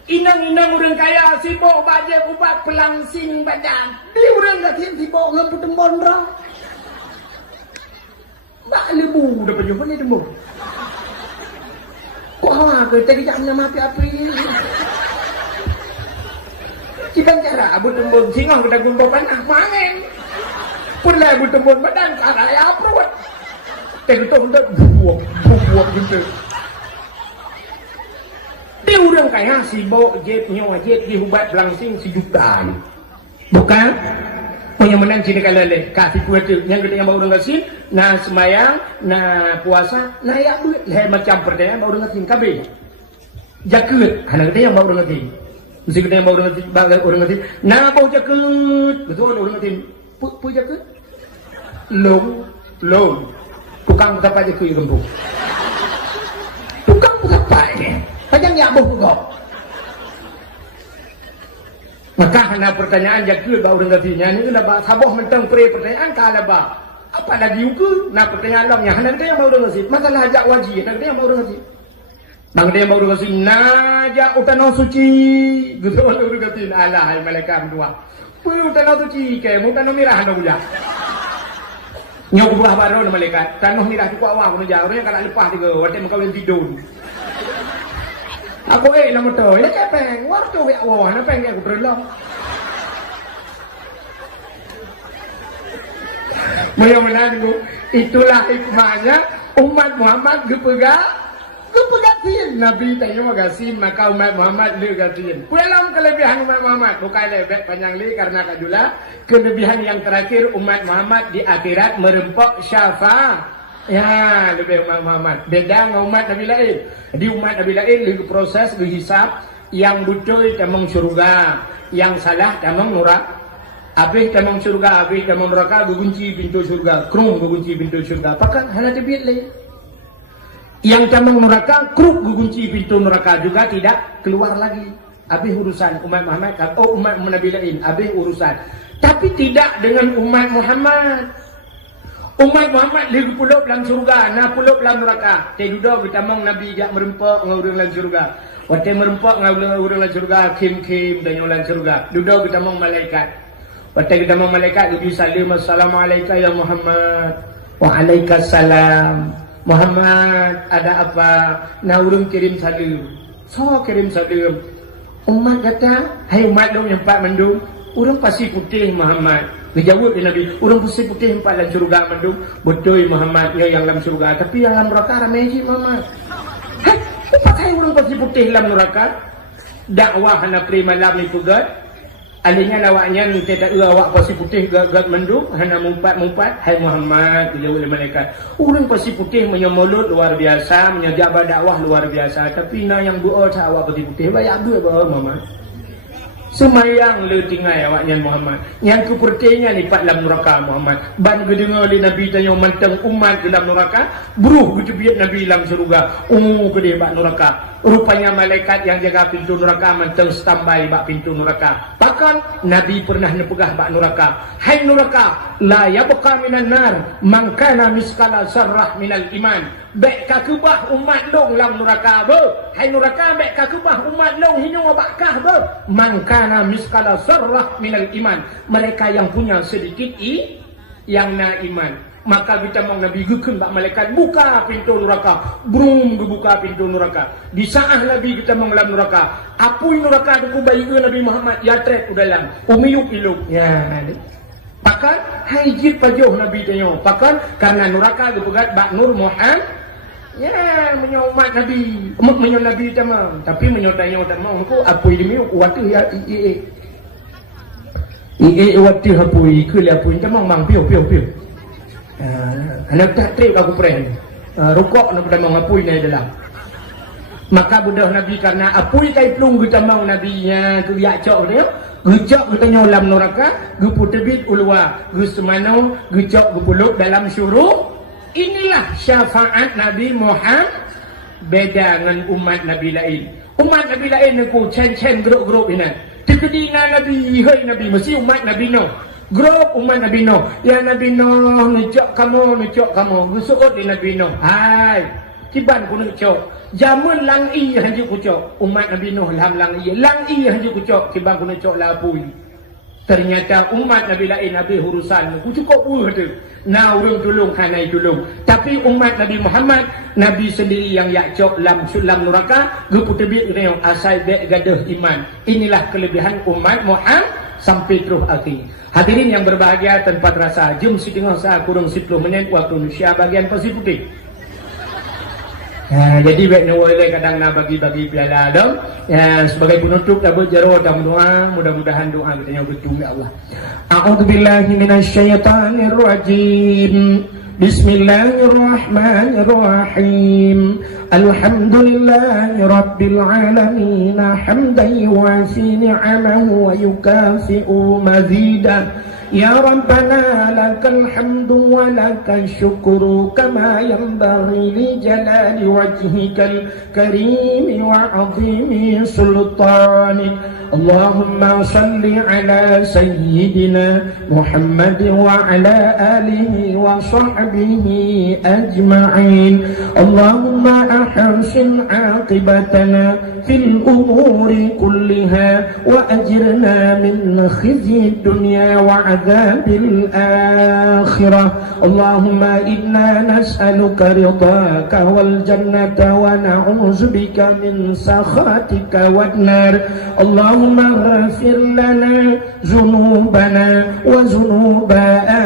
Inang-inang orang kaya sibuk bajet ubat pelangsing badan. Dia orang gatin sibuk ngemput tembon dah. Mbak lebu dah penyuh ni tembon. Kok hawa ke tadi jam nama api-api. Jika cara abu tembun singong kita gumpa panah mangen. Pulai abu tembun badan cara ya perut. Tentu untuk buak gitu. Dia orang kaya si bawa jet nyawa jet dihubat langsing sejutaan. Bukan? Oh yang menang sini kalau le kasih kuat tu. Yang kita yang bawa orang kasih, na semayang, na puasa, na ya duit. Leh macam pertanyaan bawa orang kasih kabeh. Jakut, anak kita yang bawa orang kasih. Mesti kita yang bawa orang kasih. Na bawa jakut, betul orang kasih. Pu jakut, long. Tukang betapa jakut gembung. Tukang betapa ni. Panjang ya boh kok. Maka hana pertanyaan jakut bawa orang kasihnya ni kena bah saboh mentang pre pertanyaan kala bah. Apa lagi uku? Na pertanyaan longnya hana kita yang bawa orang kasih. Masalah hajak wajib, hana kita yang bawa orang kasih. Bang dia baru kasih najak utano suci. Gitu baru kasih Allah hai malaikat dua. Utano suci ke utano mirah anda punya. Nyok buah baru na malaikat. Tanah mirah tu kuat awak punya. Orang yang kalau lepas tiga, waktu makawin tidur. Aku nama tu, ya cepeng. Waktu biak wah, na peng aku terlong. Mudah-mudahan itulah hikmahnya umat Muhammad kepegatin Nabi tanya magasin maka umat Muhammad legatin. Dalam kelebihan umat Muhammad bukan lebih panjang li karena kajulah kelebihan yang terakhir umat Muhammad di akhirat merempok syafaat. Ya lebih umat Muhammad. Beda dengan umat Nabi lain. Di umat Nabi lain lebih proses dihisap yang betul tamang syurga, yang salah tamang neraka. Habis tamang syurga, habis tamang neraka gunci pintu syurga, krum gunci pintu syurga. Pakan hana tebiat lain. Yang tamang neraka, kruk gunci pintu neraka juga tidak keluar lagi. Habis urusan umat Muhammad, umat Nabi lain, habis urusan. Tapi tidak dengan umat Muhammad. Umat Muhammad lagi puluk dalam syurga, na puluk dalam neraka. Tidak kita mang Nabi jak merempak ngurung dalam syurga. Waktu merempak ngurung dalam syurga, kim-kim dan dalam syurga. Duduk kita mang malaikat. Waktu kita mang malaikat, Nabi salim, Assalamualaikum ya Muhammad. Waalaikumsalam. Muhammad, ada apa? Na urung kirim salam. So kirim salam. Umat kata, hai umat dong yang pak mendung. Urung pasti putih Muhammad. Dijawab di Nabi, urung pasti putih empat dalam syurga mendung. Betul Muhammad, ya yang dalam syurga. Tapi yang dalam neraka ramai Muhammad. Hei, empat hai urung pasti putih dalam neraka. Dakwah hana prima malam itu gad. Alihnya lawaknya tidak awak pasti putih gad mendung. Hana mumpat. Hai Muhammad, dijawab oleh malaikat. Urung pasti putih menyemulut luar biasa, menyejabat dakwah luar biasa. Tapi na yang buat awak pasti putih. Banyak duit bawa Muhammad. Semayang le tinggai awaknya Muhammad. Yang kepertinya ni pak dalam neraka Muhammad. Ban gedengar oleh Nabi tanya mantang umat dalam neraka, buruh kejebiat Nabi dalam surga. Gede bak neraka. Rupanya malaikat yang jaga pintu neraka mantang standby bak pintu neraka. Bahkan Nabi pernah nepegah bak neraka. Hai neraka, la yabqa minan nar man kana miskala sarrah minal iman. Baik kakubah umat dong dalam neraka be. Hai neraka baik kakubah umat dong hinung bakah be. Man kana miskala sarrah minal iman. Mereka yang punya sedikit yang na iman. Maka kita mau Nabi gekeun bak malaikat buka pintu neraka. Brum dibuka pintu neraka. Di saat Nabi kita mau dalam neraka. Apui neraka ku bayi Nabi Muhammad ya trek dalam. Umiyuk iluk. Ya. Pakan hajir pajoh Nabi tanya. Pakan karena neraka gepegat bak nur Muhammad. Ya, menyumat Nabi. Menyumat Nabi tamam. Tapi menyotanya tamam ku apui demi waktu ya waktu apui ku le apui tamam mang piu. Anak tak trip aku pren. Rukuk nak pada mengapui naik dalam. Maka budak Nabi karena apui kai plung kita mau Nabinya tu yak cok dia. Gejak kita nyolam neraka, geputebit ulwa, gesemano, gejak gepuluk dalam syuruk. Inilah syafaat Nabi Muhammad beda dengan umat Nabi lain. Umat Nabi lain aku cen grup ini. Tikedina Nabi, hai Nabi mesti umat Nabi Nuh. Grup umat Nabi Nuh. Ya Nabi Nuh, necok kamu. Gusuut di Nabi Nuh. Hai, kiban ku necok. Jamun lang i hanju ku cok. Umat Nabi Nuh lam lang i hanju ku cok. Kiban ku necok la apui. Ternyata umat Nabi lain Nabi urusan ku cukup tu. Nah urung tolong kanai tolong. Tapi umat Nabi Muhammad Nabi sendiri yang yakcok lam sulam neraka gu putebit reo asal dek gadah iman. Inilah kelebihan umat Muhammad sampai terus akhir. Hadirin yang berbahagia tanpa terasa, jom setengah saat kurang 10 minit waktu Indonesia bagian Pasifik. Jadi baik nawai kadang nak bagi-bagi piala dong. Sebagai penutup tabut jaro dan doa, mudah-mudahan doa kita yang betul ya Allah. A'udzubillahi minasyaitonir rajim. Bismillahirrahmanirrahim. Alhamdulillahi rabbil alamin hamdan yuwasi ni'amahu wa yukafi'u mazidah. Ya Rabbana lakal hamdu wa lakal syukru kama yanbaghi li jalali wajhikal karim wa 'azimi sultanik. Allahumma salli ala sayyidina Muhammad wa ala alihi wa sahbihi ajma'in. Allahumma ahsin 'aqibatana fil umuri kulliha wa ajirna min khizyi dunya wa عذاب الآخرة. اللهم إنا نسألك رضاك والجنة ونعوذ بك من سخطك والنار. اللهم اغفر لنا ذنوبنا وذنوب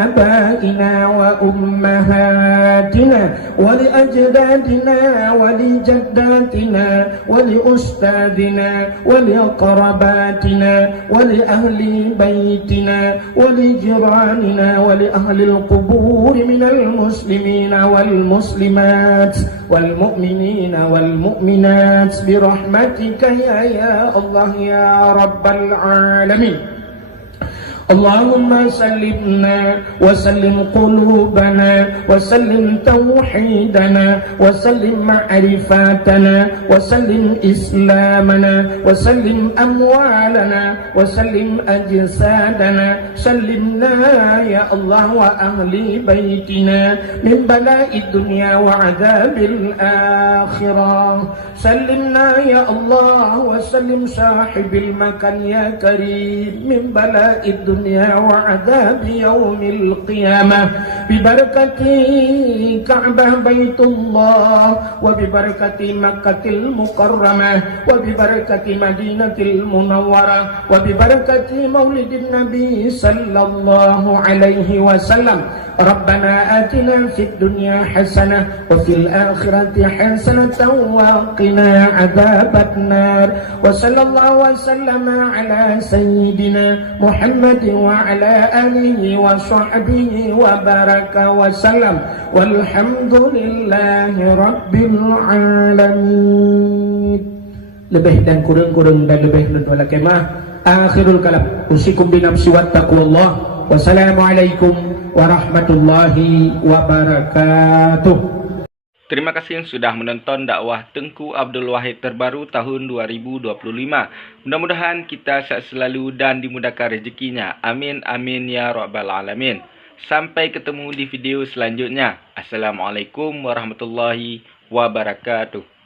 آبائنا وأمهاتنا ولأجدادنا ولجداتنا ولأستاذنا ولأقرباتنا ولأهل بيتنا ولجيراننا ولأهل القبور من المسلمين والمسلمات والمؤمنين والمؤمنات برحمتك يا الله يا رب العالمين. اللهم سلمنا وسلم قلوبنا وسلم توحيدنا وسلم معرفاتنا وسلم إسلامنا وسلم أموالنا وسلم أجسادنا. سلمنا يا الله وأهل بيتنا من بلاء الدنيا وعذاب الآخرة. سلمنا يا الله وسلم صاحب المكان يا كريم من بلاء الدنيا وعذاب يوم القيامة ببركة كعبة بيت الله وببركة مكة المكرمة وببركة مدينة المنورة وببركة مولد النبي صلى الله عليه وسلم. ربنا آتنا في الدنيا حسنة وفي الآخرة حسنة وقنا عذاب النار. وصلى الله وسلم على سيدنا محمد وعلى آله وصحبه وبارك وسلم والحمد لله رب العالمين. Lebih dan kurang dan lebih dan wala kemah. Akhirul kalam. Usikum binafsi wa taqwallah. Wassalamualaikum warahmatullahi wabarakatuh. Terima kasih yang sudah menonton dakwah Tengku Abdul Wahid terbaru tahun 2025. Mudah-mudahan kita sehat selalu dan dimudahkan rezekinya. Amin amin ya rabbal alamin. Sampai ketemu di video selanjutnya. Assalamualaikum warahmatullahi wabarakatuh.